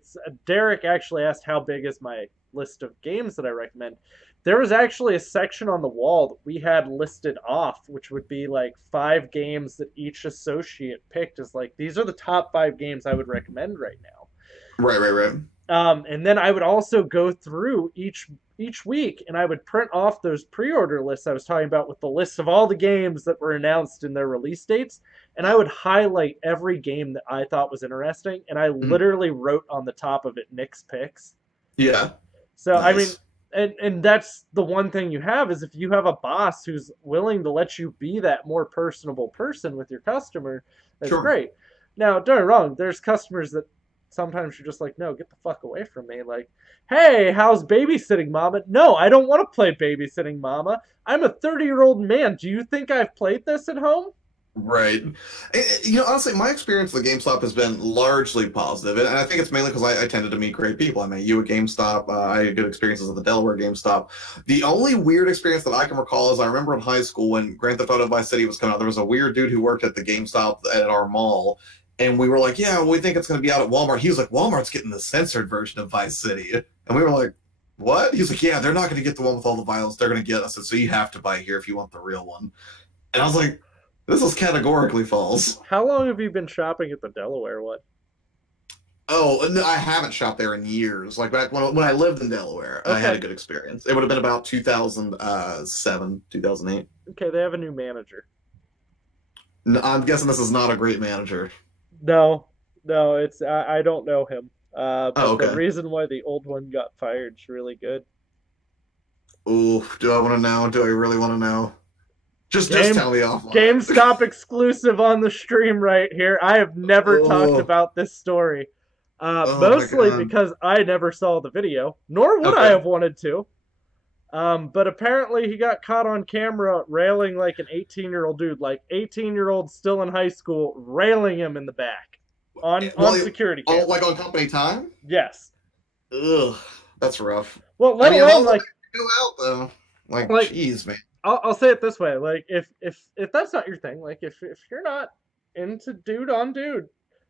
Derek actually asked how big is my list of games that I recommend. There was actually a section on the wall that we had listed off, which would be like 5 games that each associate picked as like, these are the top 5 games I would recommend right now. Right. And then I would also go through each week, and I would print off those pre-order lists I was talking about with the lists of all the games that were announced in their release dates, and I would highlight every game that I thought was interesting, and I literally wrote on the top of it Nick's picks. Yeah. So, nice. I mean, and that's the one thing you have is if you have a boss who's willing to let you be that more personable person with your customer, that's great. Now, don't get me wrong, there's customers that sometimes you're just like, no, get the fuck away from me. Like, hey, how's babysitting mama? No, I don't want to play babysitting mama. I'm a 30-year-old man. Do you think I've played this at home? Right. You know, honestly, my experience with GameStop has been largely positive, and I think it's mainly because I tended to meet great people. I met you at GameStop. I had good experiences at the Delaware GameStop. The only weird experience that I can recall is I remember in high school when Grand Theft Auto Vice City was coming out, there was a weird dude who worked at the GameStop at our mall, and we were like, yeah, we think it's going to be out at Walmart. He was like, Walmart's getting the censored version of Vice City. And we were like, what? He's like, yeah, they're not going to get the one with all the violence. They're going to get us. So you have to buy here if you want the real one. And I was like, this is categorically false. How long have you been shopping at the Delaware one? Oh, no, I haven't shopped there in years. Like back when I lived in Delaware, I had a good experience. It would have been about 2007, 2008. Okay, they have a new manager. No, I'm guessing this is not a great manager. No, it's I don't know him. But okay. The reason why the old one got fired is really good. Ooh, do I want to know? Do I really want to know? Just tell me offline. GameStop exclusive on the stream right here. I have never talked about this story. Mostly because I never saw the video, nor would I have wanted to. But apparently he got caught on camera railing like an 18-year-old dude, like 18-year-old still in high school, railing him in the back on security camera. Like on company time? Yes. Ugh, that's rough. Well, let alone like go out though. Like, jeez, man. I'll say it this way: like, if that's not your thing, like, if you're not into dude on dude,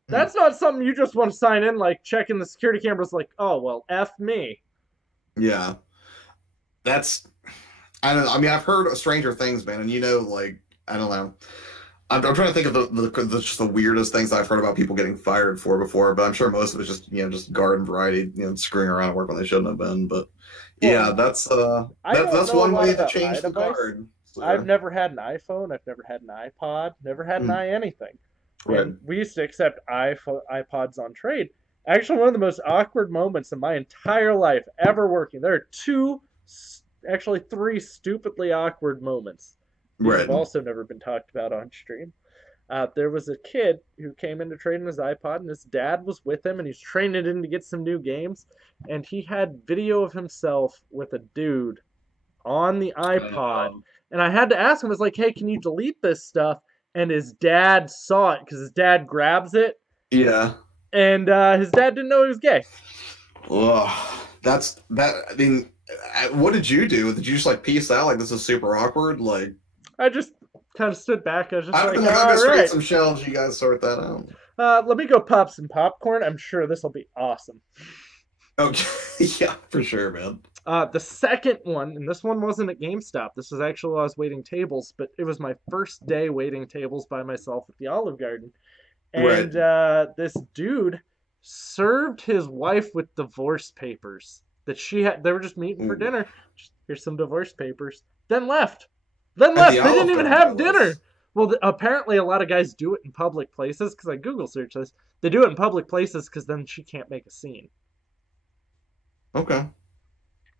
that's not something you just want to sign in, like, checking the security cameras, like, oh well, F me. Yeah, that's. I don't know. I mean, I've heard Stranger Things, man, and you know, like, I don't know. I'm trying to think of just the weirdest things I've heard about people getting fired for before, but I'm sure most of it's just just garden variety, screwing around at work when they shouldn't have been, but. Yeah, that's one way to change the card. So. I've never had an iPhone. I've never had an iPod. Never had an anything. Right. And we used to accept iPods on trade. Actually, one of the most awkward moments in my entire life ever working. There are 3 stupidly awkward moments. These have also never been talked about on stream. There was a kid who came in to trade in his iPod, and his dad was with him, and he's trading it in to get some new games. And he had video of himself with a dude on the iPod. And I had to ask him, I was like, hey, can you delete this stuff? And his dad saw it, because his dad grabs it. Yeah. And his dad didn't know he was gay. Ugh. I mean, what did you do? Did you just, like, peace out? Like, this is super awkward? Like, I just kind of stood back. I was just all right. Some shelves. You guys sort that out. Let me go pop some popcorn. I'm sure this will be awesome. Okay, yeah, for sure, man. The second one, and this one wasn't at GameStop. This was actually while I was waiting tables, but it was my first day waiting tables by myself at the Olive Garden. And this dude served his wife with divorce papers that they were just meeting for dinner. Just, here's some divorce papers. Then left. They didn't even have dinner. Well, apparently a lot of guys do it in public places, because I Google search this. They do it in public places because then she can't make a scene. Okay.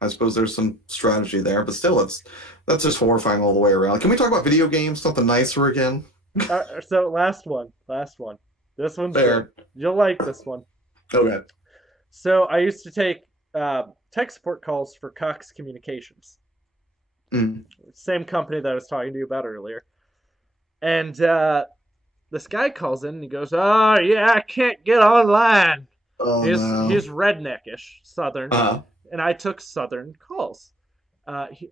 I suppose there's some strategy there, but still, that's just horrifying all the way around. Can we talk about video games? Something nicer again? So last one. This one's fair. Good. You'll like this one. Okay. So I used to take tech support calls for Cox Communications. Same company that I was talking to you about earlier. And this guy calls in and he goes, "Oh, yeah, I can't get online." Oh, he's redneckish, Southern. And I took Southern calls.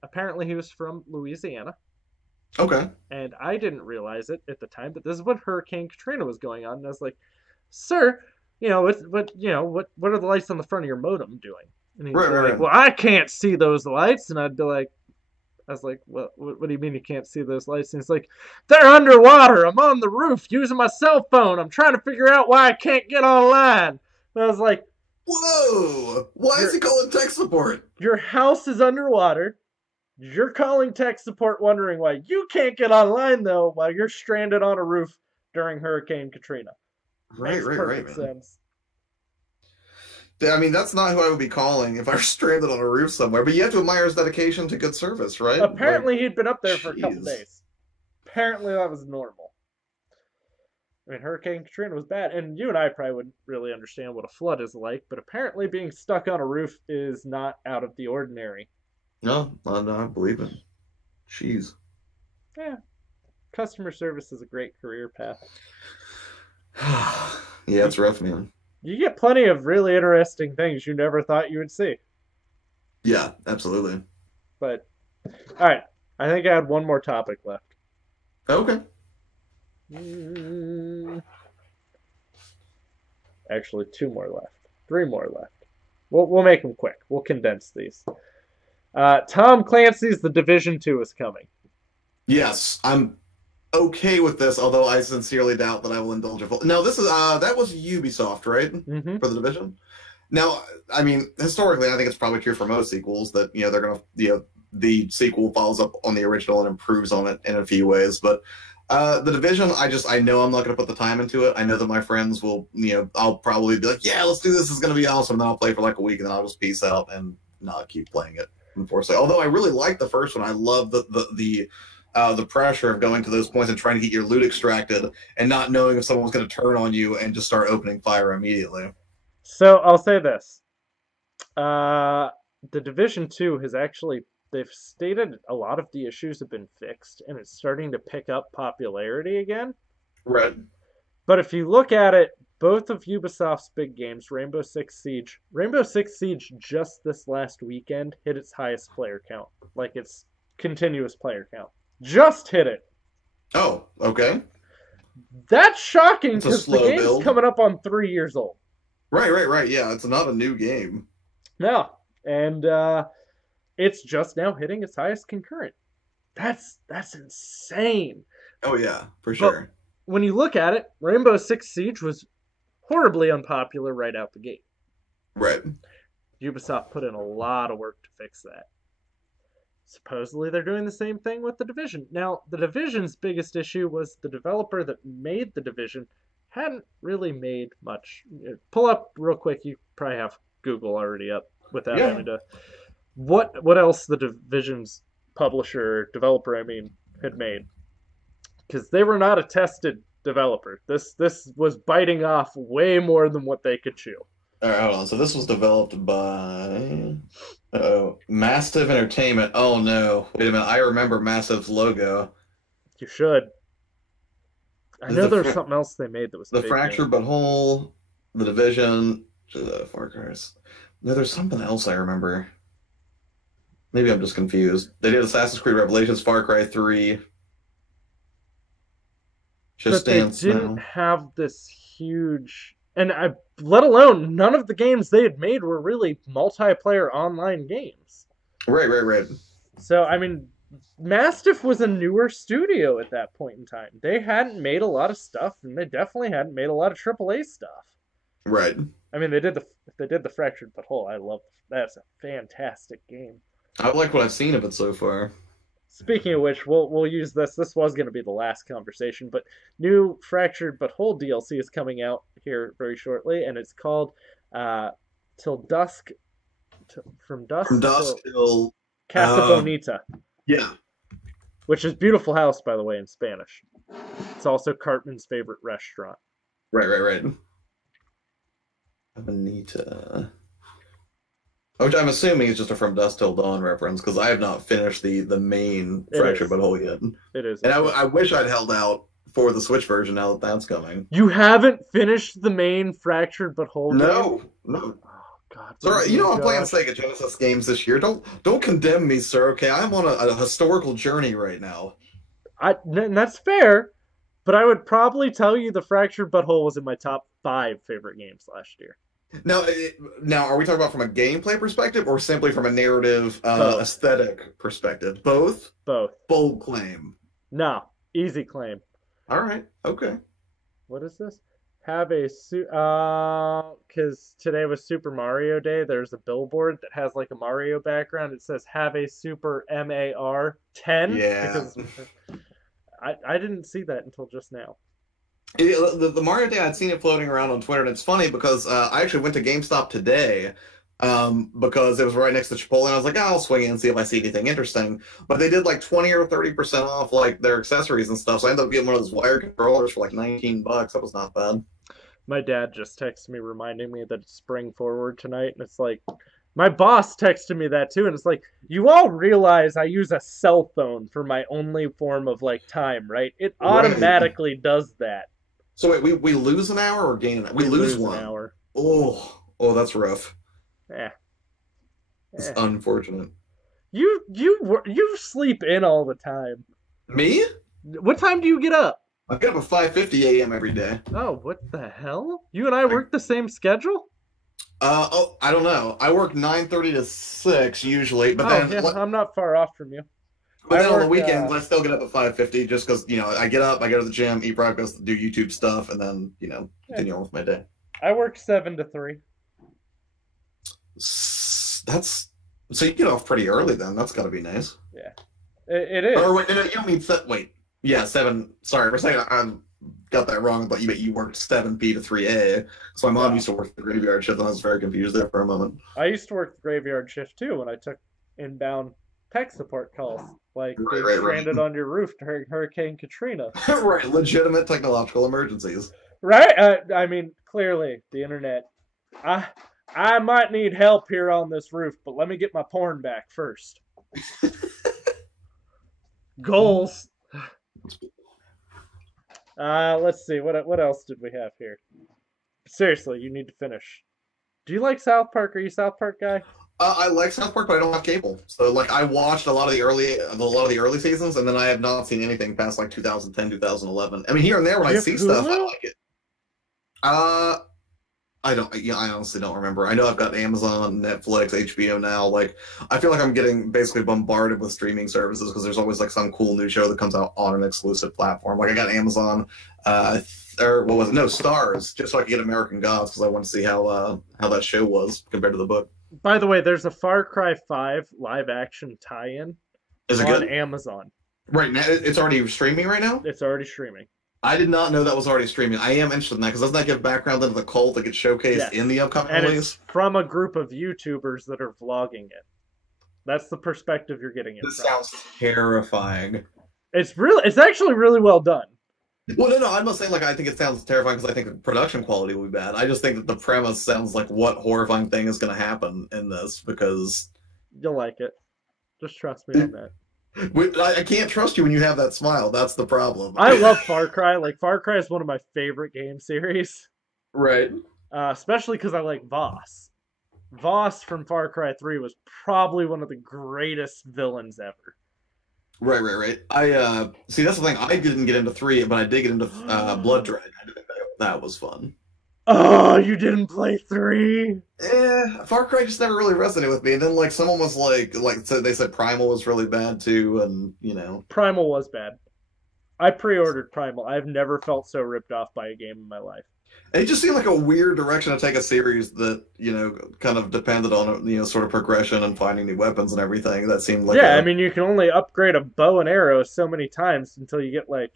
Apparently he was from Louisiana. Okay. And I didn't realize it at the time, but this is when Hurricane Katrina was going on. And I was like, "Sir, what are the lights on the front of your modem doing?" And he's like, "Well, I can't see those lights." And I was like, "What do you mean you can't see those lights?" And he's like, "They're underwater. I'm on the roof using my cell phone. I'm trying to figure out why I can't get online." And I was like, "Whoa! Why is he calling tech support? Your house is underwater. You're calling tech support wondering why you can't get online, though, while you're stranded on a roof during Hurricane Katrina." Makes perfect sense. I mean, that's not who I would be calling if I were stranded on a roof somewhere. But you have to admire his dedication to good service, right? Apparently, he'd been up there for a couple days. Apparently, that was normal. I mean, Hurricane Katrina was bad, and you and I probably wouldn't really understand what a flood is like, but apparently being stuck on a roof is not out of the ordinary. No, I believe it. Jeez. Yeah. Customer service is a great career path. Yeah, it's rough, man. You get plenty of really interesting things you never thought you would see. Yeah, absolutely. But, all right. I think I had one more topic left. Okay. Actually, 2 more left. 3 more left. We'll make them quick. We'll condense these. Tom Clancy's The Division 2 is coming. Yes, I'm okay with this, although I sincerely doubt that I will indulge it. Now, this is that was Ubisoft, right? Mm-hmm. For The Division. Now, I mean, historically, I think it's probably true for most sequels that they're gonna the sequel follows up on the original and improves on it in a few ways. But The Division, I know I'm not gonna put the time into it. I know that my friends will, I'll probably be like, "Yeah, let's do this. It's gonna be awesome." And then I'll play for like a week, and then I'll just peace out and not keep playing it. Unfortunately, although I really like the first one, I love the pressure of going to those points and trying to get your loot extracted and not knowing if someone was going to turn on you and just start opening fire immediately. So I'll say this. The Division 2 has actually, they've stated a lot of the issues have been fixed and it's starting to pick up popularity again. Right. But if you look at it, both of Ubisoft's big games, Rainbow Six Siege just this last weekend hit its highest player count. Like its continuous player count. Just hit it. Oh, okay. That's shocking because the game's coming up on 3 years old. Right. Yeah, it's not a new game. No. And it's just now hitting its highest concurrent. That's insane. Oh, yeah, for sure. But when you look at it, Rainbow Six Siege was horribly unpopular right out the gate. Right. Ubisoft put in a lot of work to fix that. Supposedly they're doing the same thing with The Division. Now, The Division's biggest issue was the developer that made The Division hadn't really made much. Pull up real quick. You probably have Google already up without having to. What else the Division's developer, had made? Because they were not a tested developer. This was biting off way more than what they could chew. All right, hold on. So this was developed by Massive Entertainment. Oh no! Wait a minute. I remember Massive's logo. You should. I know there's something else they made that was the Fractured But Whole, The Division, Far Cry. No, there's something else I remember. Maybe I'm just confused. They did Assassin's Creed Revelations, Far Cry 3. But they didn't have this huge, and let alone none of the games they had made were really multiplayer online games. Right. So Mastiff was a newer studio at that point in time. They hadn't made a lot of stuff, and they definitely hadn't made a lot of AAA stuff. Right. I mean, they did the Fractured But Whole. I love that's a fantastic game. I like what I've seen of it so far. Speaking of which, we'll use this. This was going to be the last conversation, but new Fractured But Whole DLC is coming out here very shortly, and it's called Till Dusk, from From Dusk dusk till till Casa Bonita, yeah. which is beautiful house, by the way, in Spanish. It's also Cartman's favorite restaurant. Right. Bonita. Which I'm assuming is just a From Dusk Till Dawn reference, because I have not finished the main Fractured But Whole yet. It is. And I wish I'd held out for the Switch version now that that's coming. You haven't finished the main Fractured But Whole game? No. Oh, God. Sorry, I'm playing Sega Genesis games this year. Don't condemn me, sir, okay? I'm on a historical journey right now. And that's fair, but I would probably tell you the Fractured But Whole was in my top 5 favorite games last year. Now, are we talking about from a gameplay perspective or simply from a narrative, aesthetic perspective? Both? Both. Bold claim. No, easy claim. All right, okay. What is this? Have a because today was Super Mario Day. There's a billboard that has like a Mario background. It says "Have a Super MAR 10." Yeah. Because I didn't see that until just now. The Mario Day, I'd seen it floating around on Twitter, and it's funny because I actually went to GameStop today because it was right next to Chipotle, and I was like, I'll swing in and see if I see anything interesting. But they did like 20 or 30% off like their accessories and stuff, so I ended up getting one of those wire controllers for like $19. That was not bad. My dad just texted me reminding me that it's Spring Forward tonight, and it's like, my boss texted me that too, and it's like, you all realize I use a cell phone for my only form of like time, right? It automatically does that. So wait, we lose an hour or gain an hour? We lose one. An hour. Oh, that's rough. Yeah. It's unfortunate. You sleep in all the time. Me? What time do you get up? I get up at 5:50 a.m. every day. Oh, what the hell? You and I work the same schedule? I don't know. I work 9:30 to 6 usually, but then yeah, I'm not far off from you. But then on the weekends, I still get up at 5:50 just because, I get up, I go to the gym, eat breakfast, do YouTube stuff, and then, continue on with my day. I work 7 to 3. So you get off pretty early then. That's got to be nice. Yeah. It is. Or wait, no, you don't mean, wait. Yeah, 7. Sorry, for a second, I got that wrong, but you worked 7p to 3a. So my mom used to work the graveyard shift, and I was very confused there for a moment. I used to work the graveyard shift too when I took inbound tech support calls. Like, they stranded on your roof during Hurricane Katrina. Right, legitimate technological emergencies. Right? I mean, clearly, the internet. I might need help here on this roof, but let me get my porn back first. Goals. Let's see. What else did we have here? Seriously, you need to finish. Do you like South Park? Are you a South Park guy? I like South Park, but I don't have cable. So, I watched a lot of the early seasons, and then I have not seen anything past 2010, 2011. I mean, here and there when I see stuff, I like it. I honestly don't remember. I know I've got Amazon, Netflix, HBO now. I feel like I'm getting basically bombarded with streaming services because there's always some cool new show that comes out on an exclusive platform. I got Amazon, or what was it? No, Stars, just so I could get American Gods because I want to see how that show was compared to the book. By the way, there's a Far Cry 5 live-action tie-in on Amazon. Right now, it's already streaming right now? It's already streaming. I did not know that was already streaming. I am interested in that because doesn't that give background into the cult that gets showcased in the upcoming release? It's from a group of YouTubers that are vlogging it. That's the perspective you're getting it from. This sounds terrifying. It's actually really well done. Well, no, I'm not saying I think it sounds terrifying because I think the production quality will be bad. I just think that the premise sounds like what horrifying thing is going to happen in this because... You'll like it. Just trust me on that. I can't trust you when you have that smile. That's the problem. I love Far Cry. Far Cry is one of my favorite game series. Right. Especially because I like Voss. Voss from Far Cry 3 was probably one of the greatest villains ever. Right. I see. That's the thing. I didn't get into 3, but I did get into Blood Dragon. I did think that was fun. Oh, you didn't play 3? Far Cry just never really resonated with me. And then someone was so they said Primal was really bad too, and Primal was bad. I pre-ordered Primal. I've never felt so ripped off by a game in my life. It just seemed like a weird direction to take a series that, kind of depended on, sort of progression and finding new weapons and everything. That seemed like I mean, you can only upgrade a bow and arrow so many times until you get, like...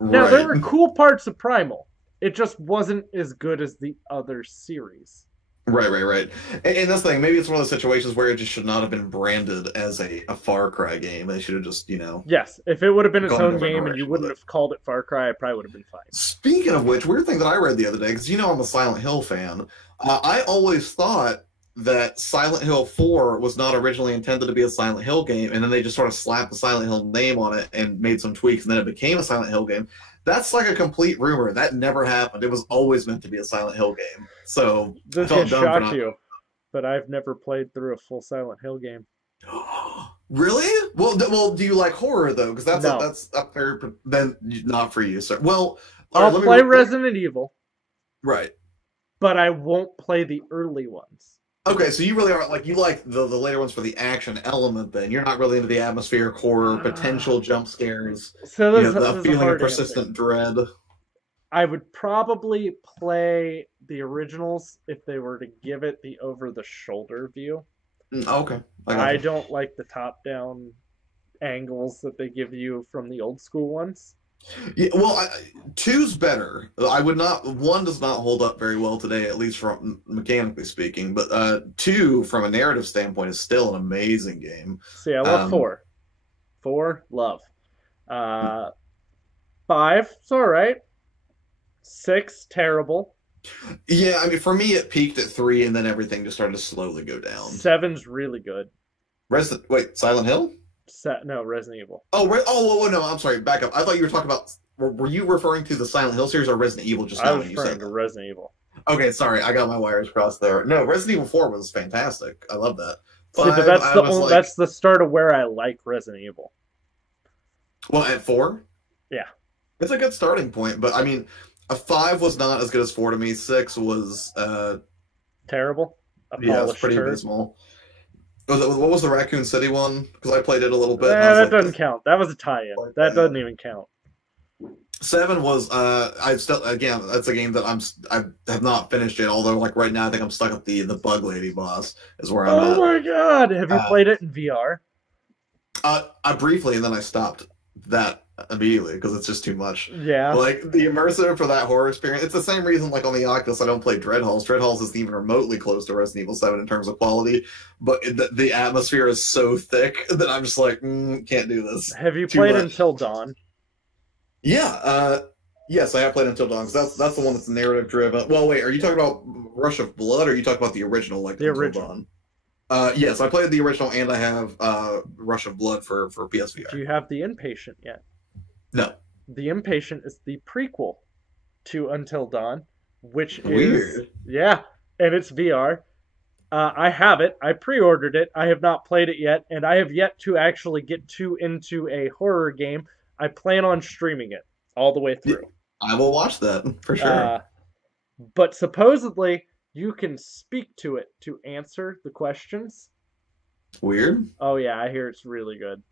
Now, there were cool parts of Primal. It just wasn't as good as the other series. Right. And that's the thing. Maybe it's one of those situations where it just should not have been branded as a Far Cry game. They should have just, Yes, if it would have been its own game and you wouldn't have called it Far Cry, I probably would have been fine. Speaking of which, weird thing that I read the other day, because I'm a Silent Hill fan. I always thought that Silent Hill 4 was not originally intended to be a Silent Hill game, and then they just sort of slapped the Silent Hill name on it and made some tweaks, and then it became a Silent Hill game. That's like a complete rumor. That never happened. It was always meant to be a Silent Hill game. So this can shock you, but I've never played through a full Silent Hill game. Really? Well, do you like horror though? Because that's up there. Then not for you, sir. Well, I'll play Resident Evil. Right. But I won't play the early ones. Okay, so you really are you like the later ones for the action element. Then you're not really into the atmospheric horror, potential jump scares. So the feeling of persistent dread. I would probably play the originals if they were to give it the over-the-shoulder view. Okay. I don't like the top-down angles that they give you from the old school ones. Yeah, well, 2's better. One does not hold up very well today, at least from mechanically speaking. But 2, from a narrative standpoint, is still an amazing game. See, I love 4. 4, love. 5, it's all right. 6, terrible. Yeah, I mean, for me, it peaked at 3, and then everything just started to slowly go down. 7's really good. Silent Hill? No, Resident Evil. Oh, no, I'm sorry. Back up. I thought you were talking about... Were you referring to the Silent Hill series or Resident Evil just now? I was referring to Resident Evil. Okay, sorry. I got my wires crossed there. No, Resident Evil 4 was fantastic. I love that. 5, see, but that's the start of where I like Resident Evil. Well, at 4? Yeah. It's a good starting point, but I mean, a 5 was not as good as 4 to me. 6 was... terrible? Yeah, it's pretty abysmal. What was the Raccoon City one? Because I played it a little bit. That doesn't count. That was a tie-in. That doesn't even count. 7 was again, that's a game that I have not finished yet. Although right now I think I'm stuck at the bug lady boss is where I'm at. Oh my god! Have you played it in VR? I briefly, and then I stopped that immediately because it's just too much. Yeah. The immersive for that horror experience. It's the same reason on the Oculus I don't play Dread Halls. Dread Halls isn't even remotely close to Resident Evil 7 in terms of quality, but the atmosphere is so thick that I'm just can't do this. Have you played Until Dawn? Yeah. Yes, I have played Until Dawn because that's the one that's narrative driven. Well, wait, are you talking about Rush of Blood or are you talking about the original the original Dawn? Yes, I played the original and I have Rush of Blood for PSVR. Do you have the Inpatient yet? No. The Inpatient is the prequel to Until Dawn, which is... Weird. Yeah, and it's VR. I have it. I pre-ordered it. I have not played it yet, and I have yet to actually get into a horror game. I plan on streaming it all the way through. I will watch that, for sure. But supposedly, you can speak to it to answer the questions. Weird. Oh, yeah, I hear it's really good.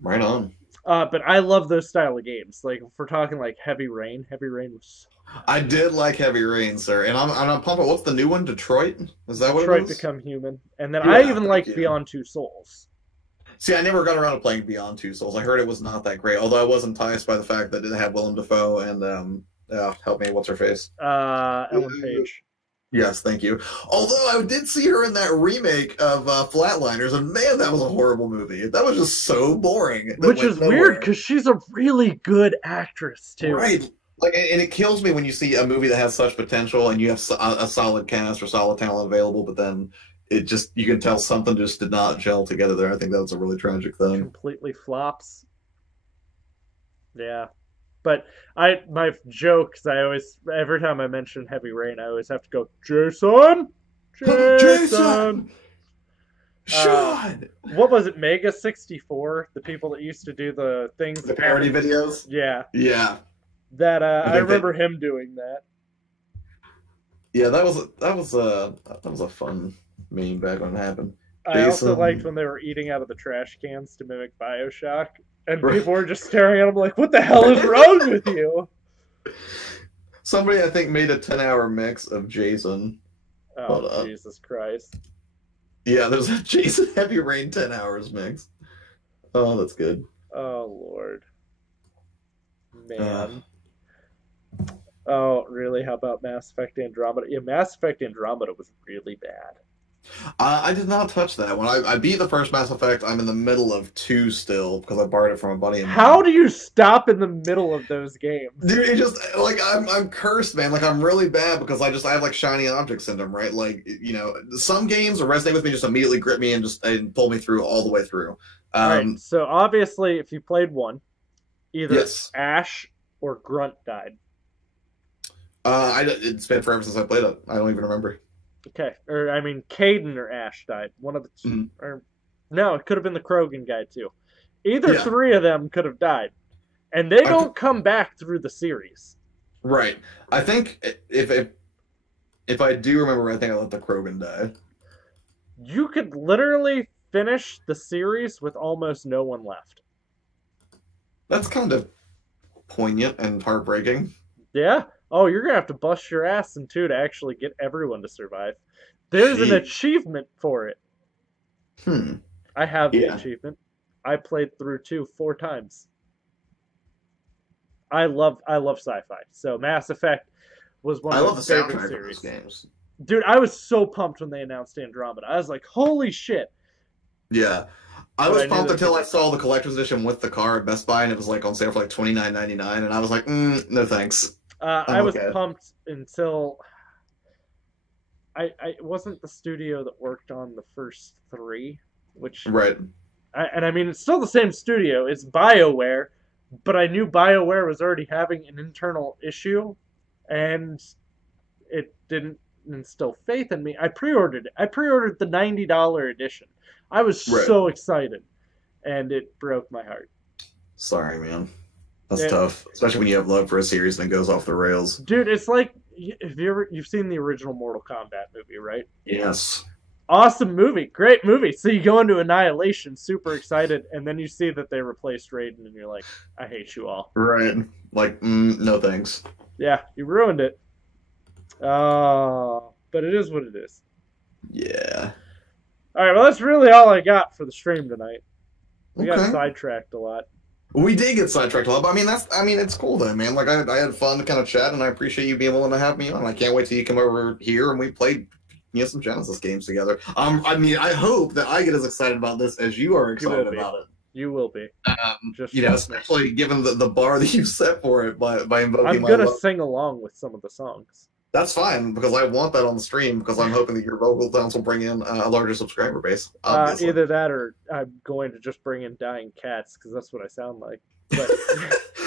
Right on. But I love those style of games. If we're talking Heavy Rain was... I did like Heavy Rain, sir, and I'm pumped. What's the new one? Detroit? Is that what Detroit it is? Become Human, and then I even liked Beyond Two Souls. See, I never got around to playing Beyond Two Souls. I heard it was not that great, although I was enticed by the fact that it had Willem Dafoe and help me, what's her face? Ellen Page. Yes, thank you. Although I did see her in that remake of Flatliners, and man, that was a horrible movie. That was just so boring. Which is weird, because she's a really good actress, too. Right. And it kills me when you see a movie that has such potential, and you have a solid cast or solid talent available, but then you can tell something just did not gel together there. I think that's a really tragic thing. Completely flops. Yeah. But my joke, because every time I mention Heavy Rain, I always have to go, Jason! Jason! Sean! What was it, Mega 64? The people that used to do the things. The parody videos? Yeah. Yeah. That I remember him doing that. Yeah, that was a fun meme back when it happened. I also liked when they were eating out of the trash cans to mimic BioShock, And people were just staring at him like, what the hell is wrong with you? Somebody, I think, made a 10-hour mix of Jason. Oh, Jesus Christ. Yeah, there's a Jason Heavy Rain 10 hours mix. Oh, that's good. Oh, Lord. Man. Oh, really? How about Mass Effect Andromeda? Yeah, Mass Effect Andromeda was really bad. I did not touch that one. I beat the first Mass Effect. I'm in the middle of 2 still because I borrowed it from a buddy of mine. How do you stop in the middle of those games? Dude, it just like I'm cursed, man. Like I'm really bad because I have like shiny object syndrome, right? Like some games resonate with me, just immediately grip me and pull me through all the way through. All right. So obviously, if you played one, either Ash or Grunt died. It's been forever since I played it. I don't even remember. Okay, or I mean, Caden or Ash died. One of the two, or no, it could have been the Krogan guy too. Either three of them could have died, and they don't come back through the series. Right. I think if I do remember, I think I let the Krogan die. You could literally finish the series with almost no one left. That's kind of poignant and heartbreaking. Yeah. Oh, you're going to have to bust your ass in two to actually get everyone to survive. There's an achievement for it. I have the achievement. I played through 2 4 times. I love sci-fi. So Mass Effect was one of my favorite series. Games. Dude, I was so pumped when they announced Andromeda. I was like, holy shit. Yeah. I was pumped until I saw the collector's edition with the car at Best Buy, and it was like on sale for like $29.99, and I was like, no thanks. I was pumped until I it wasn't the studio that worked on the first 3, which I mean it's still the same studio. It's BioWare, but I knew BioWare was already having an internal issue, and it didn't instill faith in me. I pre-ordered it. I pre-ordered the $90 edition. I was so excited, and it broke my heart. Sorry, man. That's tough, especially when you have love for a series and it goes off the rails. Dude, it's like, you've seen the original Mortal Kombat movie, right? Yes. Awesome movie, great movie. So you go into Annihilation, super excited, and then you see that they replaced Raiden, and you're like, I hate you all. Right. Like, no thanks. Yeah, you ruined it. But it is what it is. Yeah. All right, well, that's really all I got for the stream tonight. We got sidetracked a lot. We did get sidetracked a lot, but I mean, it's cool though, man. Like I had fun to kind of chat, and I appreciate you being willing to have me on. I can't wait till you come over here and we played, some Genesis games together. I mean, I hope that I get as excited about this as you are excited about it. You will be. Especially given the bar that you've set for it by invoking. I'm gonna sing along with some of the songs. That's fine, because I want that on the stream, because I'm hoping that your vocal downs will bring in a larger subscriber base. Either that, or I'm going to just bring in dying cats, because that's what I sound like. But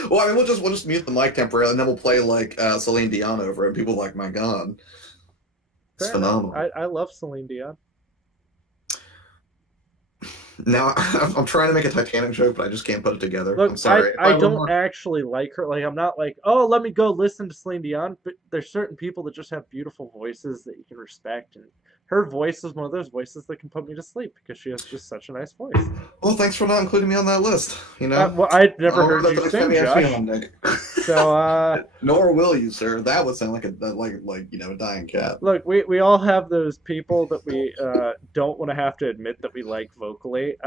well, I mean, we'll just mute the mic temporarily, and then we'll play like Celine Dion over it, and people are like, my God, it's phenomenal. I love Celine Dion. Now, I'm trying to make a Titanic joke, but I just can't put it together. Look, I'm sorry. I don't actually like her. Like, I'm not like, oh, let me go listen to Celine Dion. But there's certain people that just have beautiful voices that you can respect. And her voice is one of those voices that can put me to sleep because she has just such a nice voice. Well, thanks for not including me on that list. Well, I'd never heard you sing, Josh. So, nor will you, sir. That would sound like a dying cat. Look, we all have those people that we don't want to have to admit that we like vocally.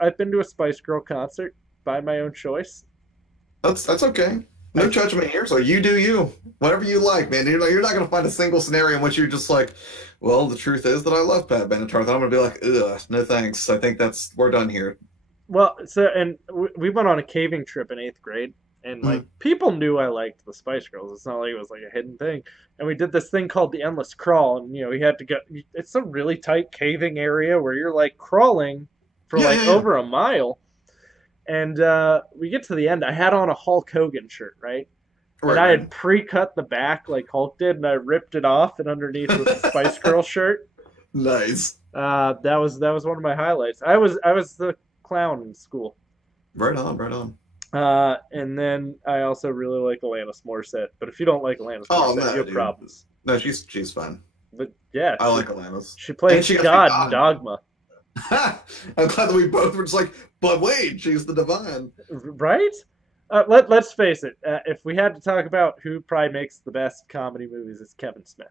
I've been to a Spice Girl concert by my own choice. That's okay. No judgment here, so you do you. Whatever you like, man. You're not going to find a single scenario in which you're just like, well, the truth is that I love Pat Benatar. I'm going to be like, ugh, no thanks. I think we're done here. Well, and we went on a caving trip in 8th grade, and people knew I liked the Spice Girls. It's not like it was like a hidden thing. And we did this thing called the Endless Crawl, and we had to go. It's a really tight caving area where you're like crawling for over a mile. And we get to the end. I had on a Hulk Hogan shirt, right? And I had pre-cut the back like Hulk did, and I ripped it off, and underneath was a Spice Girl shirt. Nice. That was one of my highlights. I was the clown in school. Right on. And then I also really like Alanis Morissette. But if you don't like Alanis Morissette, you have problems. No, she's fine. But yeah, I like Alanis. She plays God in Dogma. I'm glad that we both were just like, but wait, she's the divine. Right? Let's face it. If we had to talk about who probably makes the best comedy movies, it's Kevin Smith.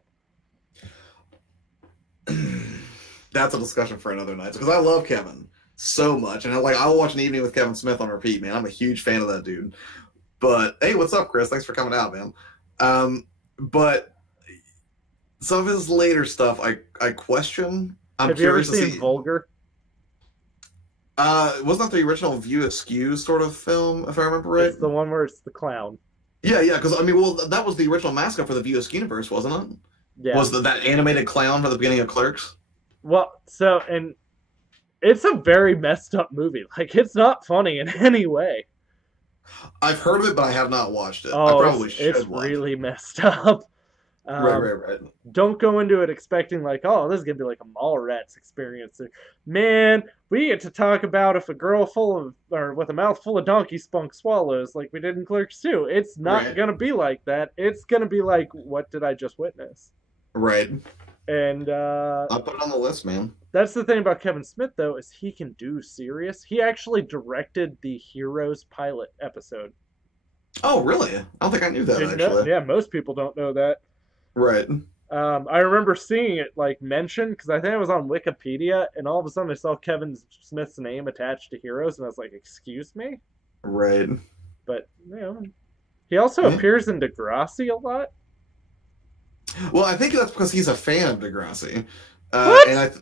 That's a discussion for another night because I love Kevin so much, and I'll watch An Evening with Kevin Smith on repeat, man. I'm a huge fan of that dude. But hey, what's up, Chris? Thanks for coming out, man. But some of his later stuff, I question. Have you ever seen Vulgar? Wasn't that the original View Askew sort of film, if I remember right? It's the one where it's the clown. Yeah, because I mean, well, that was the original mascot for the View Askew universe, wasn't it? Yeah. Was that animated clown from the beginning of Clerks? Well, and it's a very messed up movie. Like, it's not funny in any way. I've heard of it, but I have not watched it. Oh, I probably should. It's really messed up. Right. Don't go into it expecting like, oh, this is gonna be like a Mallrats experience. Man, we get to talk about if a girl with a mouth full of donkey spunk swallows, like we did in Clerks 2. It's not gonna be like that. It's gonna be like, what did I just witness? Right. And I'll put it on the list, man. That's the thing about Kevin Smith, though, is he can do serious. He actually directed the Heroes pilot episode. Oh, really? I don't think I knew that, actually. Yeah, most people don't know that. Right. I remember seeing it, like, mentioned, because I think it was on Wikipedia, and all of a sudden I saw Kevin Smith's name attached to Heroes, and I was like, excuse me? Right. But, you know, he also appears in Degrassi a lot. Well, I think that's because he's a fan of Degrassi. What? And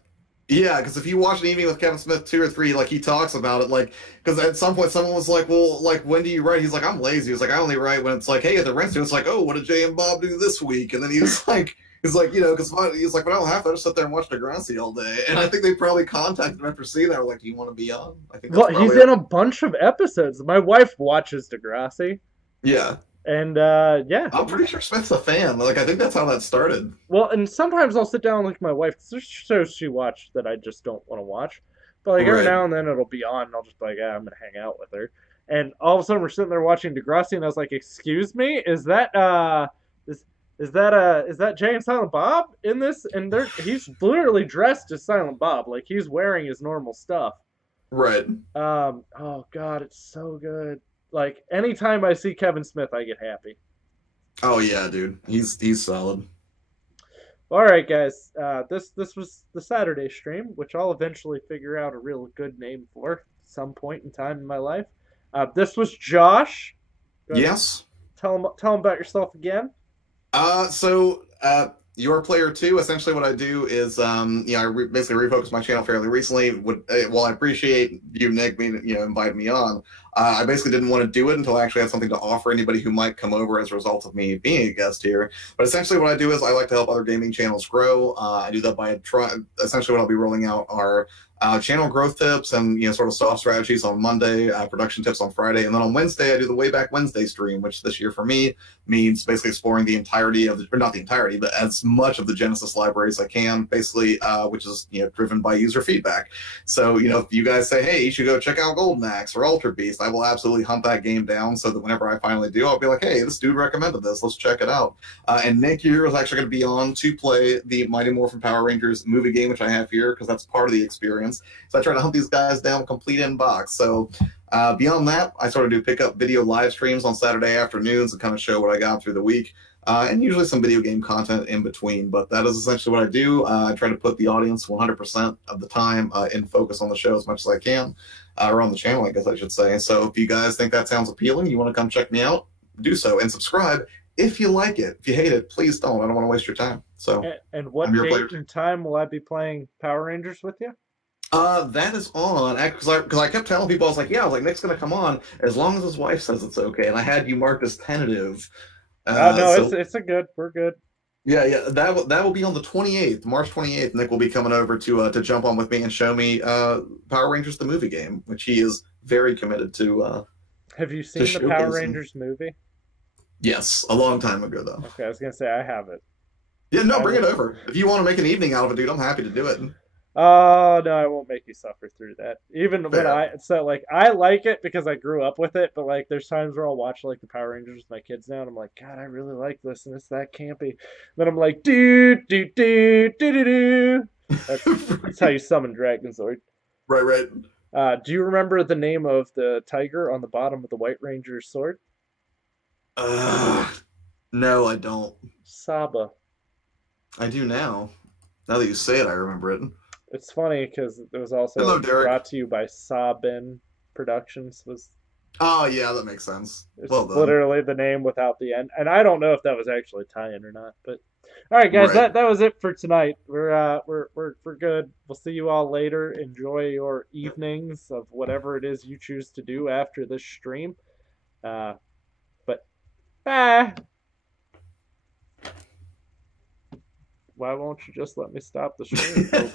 yeah, because if you watch An Evening with Kevin Smith 2 or 3, like, he talks about it, like, because at some point someone was like, well, like, when do you write? He's like, I'm lazy. He's like, I only write when it's like, hey, at the rent's due. It's like, oh, what did Jay and Bob do this week? And then he's like, you know, because he's like, but I don't have to. I just sit there and watch Degrassi all day. And I think they probably contacted him after seeing that. Were like, do you want to be on? I think well, he's in a bunch of episodes. My wife watches Degrassi. Yeah. And yeah, I'm pretty sure Smith's a fan. Like, I think that's how that started. Well, and sometimes I'll sit down with my wife because there's shows she watched that I just don't want to watch. But like every now and then it'll be on, and I'll just be like, yeah, I'm gonna hang out with her. And all of a sudden we're sitting there watching Degrassi, and I was like, excuse me, is that Jay and Silent Bob in this? And he's literally dressed as Silent Bob, like he's wearing his normal stuff. Right. Oh God, it's so good. Like, anytime I see Kevin Smith, I get happy. Oh, yeah, dude. He's solid. All right, guys. This was the Saturday stream, which I'll eventually figure out a real good name for at some point in time in my life. This was Josh. Yes. Tell him about yourself again. Your Player 2, essentially what I do is, I basically refocused my channel fairly recently. While I appreciate you, Nick, inviting me on, I basically didn't want to do it until I actually had something to offer anybody who might come over as a result of me being a guest here. But essentially what I do is I like to help other gaming channels grow. I do that by essentially what I'll be rolling out are channel growth tips and sort of soft strategies on Monday, production tips on Friday, and then on Wednesday I do the Way Back Wednesday stream, which this year for me means basically exploring the entirety of or not the entirety, but as much of the Genesis library as I can, basically, which is driven by user feedback. So if you guys say, hey, you should go check out Golden Axe or Ultra Beast, I will absolutely hunt that game down so that whenever I finally do, I'll be like, hey, this dude recommended this, let's check it out. And Nick here is actually going to be on to play the Mighty Morphin Power Rangers movie game, which I have here because that's part of the experience. So I try to hunt these guys down complete inbox. So beyond that, I sort of do pick up video live streams on Saturday afternoons and kind of show what I got through the week. And usually some video game content in between. But that is essentially what I do. I try to put the audience 100% of the time in focus on the show as much as I can. Or on the channel, I guess I should say. So if you guys think that sounds appealing, you want to come check me out, do so. And subscribe if you like it. If you hate it, please don't. I don't want to waste your time. So. And what date and time will I be playing Power Rangers with you? That is on, because I kept telling people, I was like, Nick's going to come on as long as his wife says it's okay. And I had you marked as tentative. It's a good, we're good. Yeah, that will be on the 28th, March 28th. Nick will be coming over to jump on with me and show me Power Rangers the movie game, which he is very committed to. Have you seen the Power Rangers movie? Yes, a long time ago though. Okay, I was gonna say I have it. Yeah, no, bring it over. If you want to make an evening out of it, dude, I'm happy to do it. Oh no, I won't make you suffer through that. Even when I like it because I grew up with it, but like there's times where I'll watch like the Power Rangers with my kids now, and I'm like, God, I really like this, and it's that campy. Then I'm like, do do do do do do. That's how you summon Dragonzord. Right. Do you remember the name of the tiger on the bottom of the White Ranger's sword? Uh, no, I don't. Saba. I do now. Now that you say it, I remember it. It's funny because it was Hello, also Derek. brought to you by Sabin Productions. Was Oh, yeah, that makes sense. It's Well just done. literally the name without the end, and I don't know if that was actually tie-in or not. But all right, guys, Right. that was it for tonight. We're good. We'll see you all later. Enjoy your evenings of whatever it is you choose to do after this stream. Uh, but ah, why won't you just let me stop the stream?